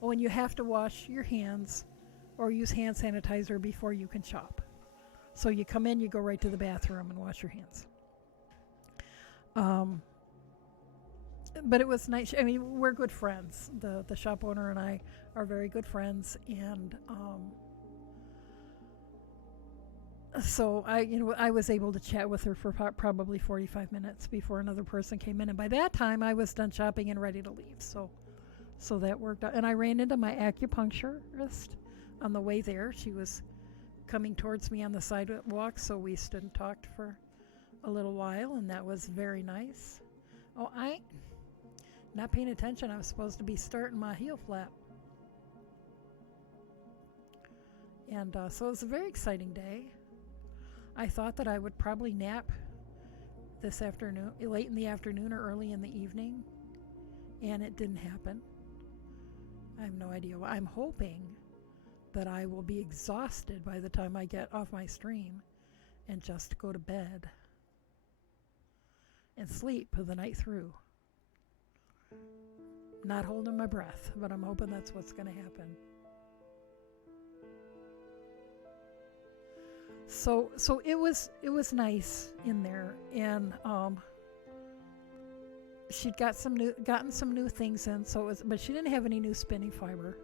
Oh, and you have to wash your hands or use hand sanitizer before you can shop. So you come in, you go right to the bathroom and wash your hands. But it was nice. I mean, we're good friends. The shop owner and I are very good friends, and so I was able to chat with her for probably 45 minutes before another person came in, and by that time I was done shopping and ready to leave. So that worked out. And I ran into my acupuncturist on the way there. She was coming towards me on the sidewalk, so we stood and talked for a little while, and that was very nice. Oh, not paying attention. I was supposed to be starting my heel flap. And so it was a very exciting day. I thought that I would probably nap this afternoon, late in the afternoon or early in the evening, and it didn't happen. I have no idea why. I'm hoping that I will be exhausted by the time I get off my stream and just go to bed and sleep the night through. Not holding my breath, but I'm hoping that's what's going to happen. So it was nice in there, and she'd gotten some new things in. But she didn't have any new spinning fiber,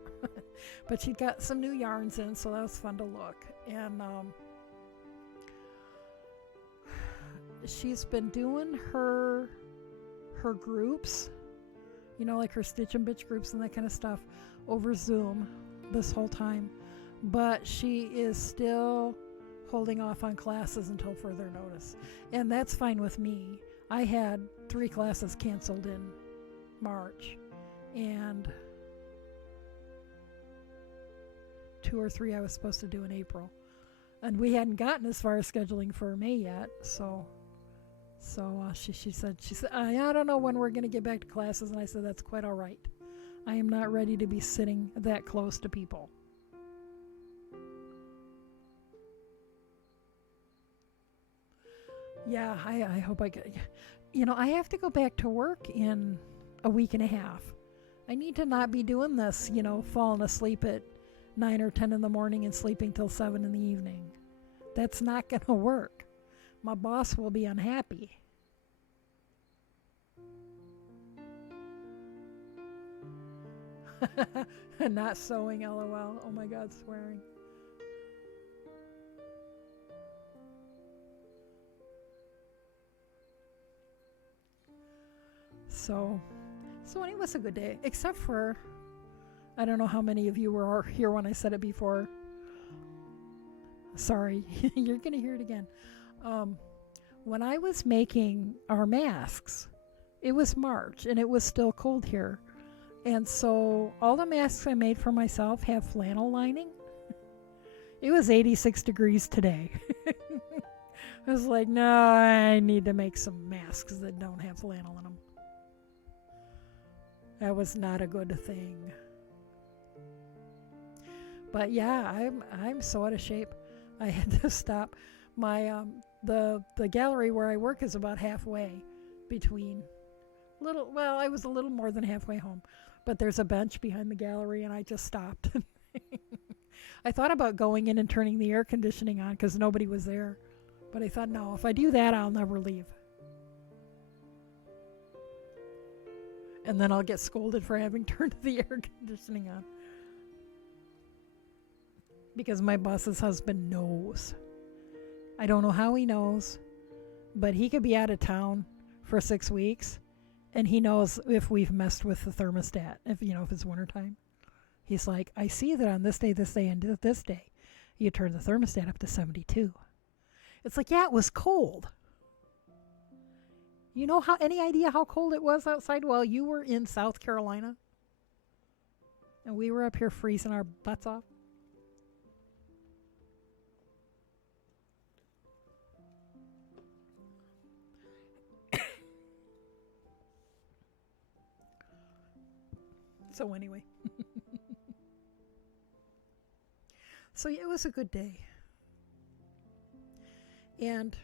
but she'd got some new yarns in, so that was fun to look. And she's been doing her groups, you know, like her Stitch and Bitch groups and that kind of stuff, over Zoom this whole time. But she is still holding off on classes until further notice. And that's fine with me. I had 3 classes canceled in March, and 2 or 3 I was supposed to do in April. And we hadn't gotten as far as scheduling for May yet, so she said, I don't know when we're going to get back to classes, and I said, that's quite all right. I am not ready to be sitting that close to people. Yeah, I hope I get. I have to go back to work in a week and a half. I need to not be doing this, falling asleep at 9 or 10 in the morning and sleeping till 7 in the evening. That's not going to work. My boss will be unhappy. Not sewing, lol. Oh my God, swearing. So it was a good day, except for, I don't know how many of you were here when I said it before. Sorry, you're going to hear it again. When I was making our masks, it was March and it was still cold here. And so all the masks I made for myself have flannel lining. It was 86 degrees today. I was like, no, I need to make some masks that don't have flannel in them. That was not a good thing. But yeah, I'm so out of shape. I had to stop. My the gallery where I work is about halfway between I was a little more than halfway home, but there's a bench behind the gallery and I just stopped. I thought about going in and turning the air conditioning on because nobody was there, but I thought, no, if I do that, I'll never leave. And then I'll get scolded for having turned the air conditioning on. Because my boss's husband knows. I don't know how he knows, but he could be out of town for 6 weeks, and he knows if we've messed with the thermostat, if it's wintertime. He's like, I see that on this day, and this day, you turn the thermostat up to 72. It's like, yeah, it was cold. Any idea how cold it was outside while you were in South Carolina? And we were up here freezing our butts off? So anyway. So yeah, it was a good day. And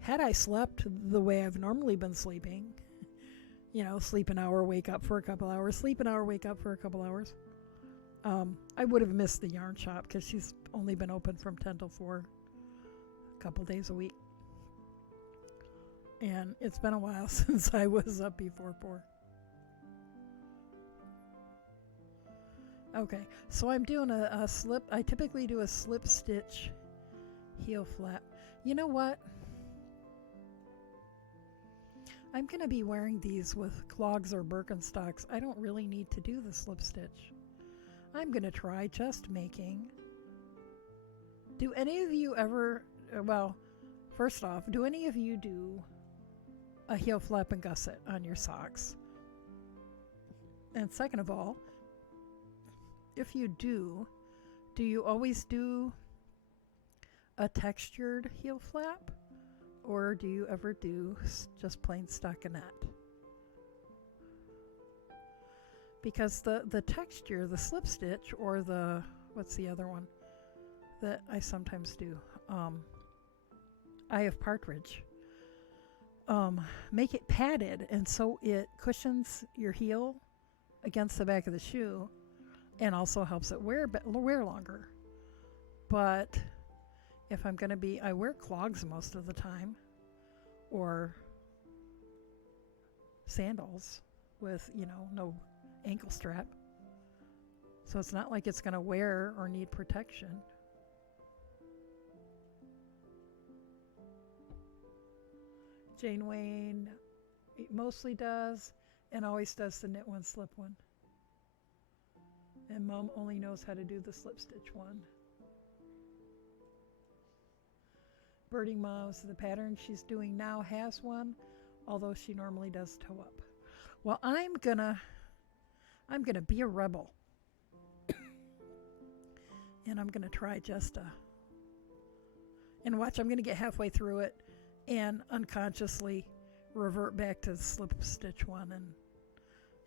had I slept the way I've normally been sleeping, sleep an hour, wake up for a couple hours, sleep an hour, wake up for a couple hours, I would have missed the yarn shop because she's only been open from 10 till 4 a couple days a week. And it's been a while since I was up before 4. Okay, so I'm doing a slip. I typically do a slip stitch heel flap. You know what? I'm going to be wearing these with clogs or Birkenstocks. I don't really need to do the slip stitch. I'm going to try just making. Do any of you ever, first off, do any of you do a heel flap and gusset on your socks? And second of all, if you do you always do a textured heel flap? Or do you ever do just plain stockinette? Because the texture, the slip stitch, or what's the other one that I sometimes do? Eye of Partridge. Make it padded, and so it cushions your heel against the back of the shoe, and also helps it wear longer. But if I'm going to I wear clogs most of the time, or sandals with, no ankle strap. So it's not like it's going to wear or need protection. Jane Wayne mostly does, and always does the knit one, slip one. And Mom only knows how to do the slip stitch one. Birding Moms, the pattern she's doing now has one, although she normally does toe up. Well, I'm gonna be a rebel. And I'm gonna try just and watch, I'm gonna get halfway through it and unconsciously revert back to the slip stitch one and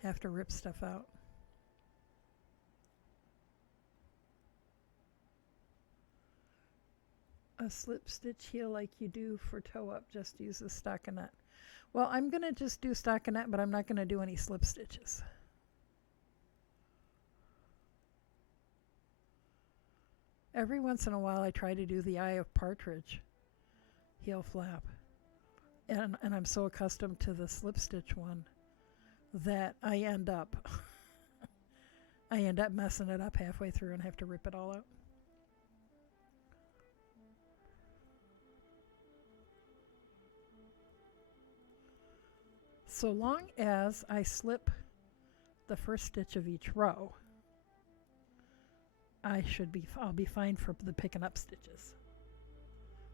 have to rip stuff out. a slip stitch heel like you do for toe up, just use a stockinette. Well, I'm going to just do stockinette, but I'm not going to do any slip stitches. Every once in a while I try to do the eye of partridge heel flap. And I'm so accustomed to the slip stitch one that I end up messing it up halfway through and have to rip it all out. So long as I slip the first stitch of each row, I'll be fine for the picking up stitches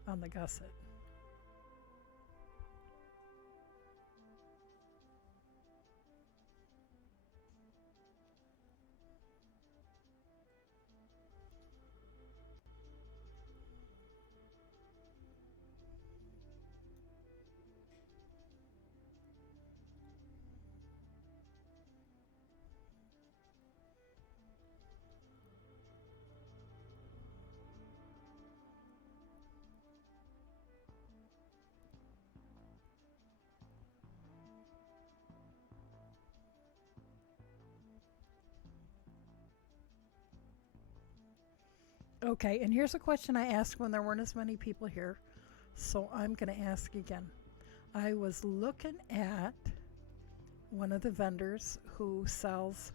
on the gusset. Okay, and here's a question I asked when there weren't as many people here, so I'm going to ask again. I was looking at one of the vendors who sells,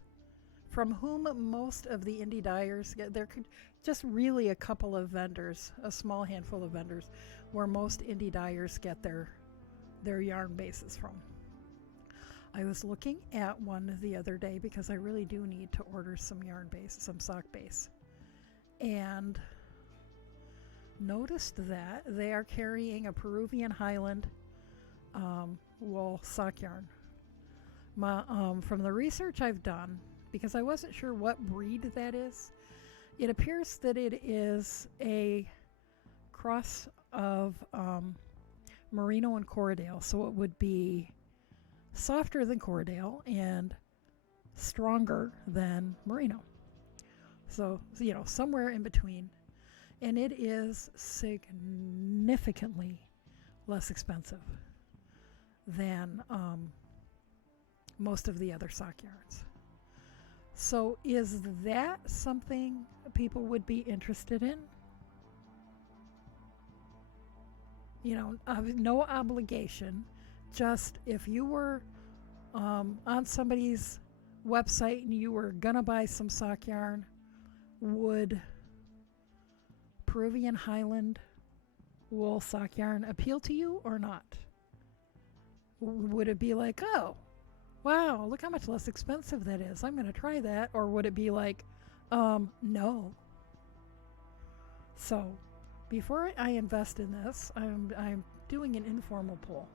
from whom most of the indie dyers get. There could just really a couple of vendors, a small handful of vendors, where most indie dyers get their yarn bases from. I was looking at one the other day because I really do need to order some yarn base, some sock base, and noticed that they are carrying a Peruvian Highland wool sock yarn. From the research I've done, because I wasn't sure what breed that is, it appears that it is a cross of Merino and Corriedale, so it would be softer than Corriedale and stronger than Merino. So, somewhere in between. And it is significantly less expensive than most of the other sock yarns. So is that something people would be interested in? No obligation. Just if you were on somebody's website and you were gonna buy some sock yarn, would Peruvian Highland wool sock yarn appeal to you or not? Would it be like, oh, wow, look how much less expensive that is, I'm going to try that? Or would it be like, no? So before I invest in this, I'm doing an informal poll.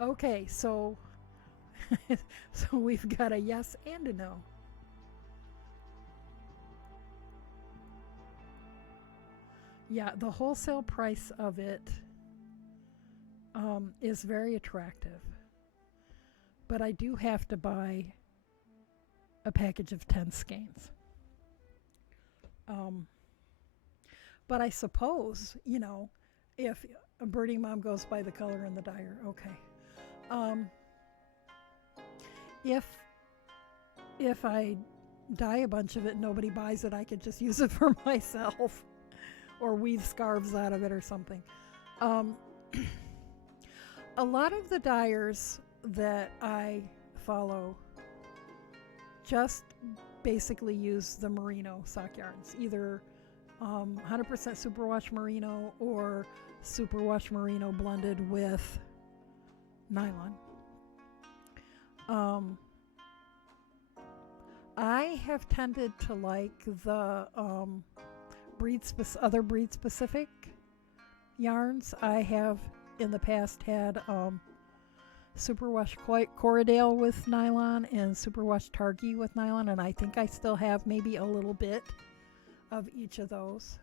Okay, so so we've got a yes and a no. Yeah, the wholesale price of it is very attractive, but I do have to buy a package of 10 skeins. But I suppose, if a Birding Mom goes by the color in the dyer, okay. If I dye a bunch of it and nobody buys it, I could just use it for myself or weave scarves out of it or something. A lot of the dyers that I follow just basically use the merino sock yarns, either 100% superwash merino or superwash merino blended with nylon. I have tended to like the other breed specific yarns. I have in the past had superwash Corriedale with nylon and superwash Targhee with nylon, and I think I still have maybe a little bit of each of those.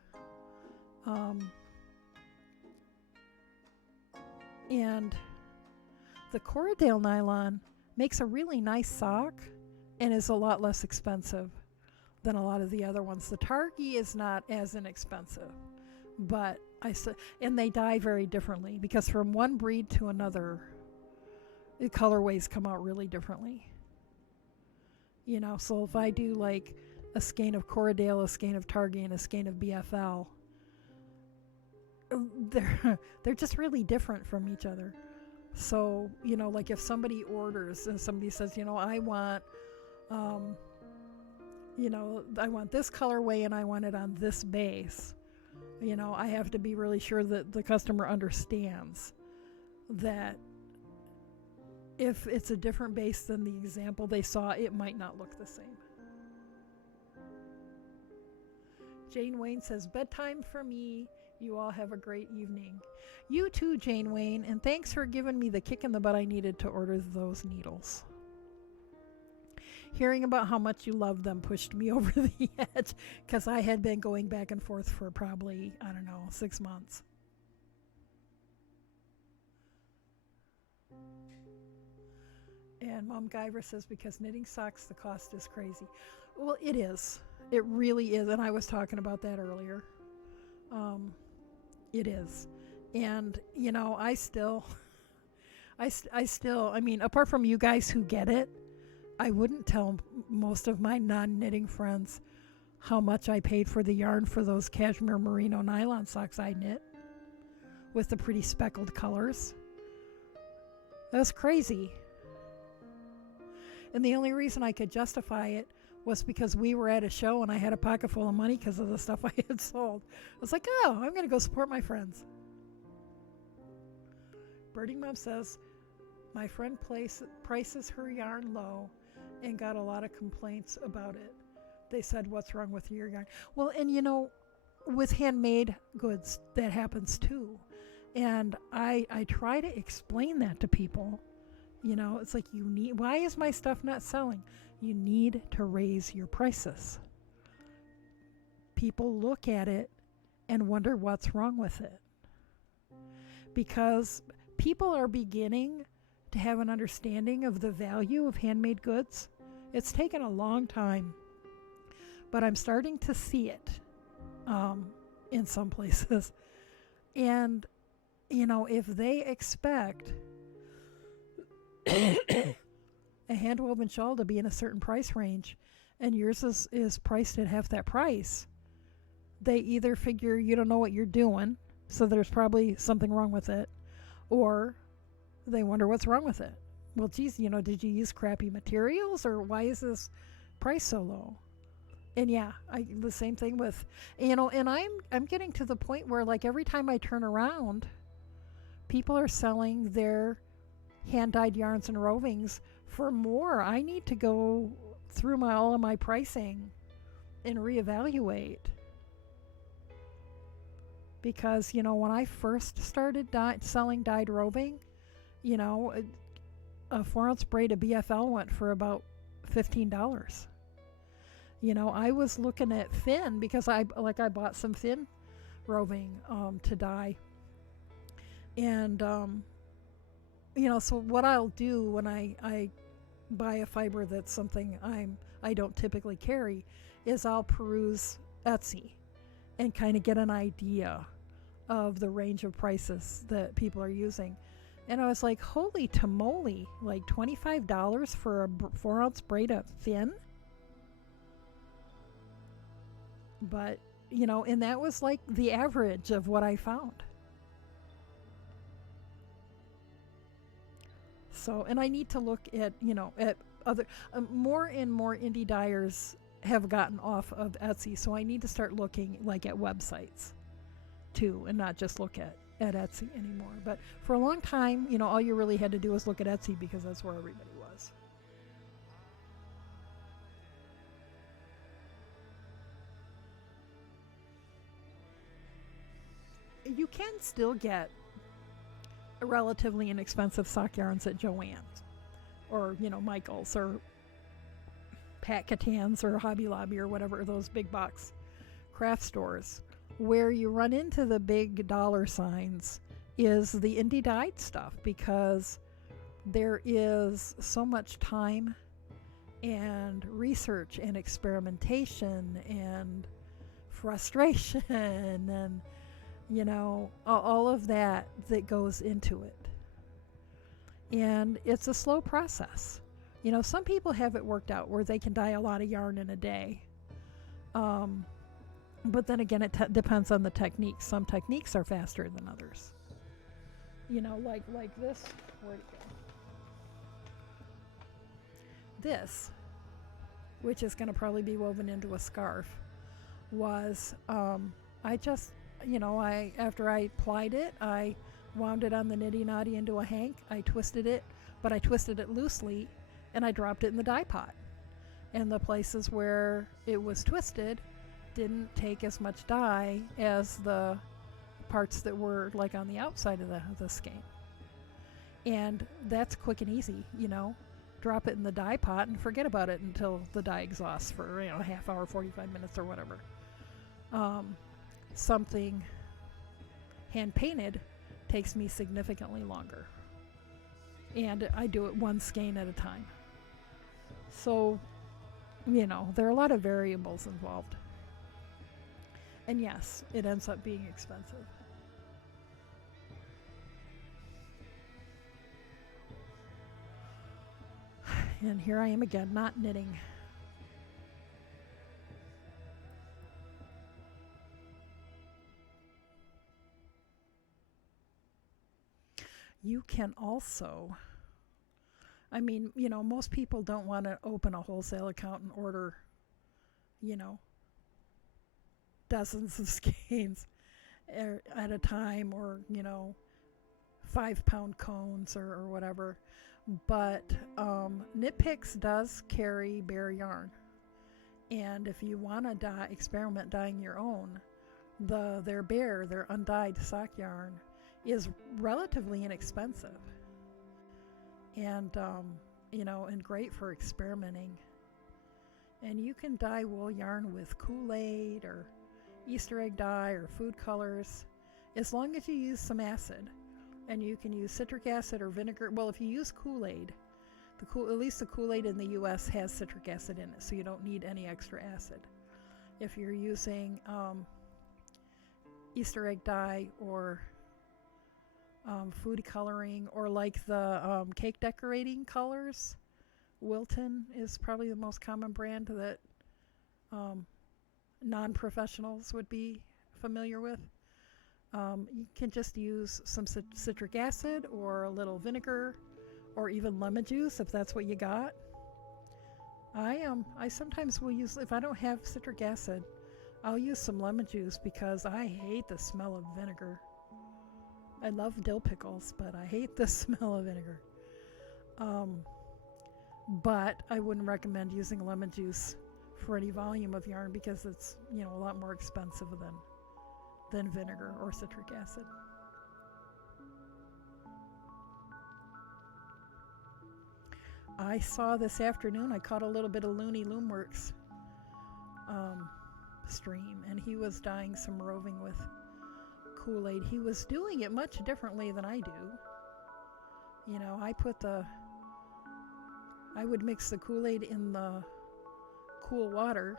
And The Corriedale nylon makes a really nice sock and is a lot less expensive than a lot of the other ones. The Targhee is not as inexpensive, but and they dye very differently because from one breed to another, the colorways come out really differently. You know, so if I do like a skein of Corriedale, a skein of Targhee, and a skein of BFL, they're just really different from each other. So, you know, like if somebody orders and somebody says, you know, I want this colorway and I want it on this base, you know, I have to be really sure that the customer understands that if it's a different base than the example they saw, it might not look the same. Jane Wayne says, bedtime for me. You all have a great evening. You too, Jane Wayne, and thanks for giving me the kick in the butt I needed to order those needles. Hearing about how much you love them pushed me over the edge because I had been going back and forth for probably, 6 months. And Mom Guyver says, because knitting socks, the cost is crazy. Well, it is. It really is. And I was talking about that earlier. It is. And, you know, I still, I mean, apart from you guys who get it, I wouldn't tell most of my non-knitting friends how much I paid for the yarn for those cashmere merino nylon socks I knit with the pretty speckled colors. That's crazy. And the only reason I could justify it was because we were at a show and I had a pocket full of money because of the stuff I had sold. I was like, oh, I'm going to go support my friends. Birding Mom says, my friend prices her yarn low and got a lot of complaints about it. They said, what's wrong with your yarn? Well, and you know, with handmade goods, that happens too. And I try to explain that to people. You know, it's like why is my stuff not selling? You need to raise your prices. People look at it and wonder what's wrong with it. Because people are beginning to have an understanding of the value of handmade goods. It's taken a long time, but I'm starting to see it in some places. And, you know, if they expect a hand-woven shawl to be in a certain price range and yours is priced at half that price, they either figure you don't know what you're doing, so there's probably something wrong with it, or they wonder what's wrong with it. Well, geez, you know, did you use crappy materials, or why is this price so low? And yeah, the same thing with, you know, and I'm getting to the point where, like, every time I turn around, people are selling their hand-dyed yarns and rovings for more. I need to go through all of my pricing and reevaluate. Because, you know, when I first started selling dyed roving, you know, a 4-ounce braid of BFL went for about $15. You know, I was looking at Finn because I bought some Finn roving to dye. And, you know, so what I'll do when I buy a fiber that's something I don't typically carry is I'll peruse Etsy and kind of get an idea of the range of prices that people are using. And I was like, holy tamale, like $25 for a 4-ounce braid of Finn? But, you know, and that was like the average of what I found. So, and I need to look at, you know, at other, more and more indie dyers have gotten off of Etsy. So I need to start looking like at websites too, and not just look at Etsy anymore. But for a long time, you know, all you really had to do was look at Etsy because that's where everybody was. You can still get relatively inexpensive sock yarns at Joann's or, you know, Michael's or Pat Catan's or Hobby Lobby or whatever, those big box craft stores. Where you run into the big dollar signs is the indie dyed stuff, because there is so much time and research and experimentation and frustration and all of that goes into it. And it's a slow process. Some people have it worked out where they can dye a lot of yarn in a day. But then again, it depends on the technique. Some techniques are faster than others. Like this. Where'd it go? This, which is going to probably be woven into a scarf, was I just, after I plied it, I wound it on the niddy noddy into a hank. I twisted it, but I twisted it loosely, and I dropped it in the dye pot. And the places where it was twisted didn't take as much dye as the parts that were like on the outside of the skein. And that's quick and easy, drop it in the dye pot and forget about it until the dye exhausts for a half hour, 45 minutes or whatever. Something hand painted takes me significantly longer, and I do it one skein at a time. So there are a lot of variables involved, and yes, it ends up being expensive. And here I am again, not knitting. You can also, most people don't want to open a wholesale account and order, dozens of skeins at a time, or, 5-pound cones or whatever. But Knit Picks does carry bare yarn, and if you want to experiment dyeing your own, their undyed sock yarn is relatively inexpensive, and and great for experimenting. And you can dye wool yarn with Kool-Aid or Easter egg dye or food colors, as long as you use some acid. And you can use citric acid or vinegar. Well, if you use Kool-Aid, at least the Kool-Aid in the US has citric acid in it, so you don't need any extra acid. If you're using Easter egg dye or food coloring, or like the cake decorating colors, Wilton is probably the most common brand that non-professionals would be familiar with. You can just use some citric acid or a little vinegar or even lemon juice if that's what you got. I sometimes will use, if I don't have citric acid, I'll use some lemon juice because I hate the smell of vinegar. I love dill pickles, but I hate the smell of vinegar. But I wouldn't recommend using lemon juice for any volume of yarn because it's a lot more expensive than vinegar or citric acid. I saw this afternoon, I caught a little bit of Looney Loomworks stream, and he was dyeing some roving with Kool-Aid. He was doing it much differently than I do. I would mix the Kool-Aid in the cool water,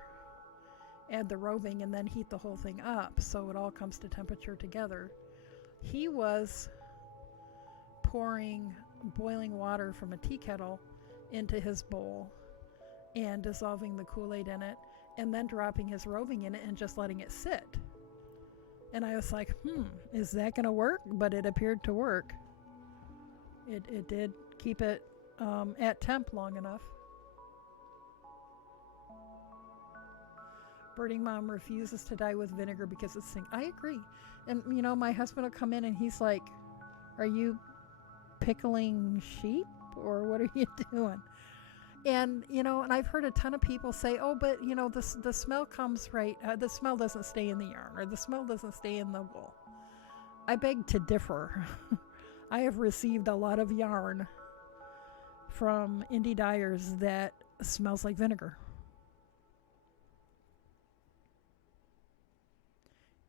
add the roving, and then heat the whole thing up so it all comes to temperature together. He was pouring boiling water from a tea kettle into his bowl and dissolving the Kool-Aid in it, and then dropping his roving in it and just letting it sit. And I was like, is that going to work? But it appeared to work. It did keep it at temp long enough. Birding Mom refuses to dye with vinegar because it's stink. I agree. And my husband will come in and he's like, are you pickling sheep or what are you doing? And and I've heard a ton of people say, oh, but the smell comes right, the smell doesn't stay in the yarn, or the smell doesn't stay in the wool. I beg to differ. I have received a lot of yarn from indie dyers that smells like vinegar.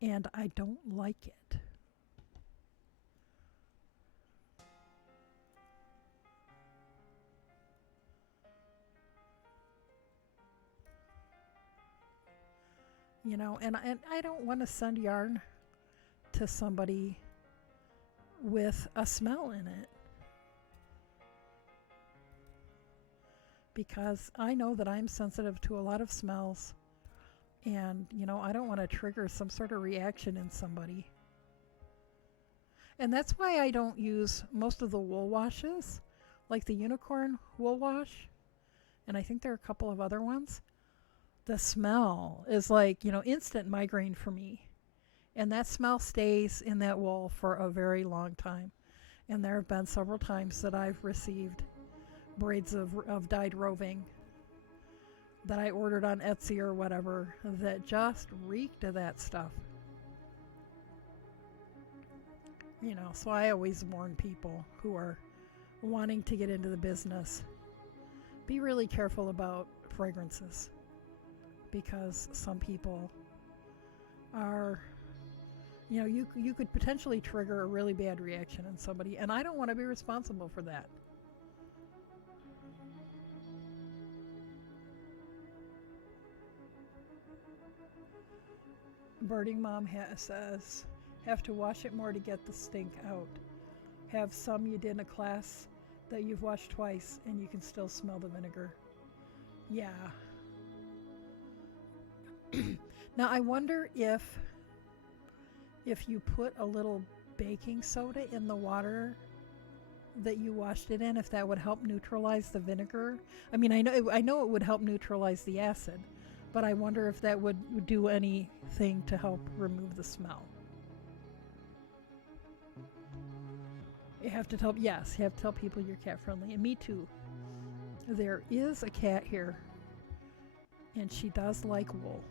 And I don't like it. you know, and I don't want to send yarn to somebody with a smell in it, because I know that I'm sensitive to a lot of smells, and you know, I don't want to trigger some sort of reaction in somebody. And that's why I don't use most of the wool washes, like the Unicorn wool wash, and I think there are a couple of other ones. The smell is like, you know, instant migraine for me. And that smell stays in that wool for a very long time. And there have been several times that I've received braids of dyed roving that I ordered on Etsy or whatever that just reeked of that stuff. You know, so I always warn people who are wanting to get into the business, be really careful about fragrances, because some people are, you know, you could potentially trigger a really bad reaction in somebody, and I don't want to be responsible for that. Birding Mom says, have to wash it more to get the stink out. Have some you did in a class that you've washed twice and you can still smell the vinegar. Yeah. Now I wonder if you put a little baking soda in the water that you washed it in, if that would help neutralize the vinegar. I mean, I know it would help neutralize the acid, but I wonder if that would do anything to help remove the smell. You have to tell people you're cat friendly, and me too. There is a cat here, and she does like wool.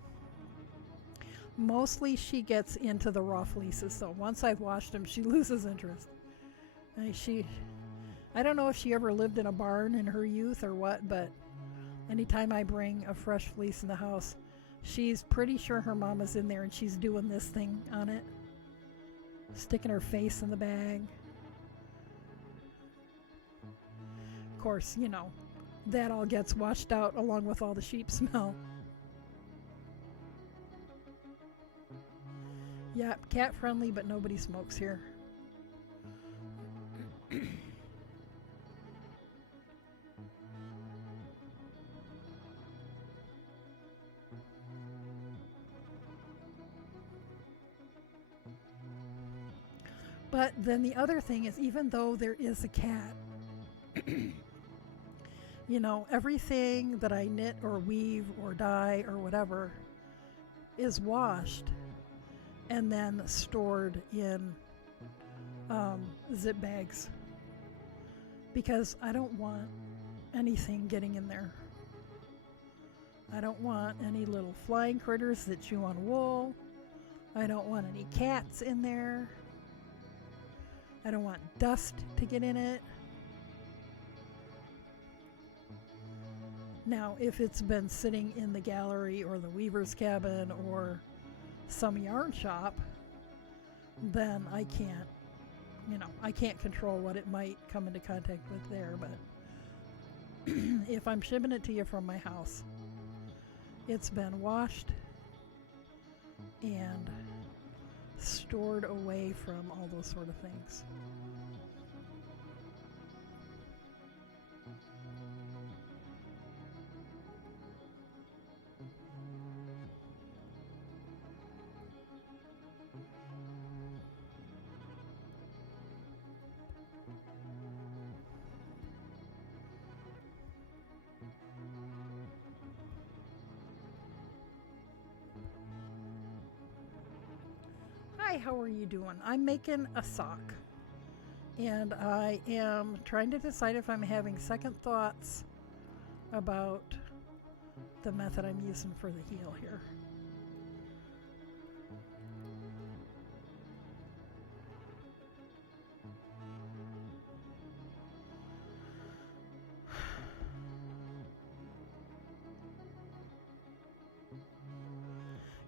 Mostly she gets into the raw fleeces, so once I've washed them, she loses interest. I don't know if she ever lived in a barn in her youth or what, but anytime I bring a fresh fleece in the house, she's pretty sure her mama's in there and she's doing this thing on it, sticking her face in the bag. Of course, you know, that all gets washed out along with all the sheep smell. Yeah, cat friendly, but nobody smokes here. But then the other thing is, even though there is a cat, you know, everything that I knit or weave or dye or whatever is washed and then stored in zip bags, because I don't want anything getting in there. I don't want any little flying critters that chew on wool. I don't want any cats in there. I don't want dust to get in it. Now, if it's been sitting in the gallery or the weaver's cabin or some yarn shop, then I can't, I can't control what it might come into contact with there. But if I'm shipping it to you from my house, it's been washed and stored away from all those sort of things. Hi, how are you doing? I'm making a sock, and I am trying to decide if I'm having second thoughts about the method I'm using for the heel here.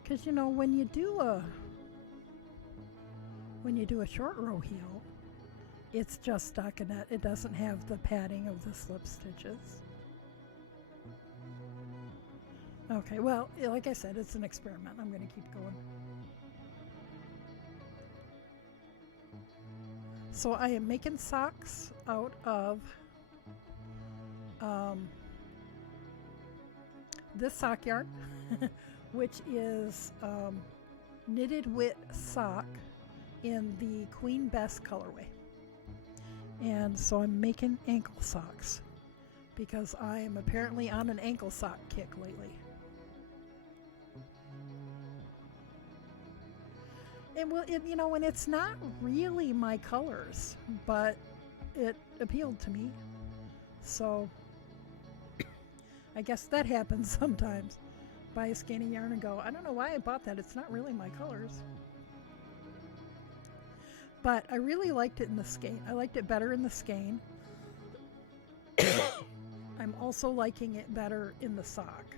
Because when you do a short row heel, it's just stockinette. It doesn't have the padding of the slip stitches. Okay, well, like I said, it's an experiment. I'm going to keep going. So I am making socks out of this sock yarn, which is knitted wit sock in the Queen Bess colorway. And so I'm making ankle socks because I am apparently on an ankle sock kick lately. And well, and it's not really my colors, but it appealed to me. So I guess that happens sometimes. Buy a skein of yarn and go, I don't know why I bought that. It's not really my colors. But I really liked it in the skein. I liked it better in the skein. I'm also liking it better in the sock.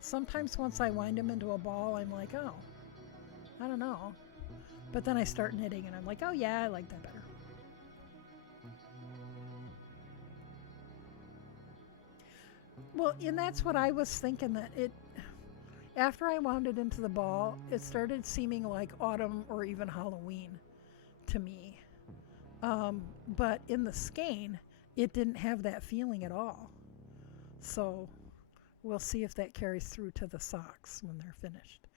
Sometimes once I wind them into a ball, I'm like, oh, I don't know. But then I start knitting and I'm like, oh yeah, I like that better. Well, and that's what I was thinking, that after I wound it into the ball, it started seeming like autumn or even Halloween to me. But in the skein, it didn't have that feeling at all. So we'll see if that carries through to the socks when they're finished.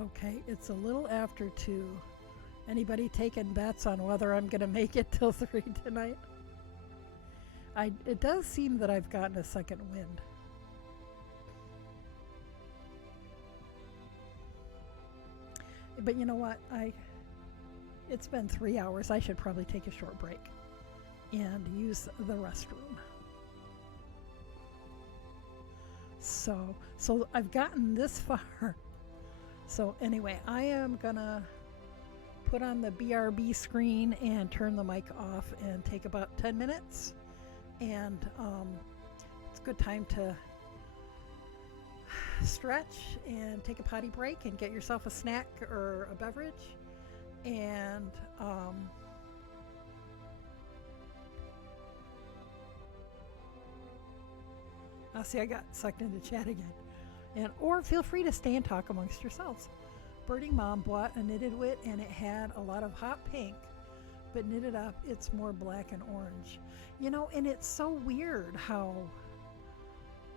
Okay, it's a little after 2. Anybody taking bets on whether I'm going to make it till 3 tonight? It does seem that I've gotten a second wind. But you know what? It's been 3 hours. I should probably take a short break and use the restroom. So I've gotten this far. So anyway, I am gonna put on the BRB screen and turn the mic off and take about 10 minutes. And it's a good time to stretch and take a potty break and get yourself a snack or a beverage. And see, I got sucked into chat again. Or feel free to stay and talk amongst yourselves. Birding Mom bought a knitted wit and it had a lot of hot pink, but knitted up it's more black and orange. And it's so weird how,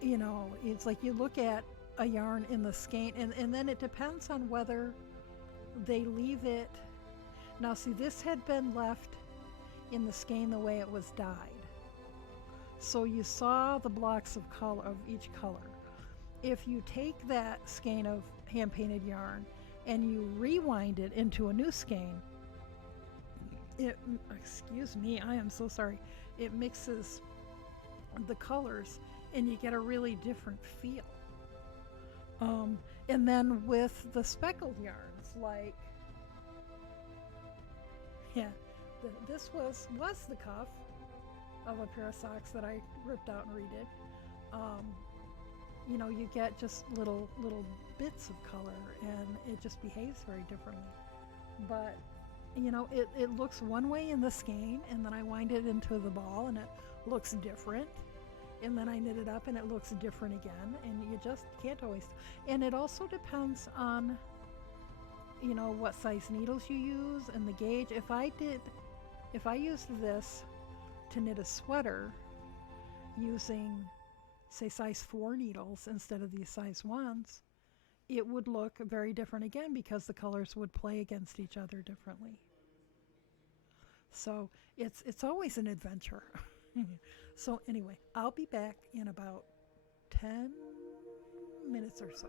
it's like you look at a yarn in the skein and then it depends on whether they leave it. Now see, this had been left in the skein the way it was dyed. So you saw the blocks of color of each color. If you take that skein of hand-painted yarn and you rewind it into a new skein, excuse me, I am so sorry, it mixes the colors and you get a really different feel. And then with the speckled yarns, like, this was the cuff of a pair of socks that I ripped out and redid. You get just little bits of color and it just behaves very differently. But, it looks one way in the skein and then I wind it into the ball and it looks different. And then I knit it up and it looks different again. And you just can't always. And it also depends on, what size needles you use and the gauge. If I used this to knit a sweater using, say, size 4 needles instead of these size 1s, it would look very different again because the colors would play against each other differently. So it's always an adventure. So anyway, I'll be back in about 10 minutes or so.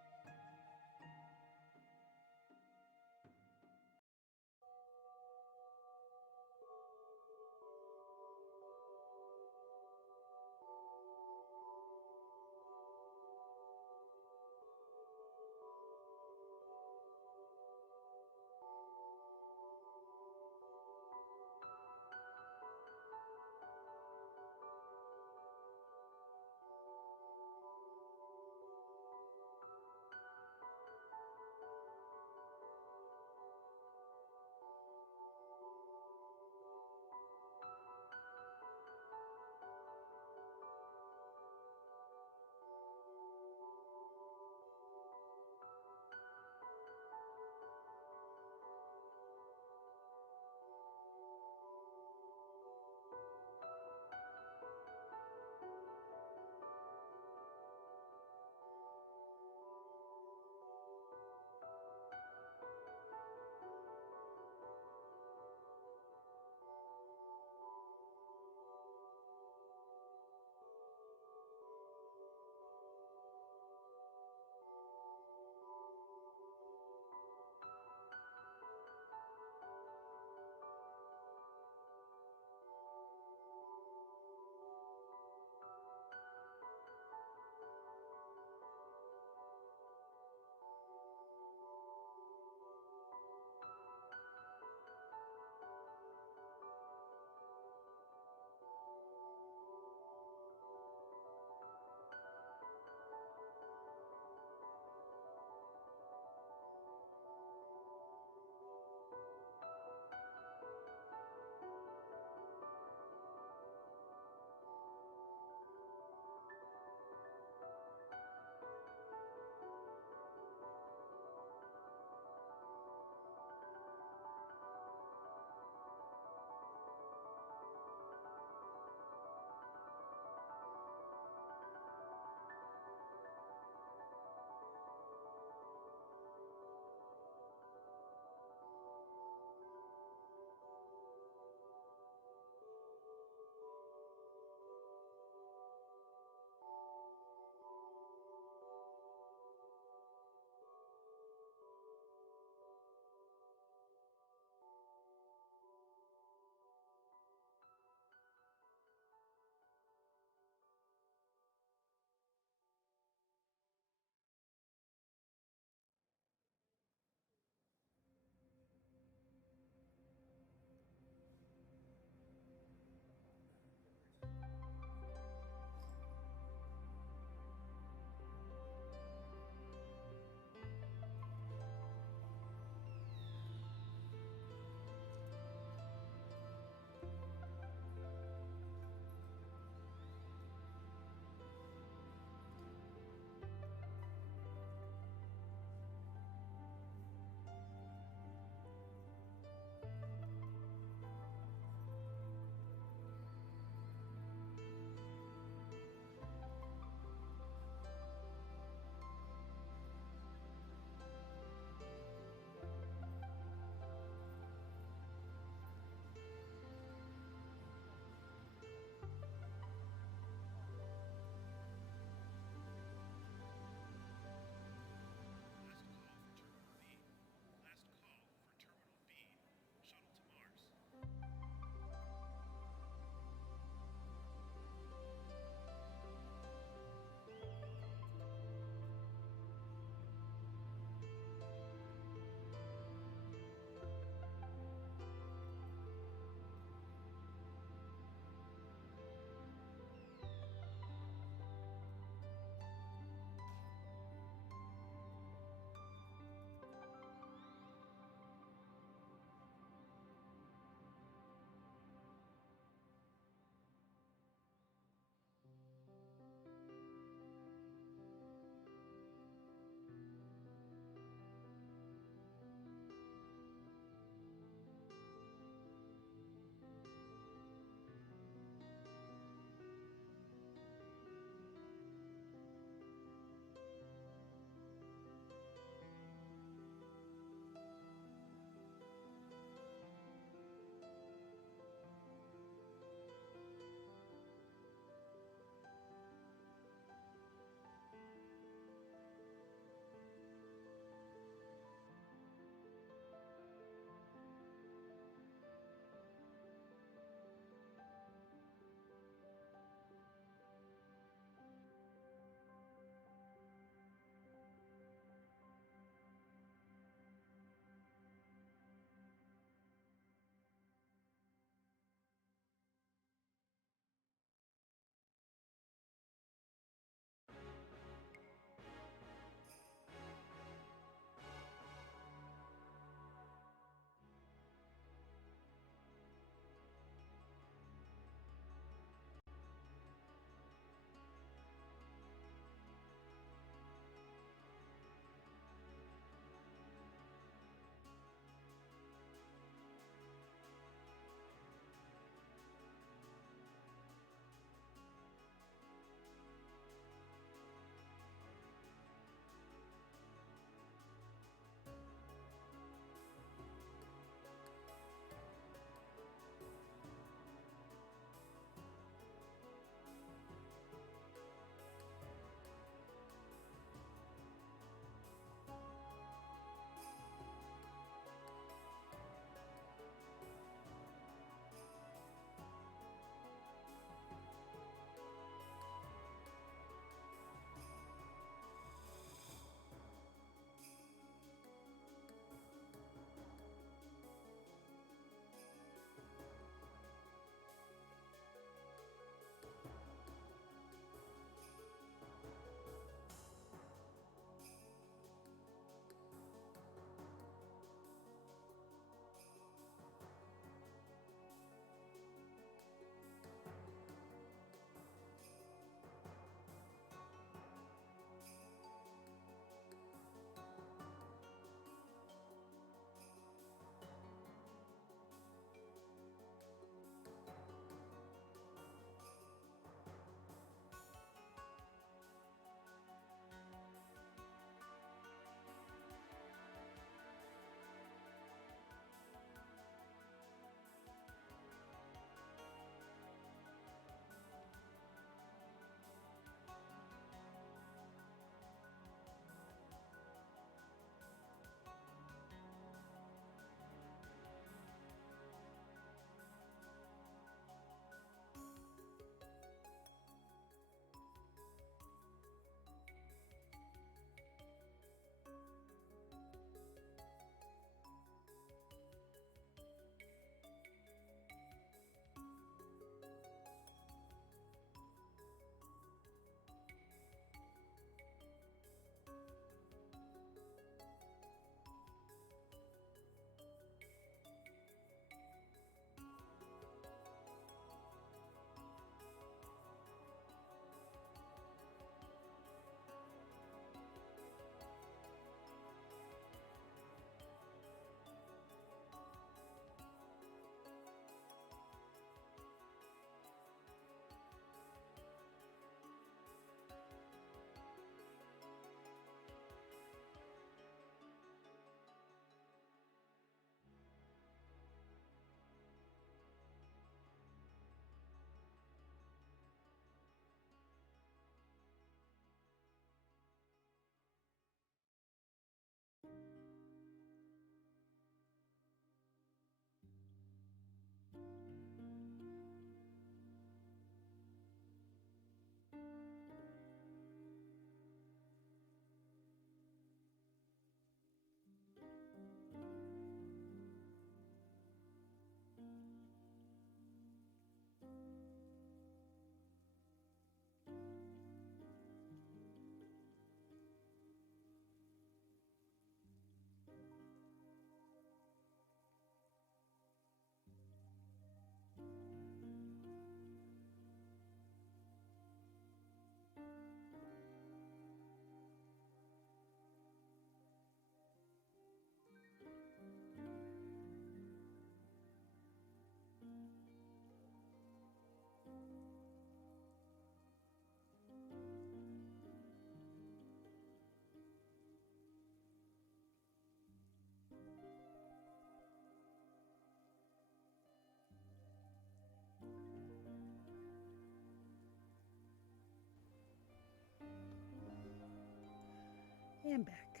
and back.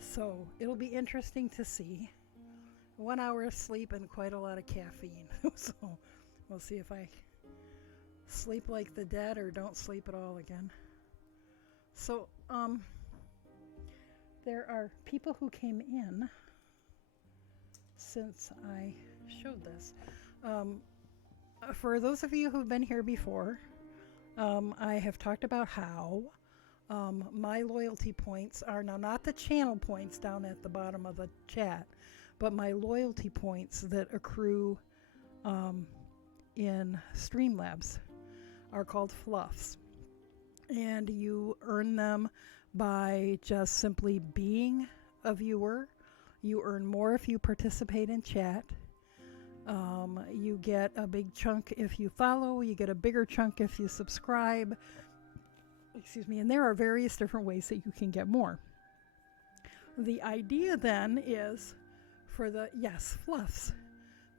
So it'll be interesting to see. 1 hour of sleep and quite a lot of caffeine. So we'll see if I sleep like the dead or don't sleep at all again. So there are people who came in since I showed this. For those of you who've been here before, I have talked about how my loyalty points are now not the channel points down at the bottom of the chat, but my loyalty points that accrue in Streamlabs are called fluffs. And you earn them by just simply being a viewer. You earn more if you participate in chat. You get a big chunk if you follow. You get a bigger chunk if you subscribe. Excuse me. And there are various different ways that you can get more. The idea then is for the, yes, fluffs.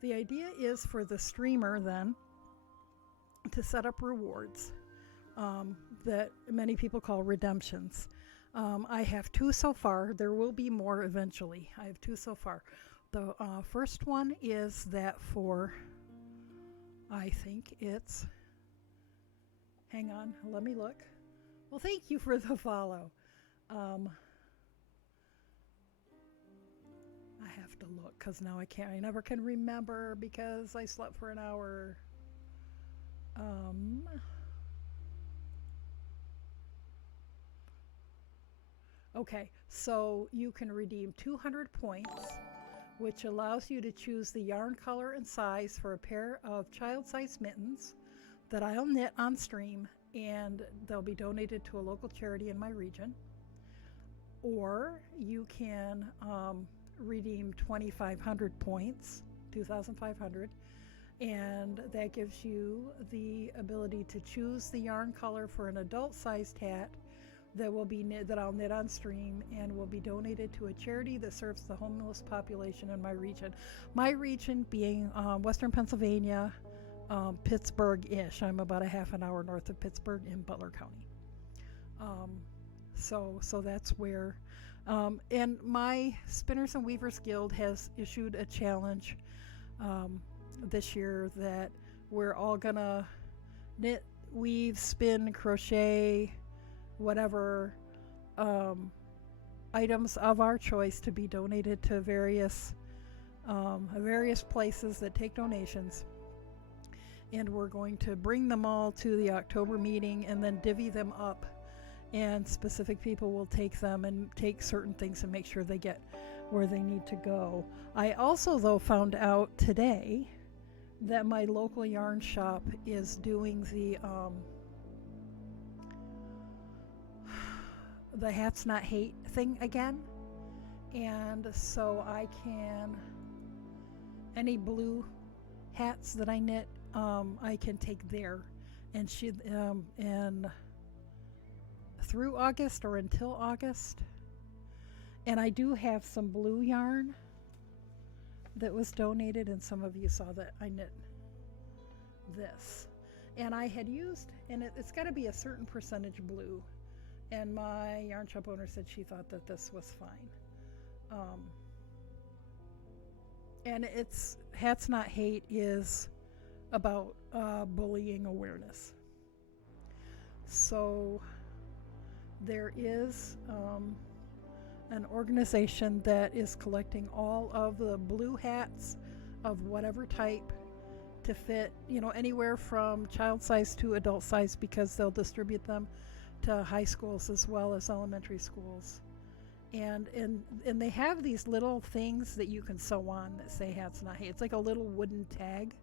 The idea is for the streamer then to set up rewards that many people call redemptions. I have 2 so far. There will be more eventually. I have 2 so far. The first one is that for, I think it's, hang on, let me look. Well, thank you for the follow. I have to look because now I never can remember because I slept for an hour. Okay, so you can redeem 200 points, which allows you to choose the yarn color and size for a pair of child-size mittens that I'll knit on stream, and they'll be donated to a local charity in my region. Or you can redeem 2,500 points, 2,500, and that gives you the ability to choose the yarn color for an adult-sized hat that will be that I'll knit on stream and will be donated to a charity that serves the homeless population in my region. My region being Western Pennsylvania, Pittsburgh-ish. I'm about a half an hour north of Pittsburgh in Butler County. So that's where, and my Spinners and Weavers Guild has issued a challenge this year that we're all gonna knit, weave, spin, crochet, whatever items of our choice to be donated to various places that take donations, and we're going to bring them all to the October meeting and then divvy them up, and specific people will take them and take certain things and make sure they get where they need to go. I also though found out today that my local yarn shop is doing the Hats Not Hate thing again, and so I can, any blue hats that I knit, I can take there, and and through August or until August. And I do have some blue yarn that was donated, and some of you saw that I knit this, and I had used, and it's got to be a certain percentage blue. And my yarn shop owner said she thought that this was fine. And it's Hats Not Hate is about bullying awareness. So there is an organization that is collecting all of the blue hats of whatever type to fit, anywhere from child size to adult size, because they'll distribute them to high schools as well as elementary schools, and they have these little things that you can sew on that say Hats Not Hate. It's like a little wooden tag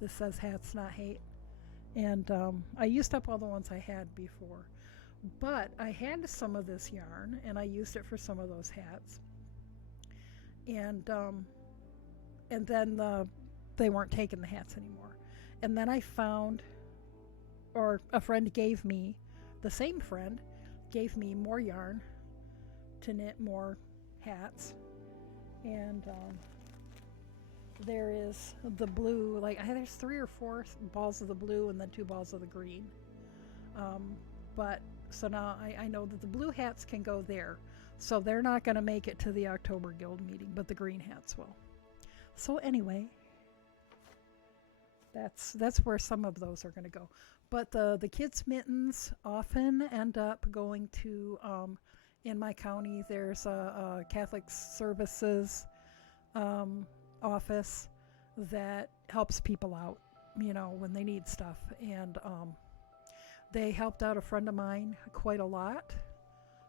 that says Hats Not Hate, and I used up all the ones I had before, but I had some of this yarn and I used it for some of those hats, and then they weren't taking the hats anymore, and then I found, or a friend gave me, the same friend gave me more yarn to knit more hats, and there is the blue, there's 3 or 4 balls of the blue and then 2 balls of the green. But so now I know that the blue hats can go there. So they're not going to make it to the October Guild meeting, but the green hats will. So anyway, that's where some of those are going to go. But the kids' mittens often end up going to, in my county, there's a Catholic Services office that helps people out, when they need stuff. And they helped out a friend of mine quite a lot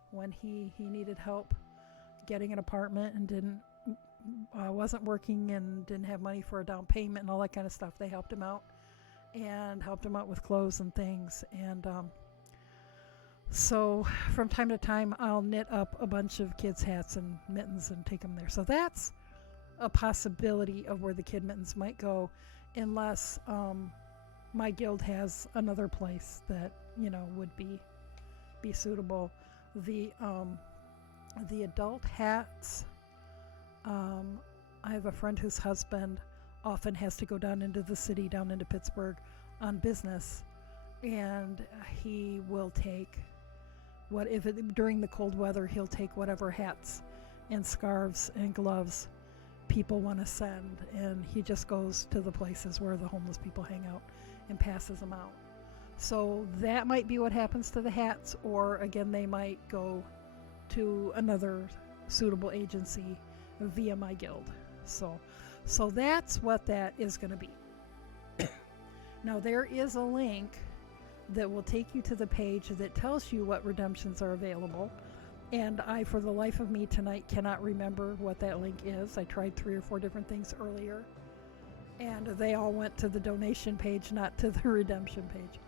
when he needed help getting an apartment and wasn't working and didn't have money for a down payment and all that kind of stuff. They helped him out and helped him out with clothes and things. And so from time to time, I'll knit up a bunch of kids' hats and mittens and take them there. So that's a possibility of where the kid mittens might go, unless my guild has another place that would be suitable. The adult hats, I have a friend whose husband often has to go down into the city, down into Pittsburgh on business, and he will take during the cold weather, he'll take whatever hats and scarves and gloves people want to send, and he just goes to the places where the homeless people hang out and passes them out. So that might be what happens to the hats, or again, they might go to another suitable agency via my guild. So that's what that is going to be. Now there is a link that will take you to the page that tells you what redemptions are available. And I, for the life of me tonight, cannot remember what that link is. I tried 3 or 4 different things earlier, and they all went to the donation page, not to the redemption page.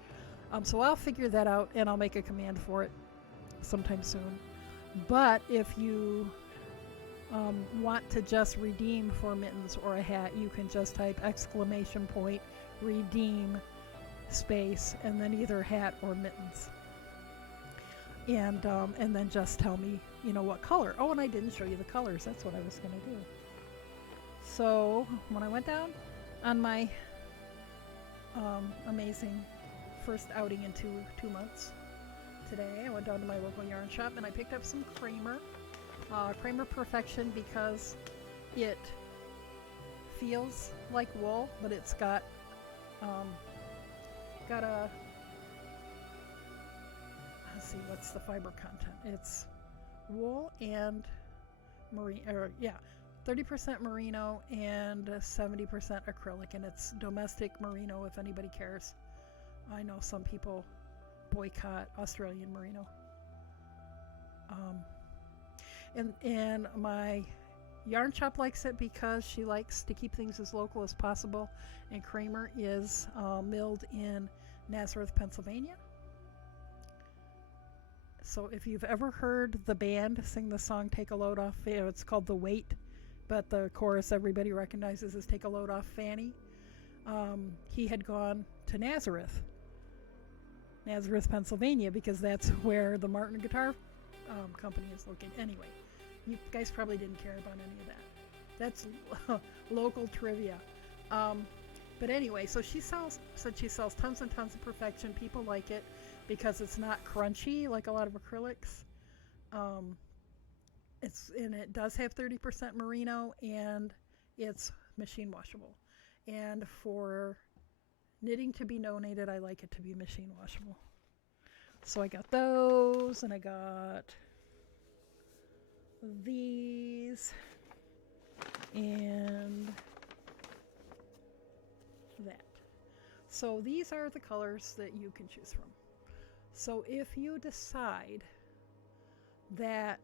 So I'll figure that out, and I'll make a command for it sometime soon. But if you want to just redeem for mittens or a hat, you can just type !, redeem, space, and then either hat or mittens. And then just tell me, what color. Oh, and I didn't show you the colors. That's what I was going to do. So when I went down on my amazing first outing in 2 months today, I went down to my local yarn shop and I picked up some Kramer. Kramer Perfection, because it feels like wool, but it's got a, let's see, what's the fiber content? It's wool and 30% merino and 70% acrylic, and it's domestic merino if anybody cares. I know some people boycott Australian merino. And my yarn shop likes it because she likes to keep things as local as possible, and Kramer is milled in Nazareth, Pennsylvania. So if you've ever heard the band sing the song Take a Load Off, it's called The Weight, but the chorus everybody recognizes as Take a Load Off Fanny. He had gone to Nazareth, Pennsylvania, because that's where the Martin Guitar Company is located. Anyway, you guys probably didn't care about any of that. That's local trivia. But anyway, so she sells tons and tons of Perfection. People like it because it's not crunchy like a lot of acrylics. It does have 30% merino, and it's machine washable. And for knitting to be donated, I like it to be machine washable. So I got those, and I got these, and that. So these are the colors that you can choose from. So if you decide that,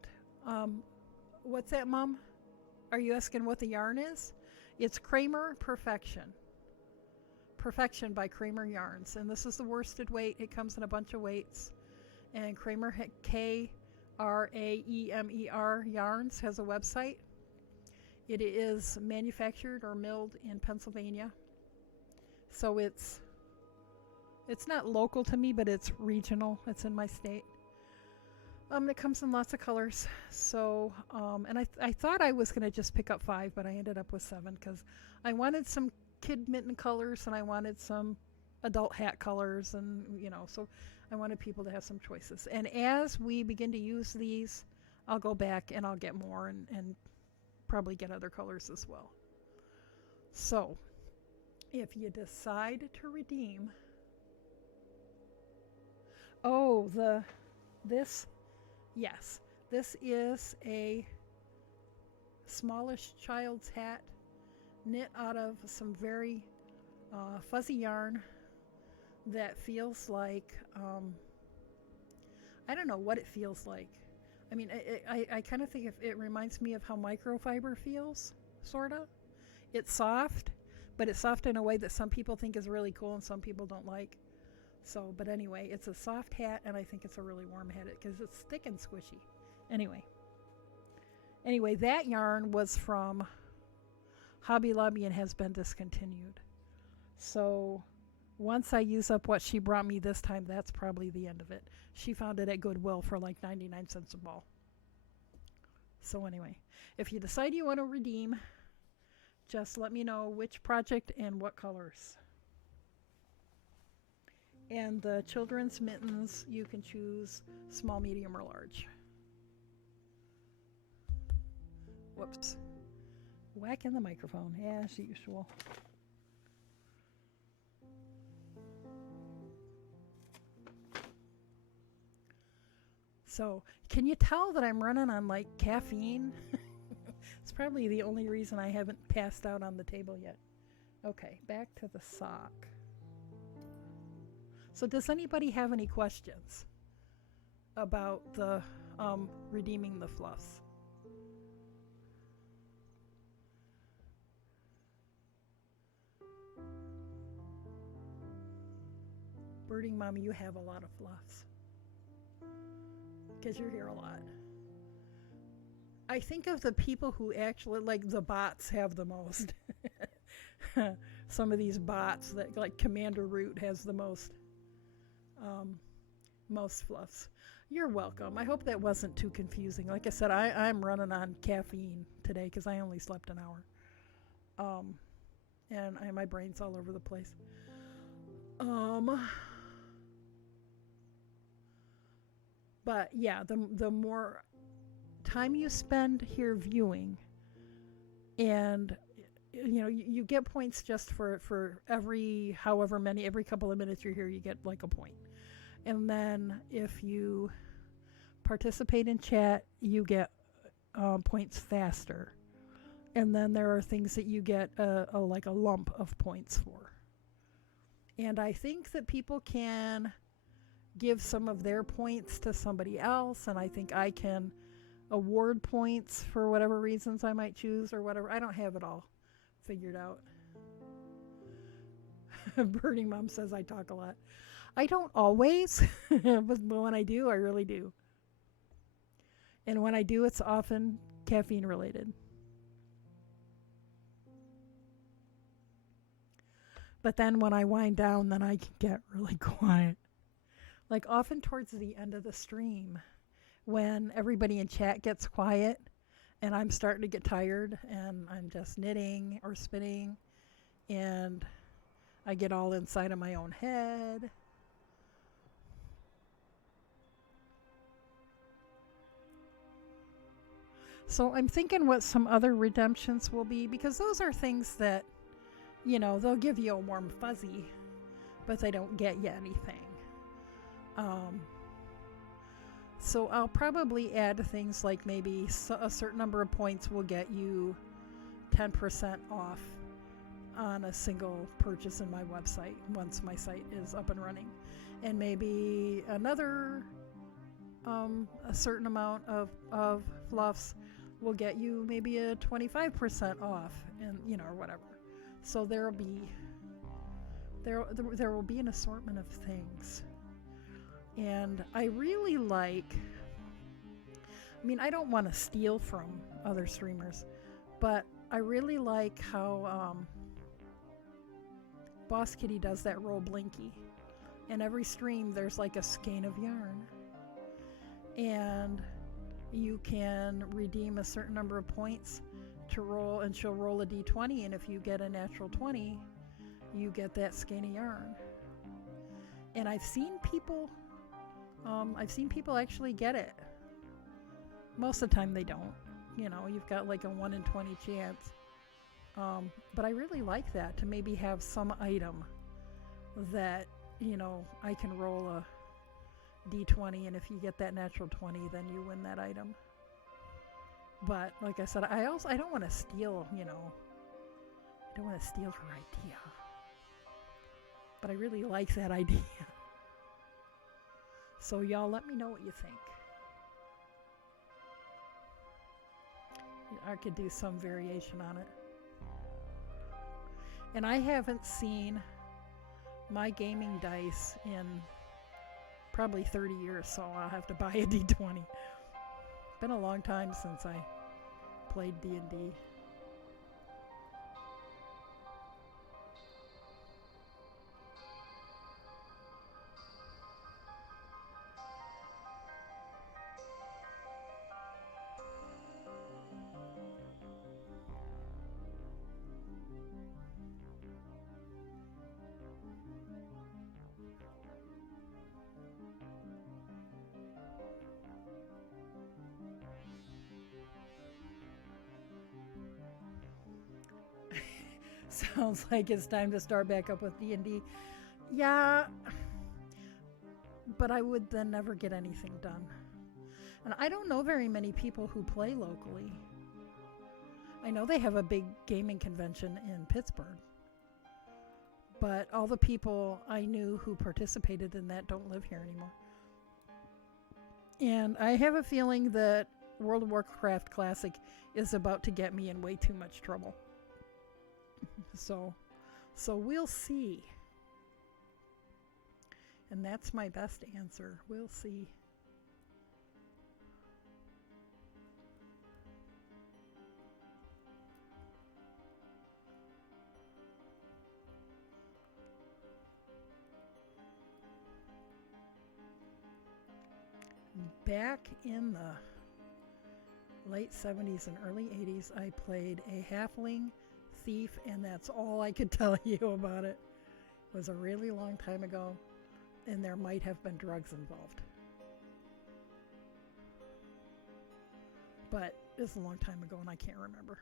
what's that, Mom? Are you asking what the yarn is? It's Kramer Perfection. Perfection by Kramer Yarns. And this is the worsted weight. It comes in a bunch of weights. And Kramer, Kraemer Yarns, has a website. It is manufactured or milled in Pennsylvania. So it's not local to me, but it's regional. It's in my state. It comes in lots of colors. So, and I thought I was going to just pick up 5, but I ended up with 7 because I wanted some kid mitten colors and I wanted some adult hat colors, and so I wanted people to have some choices. And as we begin to use these, I'll go back and I'll get more and probably get other colors as well. So if you decide to redeem, this is a smallish child's hat knit out of some very fuzzy yarn that feels like, I don't know what it feels like. I mean, I kind of think it reminds me of how microfiber feels, sort of. It's soft, but it's soft in a way that some people think is really cool and some people don't like. So, but anyway, it's a soft hat, and I think it's a really warm hat because it's thick and squishy. Anyway, that yarn was from Hobby Lobby and has been discontinued. So once I use up what she brought me this time, that's probably the end of it. She found it at Goodwill for like 99 cents a ball. So anyway, if you decide you want to redeem, just let me know which project and what colors. And the children's mittens, you can choose small, medium, or large. Whoops. Whacking the microphone, as usual. So, can you tell that I'm running on like caffeine? It's probably the only reason I haven't passed out on the table yet. Okay, back to the sock. So does anybody have any questions about the redeeming the fluffs? Birding Mom, you have a lot of fluffs because you're here a lot. I think of the people who actually, like the bots have the most. Some of these bots that like Commander Root has the most fluffs. You're welcome. I hope that wasn't too confusing. Like I said, I'm running on caffeine today because I only slept an hour. And my brain's all over the place. But yeah, the more time you spend here viewing, and you get points just for every couple of minutes you're here, you get like a point. And then if you participate in chat, you get points faster. And then there are things that you get like a lump of points for. And I think that people can give some of their points to somebody else, and I think I can award points for whatever reasons I might choose or whatever. I don't have it all figured out. Birding Mom says I talk a lot. I don't always, but when I do, I really do. And when I do, it's often caffeine related. But then when I wind down, then I can get really quiet. Like often towards the end of the stream, when everybody in chat gets quiet and I'm starting to get tired and I'm just knitting or spinning and I get all inside of my own head. So I'm thinking what some other redemptions will be, because those are things that, they'll give you a warm fuzzy, but they don't get you anything. So I'll probably add things like maybe a certain number of points will get you 10% off on a single purchase in my website once my site is up and running. And maybe another a certain amount of fluffs will get you maybe a 25% off, and or whatever. So there will be an assortment of things. And I really like, I don't want to steal from other streamers, but I really like how Boss Kitty does that roll Blinky. And every stream there's like a skein of yarn. And you can redeem a certain number of points to roll, and she'll roll a d20, and if you get a natural 20, you get that skein of yarn. And I've seen people I've seen people actually get it. Most of the time they don't. You've got like a 1 in 20 chance. But I really like that, to maybe have some item that, I can roll a d20, and if you get that natural 20, then you win that item. But like I said, I don't want to steal, I don't want to steal her idea. But I really like that idea. So y'all let me know what you think. I could do some variation on it. And I haven't seen my gaming dice in probably 30 years, so I'll have to buy a d20. Been a long time since I played D&D. Sounds like it's time to start back up with D&D. Yeah, but I would then never get anything done. And I don't know very many people who play locally. I know they have a big gaming convention in Pittsburgh, but all the people I knew who participated in that don't live here anymore. And I have a feeling that World of Warcraft Classic is about to get me in way too much trouble. So we'll see. And that's my best answer. We'll see. Back in the late 70s and early 80s, I played a halfling thief, and that's all I could tell you about it. It was a really long time ago, and there might have been drugs involved. But it's a long time ago, and I can't remember.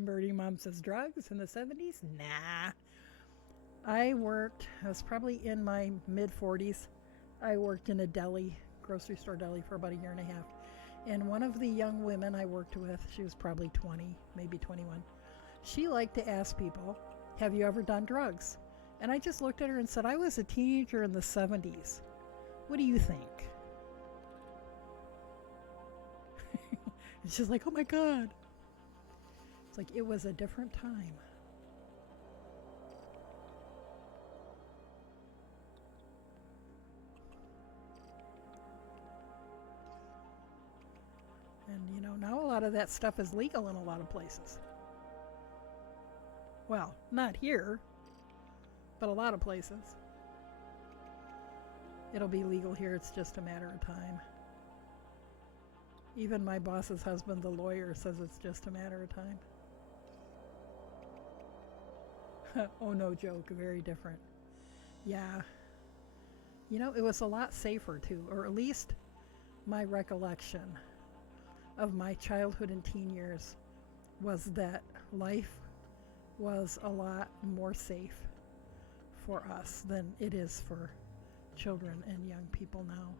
Birdie Mom says, drugs in the 70s? Nah. I was probably in my mid-40s. I worked in a grocery store deli for about a year and a half. And one of the young women I worked with, she was probably 20, maybe 21. She liked to ask people, have you ever done drugs? And I just looked at her and said, I was a teenager in the 70s. What do you think? And she's like, oh my God. It's like it was a different time. And now a lot of that stuff is legal in a lot of places. Well, not here, but a lot of places. It'll be legal here, it's just a matter of time. Even my boss's husband, the lawyer, says it's just a matter of time. Oh, no joke, very different. Yeah. It was a lot safer too, or at least my recollection of my childhood and teen years was that life was a lot more safe for us than it is for children and young people now.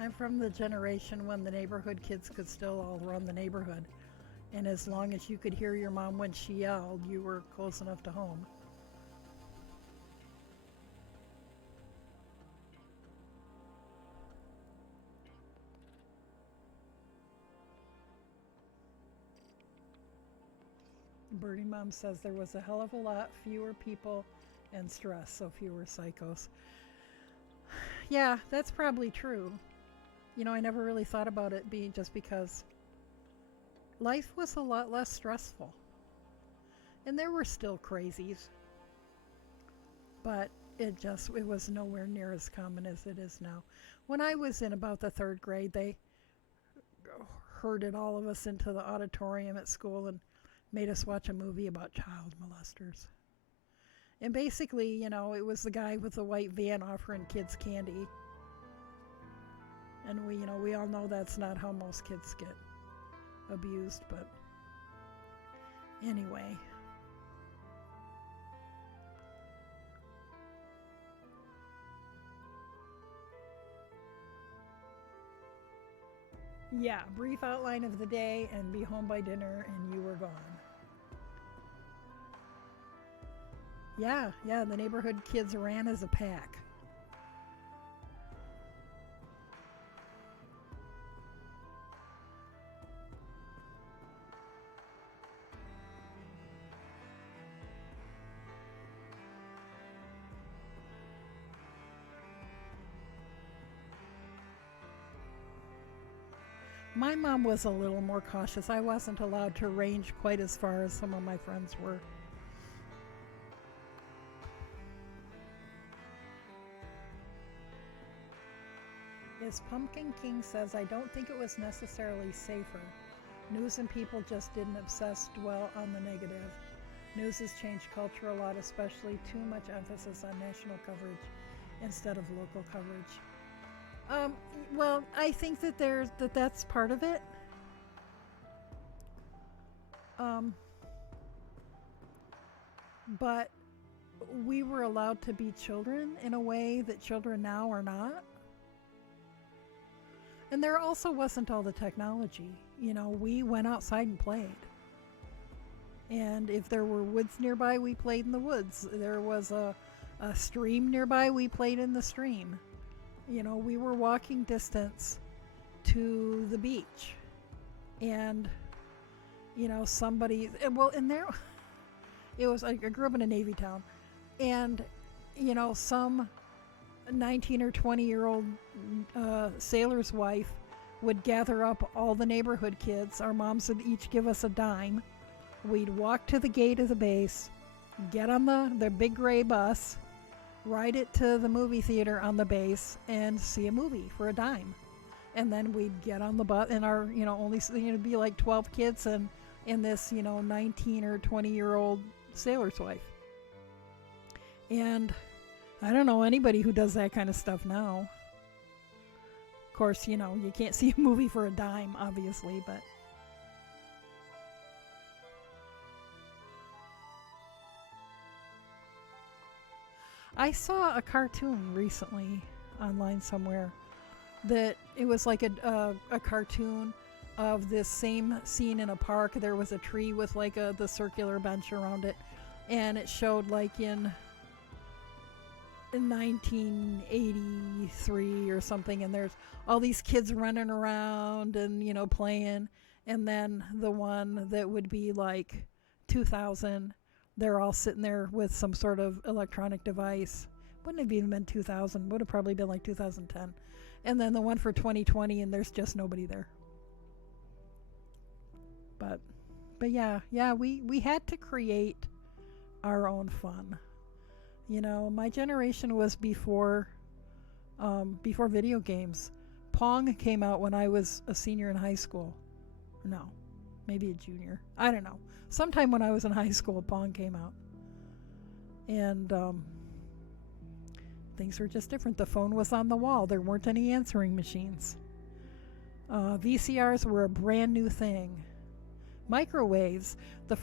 I'm from the generation when the neighborhood kids could still all run the neighborhood. And as long as you could hear your mom when she yelled, you were close enough to home. Birdie Mom says there was a hell of a lot fewer people and stress, so fewer psychos. Yeah, that's probably true. You know, I never really thought about it being just because life was a lot less stressful. And there were still crazies, but it was nowhere near as common as it is now. When I was in about the 3rd grade, they herded all of us into the auditorium at school and made us watch a movie about child molesters. And basically, you know, it was the guy with the white van offering kids candy. And we all know that's not how most kids get abused, but anyway. Yeah, brief outline of the day and be home by dinner and you were gone. Yeah, the neighborhood kids ran as a pack. My mom was a little more cautious. I wasn't allowed to range quite as far as some of my friends were. As Pumpkin King says, I don't think it was necessarily safer. News and people just didn't dwell on the negative. News has changed culture a lot, especially too much emphasis on national coverage instead of local coverage. Well, I think that's part of it. But we were allowed to be children in a way that children now are not. And there also wasn't all the technology. You know, we went outside and played. And if there were woods nearby, we played in the woods. There was a stream nearby, we played in the stream. You know, we were walking distance to the beach. And, you know, I grew up in a Navy town. And, you know, some 19 or 20-year-old sailor's wife would gather up all the neighborhood kids. Our moms would each give us a dime. We'd walk to the gate of the base, get on the big gray bus, ride it to the movie theater on the base, and see a movie for a dime. And then we'd get on the bus, and our, you know, only, you know, be like 12 kids and this, you know, 19 or 20-year-old sailor's wife. And I don't know anybody who does that kind of stuff now. Of course, you know, you can't see a movie for a dime, obviously, but I saw a cartoon recently online somewhere that it was like a cartoon of this same scene in a park. There was a tree with like the circular bench around it, and it showed like in 1983 or something, and there's all these kids running around and, you know, playing, and then the one that would be like 2000, they're all sitting there with some sort of electronic device. Wouldn't have even been 2000, would have probably been like 2010. And then the one for 2020, and there's just nobody there. But yeah, we had to create our own fun. You know, my generation was before video games. Pong came out when I was a senior in high school. No, maybe a junior. I don't know. Sometime when I was in high school, Pong came out. And things were just different. The phone was on the wall. There weren't any answering machines. VCRs were a brand new thing. Microwaves. I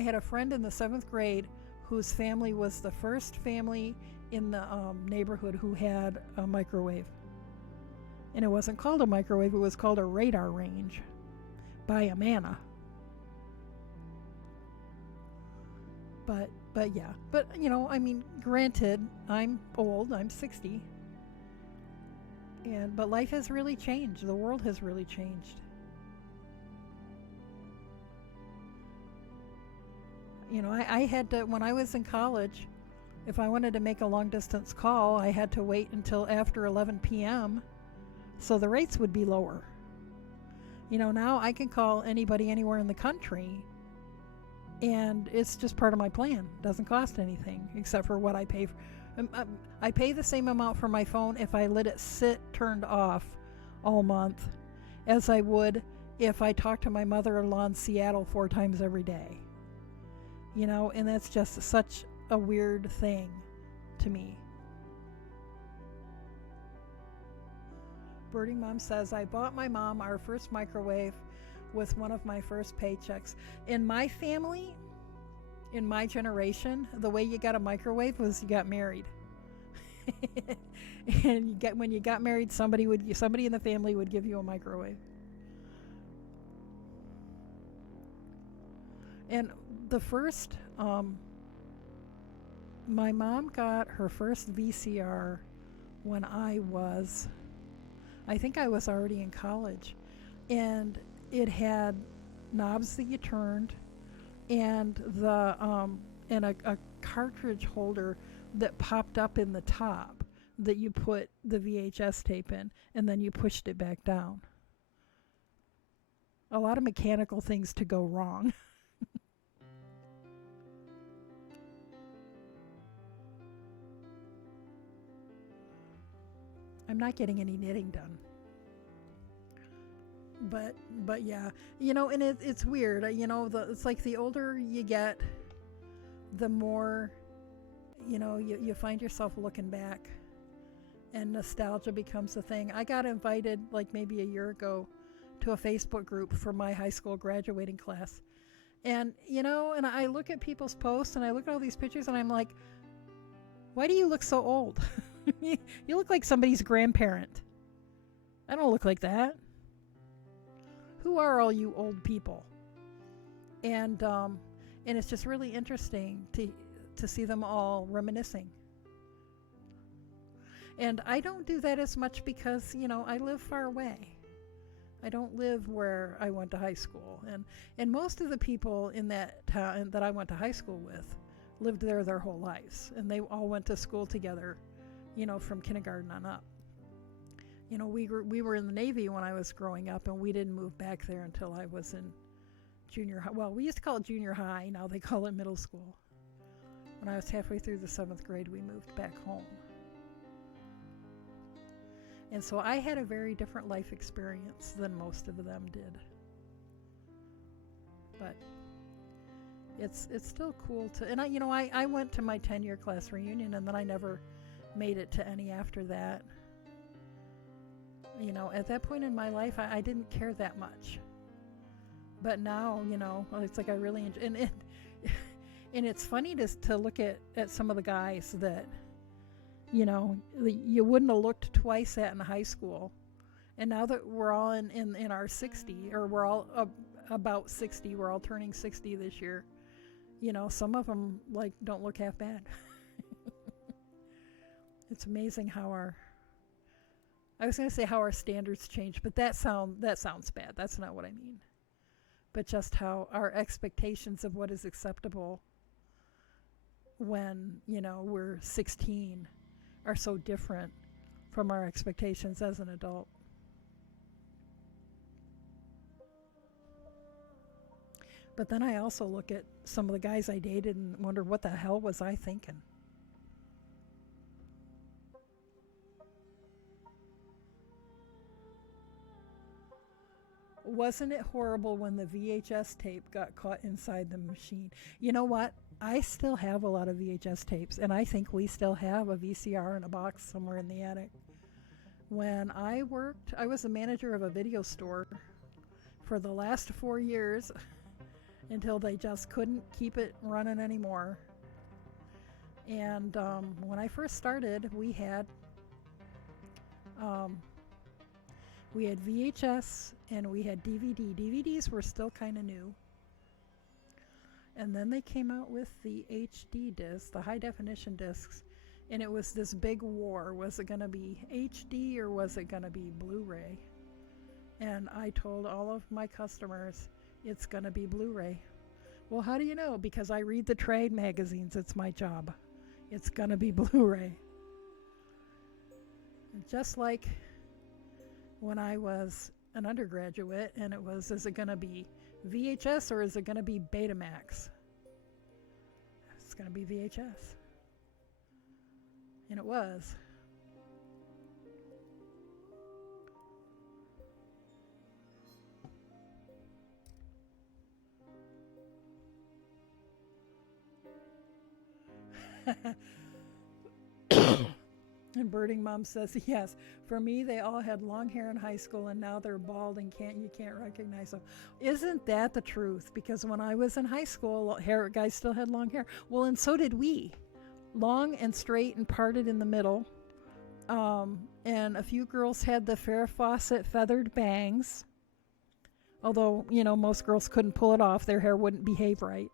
had a friend in the 7th grade whose family was the first family in the neighborhood who had a microwave. And it wasn't called a microwave, it was called a radar range by Amana. But yeah. But, you know, I mean, granted, I'm old, I'm 60. But life has really changed. The world has really changed. You know, I had to, when I was in college, if I wanted to make a long distance call, I had to wait until after 11 p.m. so the rates would be lower. You know, now I can call anybody anywhere in the country, and it's just part of my plan. It doesn't cost anything except for what I pay. I pay the same amount for my phone if I let it sit turned off all month as I would if I talked to my mother-in-law in Seattle 4 times every day. You know, and that's just such a weird thing to me. Birdie Mom says, I bought my mom our first microwave with one of my first paychecks. In my family, in my generation, the way you got a microwave was you got married. And when you got married, somebody in the family would give you a microwave. And the first, my mom got her first VCR when I think I was already in college, and it had knobs that you turned, and a cartridge holder that popped up in the top that you put the VHS tape in, and then you pushed it back down. A lot of mechanical things to go wrong. I'm not getting any knitting done. But yeah, you know, and it's weird. You know, it's like the older you get, the more, you know, you find yourself looking back, and nostalgia becomes a thing. I got invited like maybe a year ago to a Facebook group for my high school graduating class. And, you know, and I look at people's posts and I look at all these pictures and I'm like, why do you look so old? You look like somebody's grandparent. I don't look like that. Who are all you old people? And it's just really interesting to see them all reminiscing. And I don't do that as much because, you know, I live far away. I don't live where I went to high school. And most of the people in that town that I went to high school with lived there their whole lives. And they all went to school together, you know, from kindergarten on up. You know, we were in the Navy when I was growing up, and we didn't move back there until I was in junior high. Well, we used to call it junior high. Now they call it middle school. When I was halfway through the 7th grade, we moved back home. And so I had a very different life experience than most of them did. But it's still cool to, and I went to my 10-year class reunion, and then I never made it to any after that. You know, at that point in my life, I didn't care that much. But now, you know, it's like I really enjoy, and it's funny to look at some of the guys that, you know, you wouldn't have looked twice at in high school. And now that we're all in our 60, or we're all about 60, we're all turning 60 this year, you know, some of them, like, don't look half bad. It's amazing how I was going to say how our standards change, but that sounds bad. That's not what I mean. But just how our expectations of what is acceptable when, you know, we're 16 are so different from our expectations as an adult. But then I also look at some of the guys I dated and wonder, what the hell was I thinking? Wasn't it horrible when the VHS tape got caught inside the machine? You know what? I still have a lot of VHS tapes, and I think we still have a VCR in a box somewhere in the attic. When I was a manager of a video store for the last 4 years until they just couldn't keep it running anymore. And when I first started, we had We had VHS and we had DVD. DVDs were still kind of new. And then they came out with the HD discs, the high definition discs, and it was this big war. Was it going to be HD or was it going to be Blu-ray? And I told all of my customers, it's going to be Blu-ray. Well, how do you know? Because I read the trade magazines. It's my job. It's going to be Blu-ray. Just like when I was an undergraduate and it was, is it going to be VHS or is it going to be Betamax? It's going to be VHS. And it was. And Birding Mom says, yes, for me, they all had long hair in high school and now they're bald and you can't recognize them. Isn't that the truth? Because when I was in high school, guys still had long hair. Well, and so did we. Long and straight and parted in the middle. And a few girls had the Farrah Fawcett feathered bangs. Although, most girls couldn't pull it off. Their hair wouldn't behave right.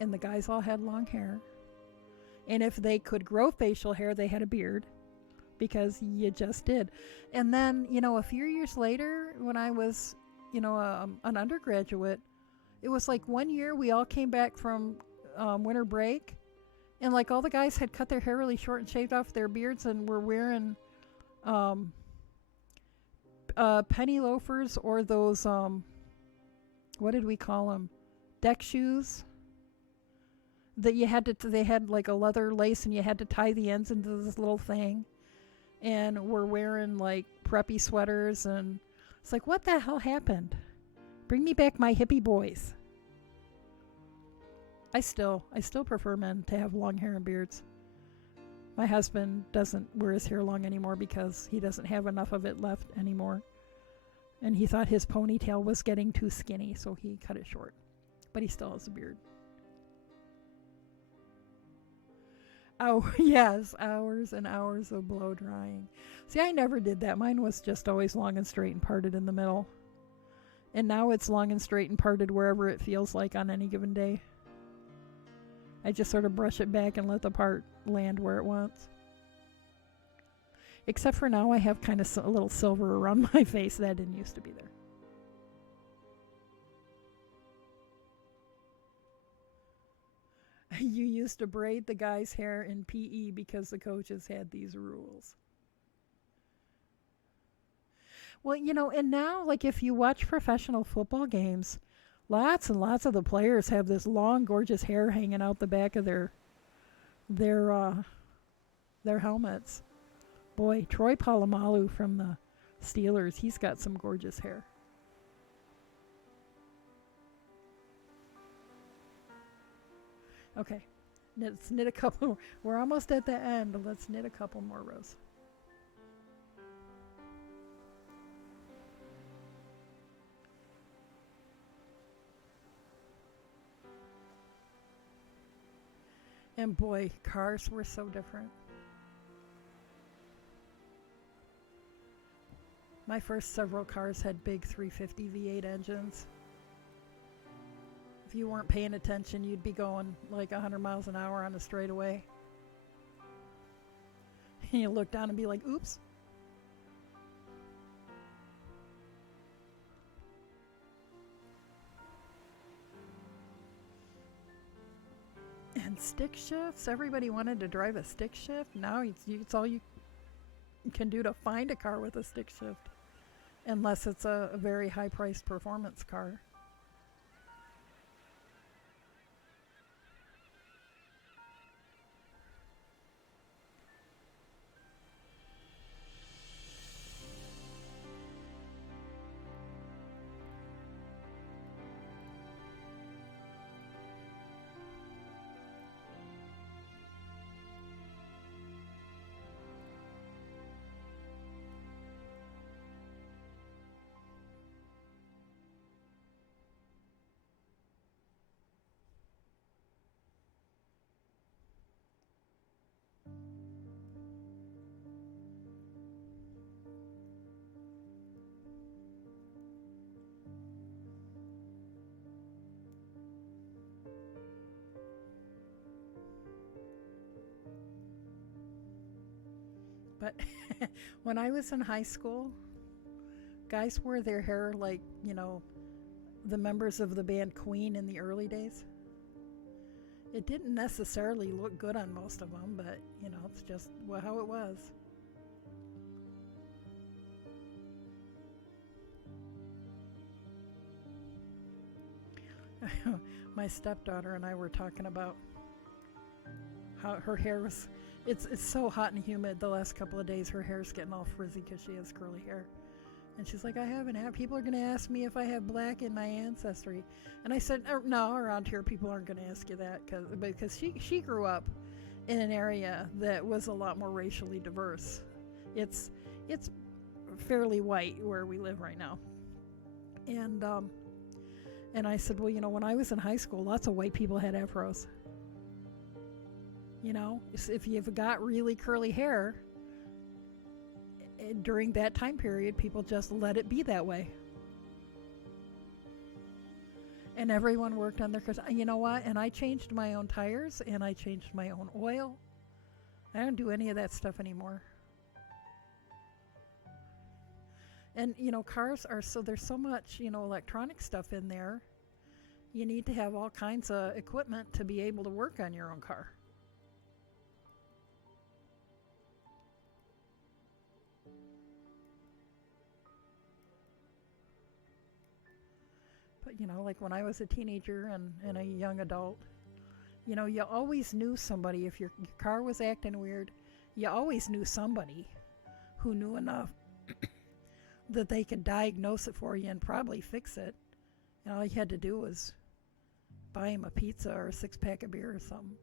And the guys all had long hair. And if they could grow facial hair, they had a beard, because you just did. And then, a few years later, when I was, an undergraduate, it was like one year we all came back from winter break, and like all the guys had cut their hair really short and shaved off their beards and were wearing penny loafers or those, what did we call them? Deck shoes. That you had to, they had like a leather lace and you had to tie the ends into this little thing, and we're wearing like preppy sweaters, and it's like, what the hell happened? Bring me back my hippie boys. I still prefer men to have long hair and beards. My husband doesn't wear his hair long anymore because he doesn't have enough of it left anymore, and he thought his ponytail was getting too skinny, so he cut it short, but he still has a beard. Oh, yes, hours and hours of blow drying. See, I never did that. Mine was just always long and straight and parted in the middle. And now it's long and straight and parted wherever it feels like on any given day. I just sort of brush it back and let the part land where it wants. Except for now I have kind of a little silver around my face. That didn't used to be there. You used to braid the guy's hair in PE because the coaches had these rules. Well, and now, like, if you watch professional football games, lots and lots of the players have this long, gorgeous hair hanging out the back of their helmets. Boy, Troy Polamalu from the Steelers, he's got some gorgeous hair. Okay, let's knit a couple more. We're almost at the end. Let's knit a couple more rows. And boy, cars were so different. My first several cars had big 350 V8 engines. If you weren't paying attention, you'd be going like 100 miles an hour on a straightaway. And you look down and be like, oops. And stick shifts. Everybody wanted to drive a stick shift. Now it's all you can do to find a car with a stick shift. Unless it's a very high-priced performance car. But when I was in high school, guys wore their hair like, the members of the band Queen in the early days. It didn't necessarily look good on most of them, but, it's just how it was. My stepdaughter and I were talking about how her hair was. It's so hot and humid the last couple of days. Her hair's getting all frizzy because she has curly hair. And she's like, I haven't had. People are going to ask me if I have black in my ancestry. And I said, oh, no, around here people aren't going to ask you that because she grew up in an area that was a lot more racially diverse. It's fairly white where we live right now. And I said, well, when I was in high school, lots of white people had afros. If you've got really curly hair, during that time period, people just let it be that way. And everyone worked on their cars. You know what? And I changed my own tires and I changed my own oil. I don't do any of that stuff anymore. And, cars are there's so much, electronic stuff in there. You need to have all kinds of equipment to be able to work on your own car. But, like when I was a teenager and a young adult, you always knew somebody. If your car was acting weird, you always knew somebody who knew enough that they could diagnose it for you and probably fix it. And all you had to do was buy him a pizza or a 6-pack of beer or something.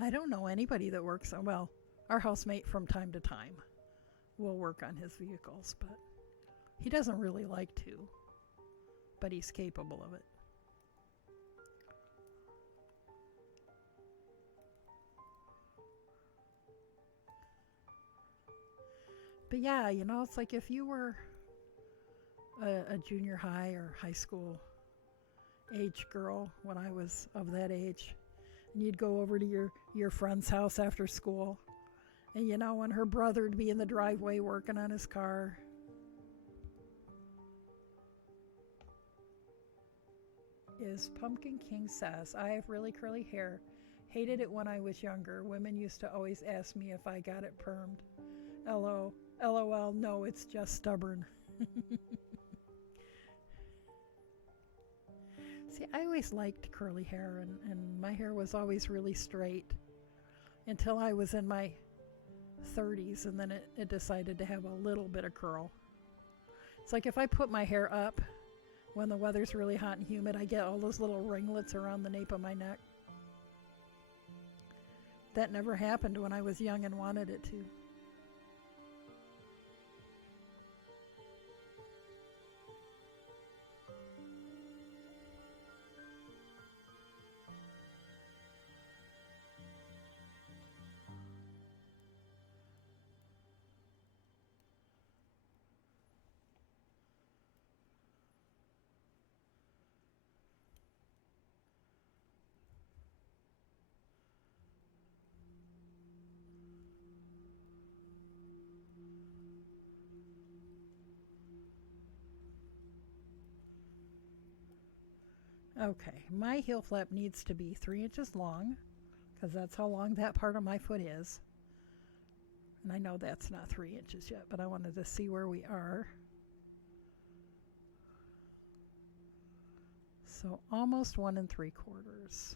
I don't know anybody that works on, well, our housemate from time to time will work on his vehicles, but he doesn't really like to, but he's capable of it. But yeah, it's like if you were a junior high or high school age girl when I was of that age, and you'd go over to your friend's house after school, and and her brother would be in the driveway working on his car. Is Pumpkin King says, I have really curly hair. Hated it when I was younger. Women used to always ask me if I got it permed. LOL, no, it's just stubborn. See, I always liked curly hair, and my hair was always really straight until I was in my 30s, and then it decided to have a little bit of curl. It's like if I put my hair up when the weather's really hot and humid, I get all those little ringlets around the nape of my neck. That never happened when I was young and wanted it to. Okay, my heel flap needs to be 3 inches long because that's how long that part of my foot is. And I know that's not 3 inches yet, but I wanted to see where we are. So almost 1 3/4.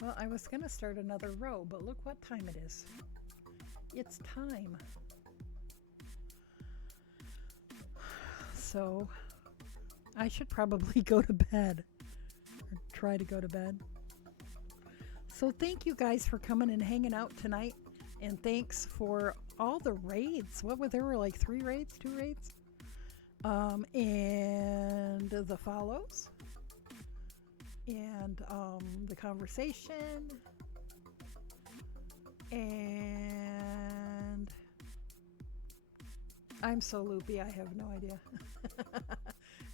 Well, I was going to start another row, but look what time it is. It's time. So I should probably go to bed, or try to go to bed. So thank you guys for coming and hanging out tonight, and thanks for all the raids. There were like 3 raids, 2 raids, and the follows, and the conversation, and I'm so loopy, I have no idea.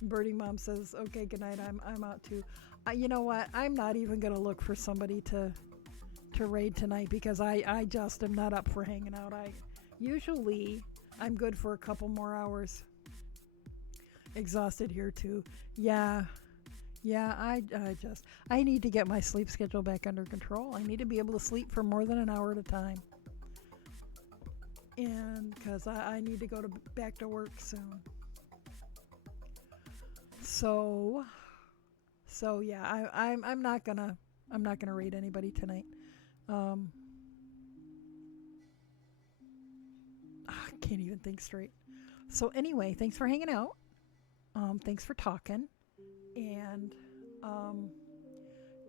Birdie Mom says, okay, good night, I'm out too. You know what? I'm not even going to look for somebody to raid tonight, because I just am not up for hanging out. I'm good for a couple more hours. Exhausted here too. Yeah, I need to get my sleep schedule back under control. I need to be able to sleep for more than an hour at a time. And because I need to go back to work soon. So yeah, I'm not gonna raid anybody tonight. I can't even think straight. So anyway, thanks for hanging out. Thanks for talking, and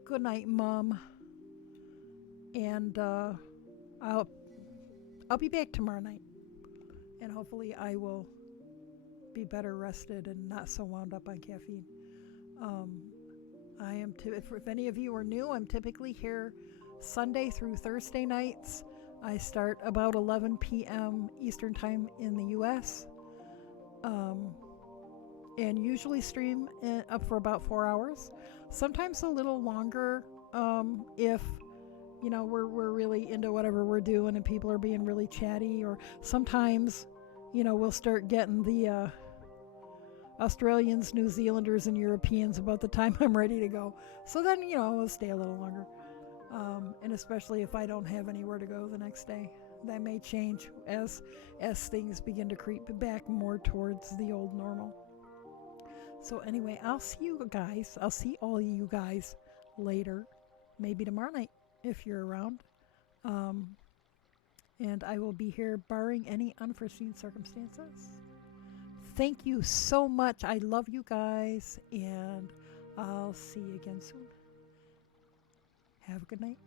good night, Mom. And I'll be back tomorrow night, and hopefully I will be better rested and not so wound up on caffeine. If any of you are new, I'm typically here Sunday through Thursday nights. I start about 11 p.m. Eastern Time in the U.S. And usually stream up for about 4 hours, sometimes a little longer, if we're really into whatever we're doing and people are being really chatty, or sometimes we'll start getting the Australians, New Zealanders, and Europeans about the time I'm ready to go. So then, we'll stay a little longer. And especially if I don't have anywhere to go the next day. That may change as things begin to creep back more towards the old normal. So anyway, I'll see all you guys later, maybe tomorrow night if you're around. And I will be here barring any unforeseen circumstances. Thank you so much. I love you guys, and I'll see you again soon. Have a good night.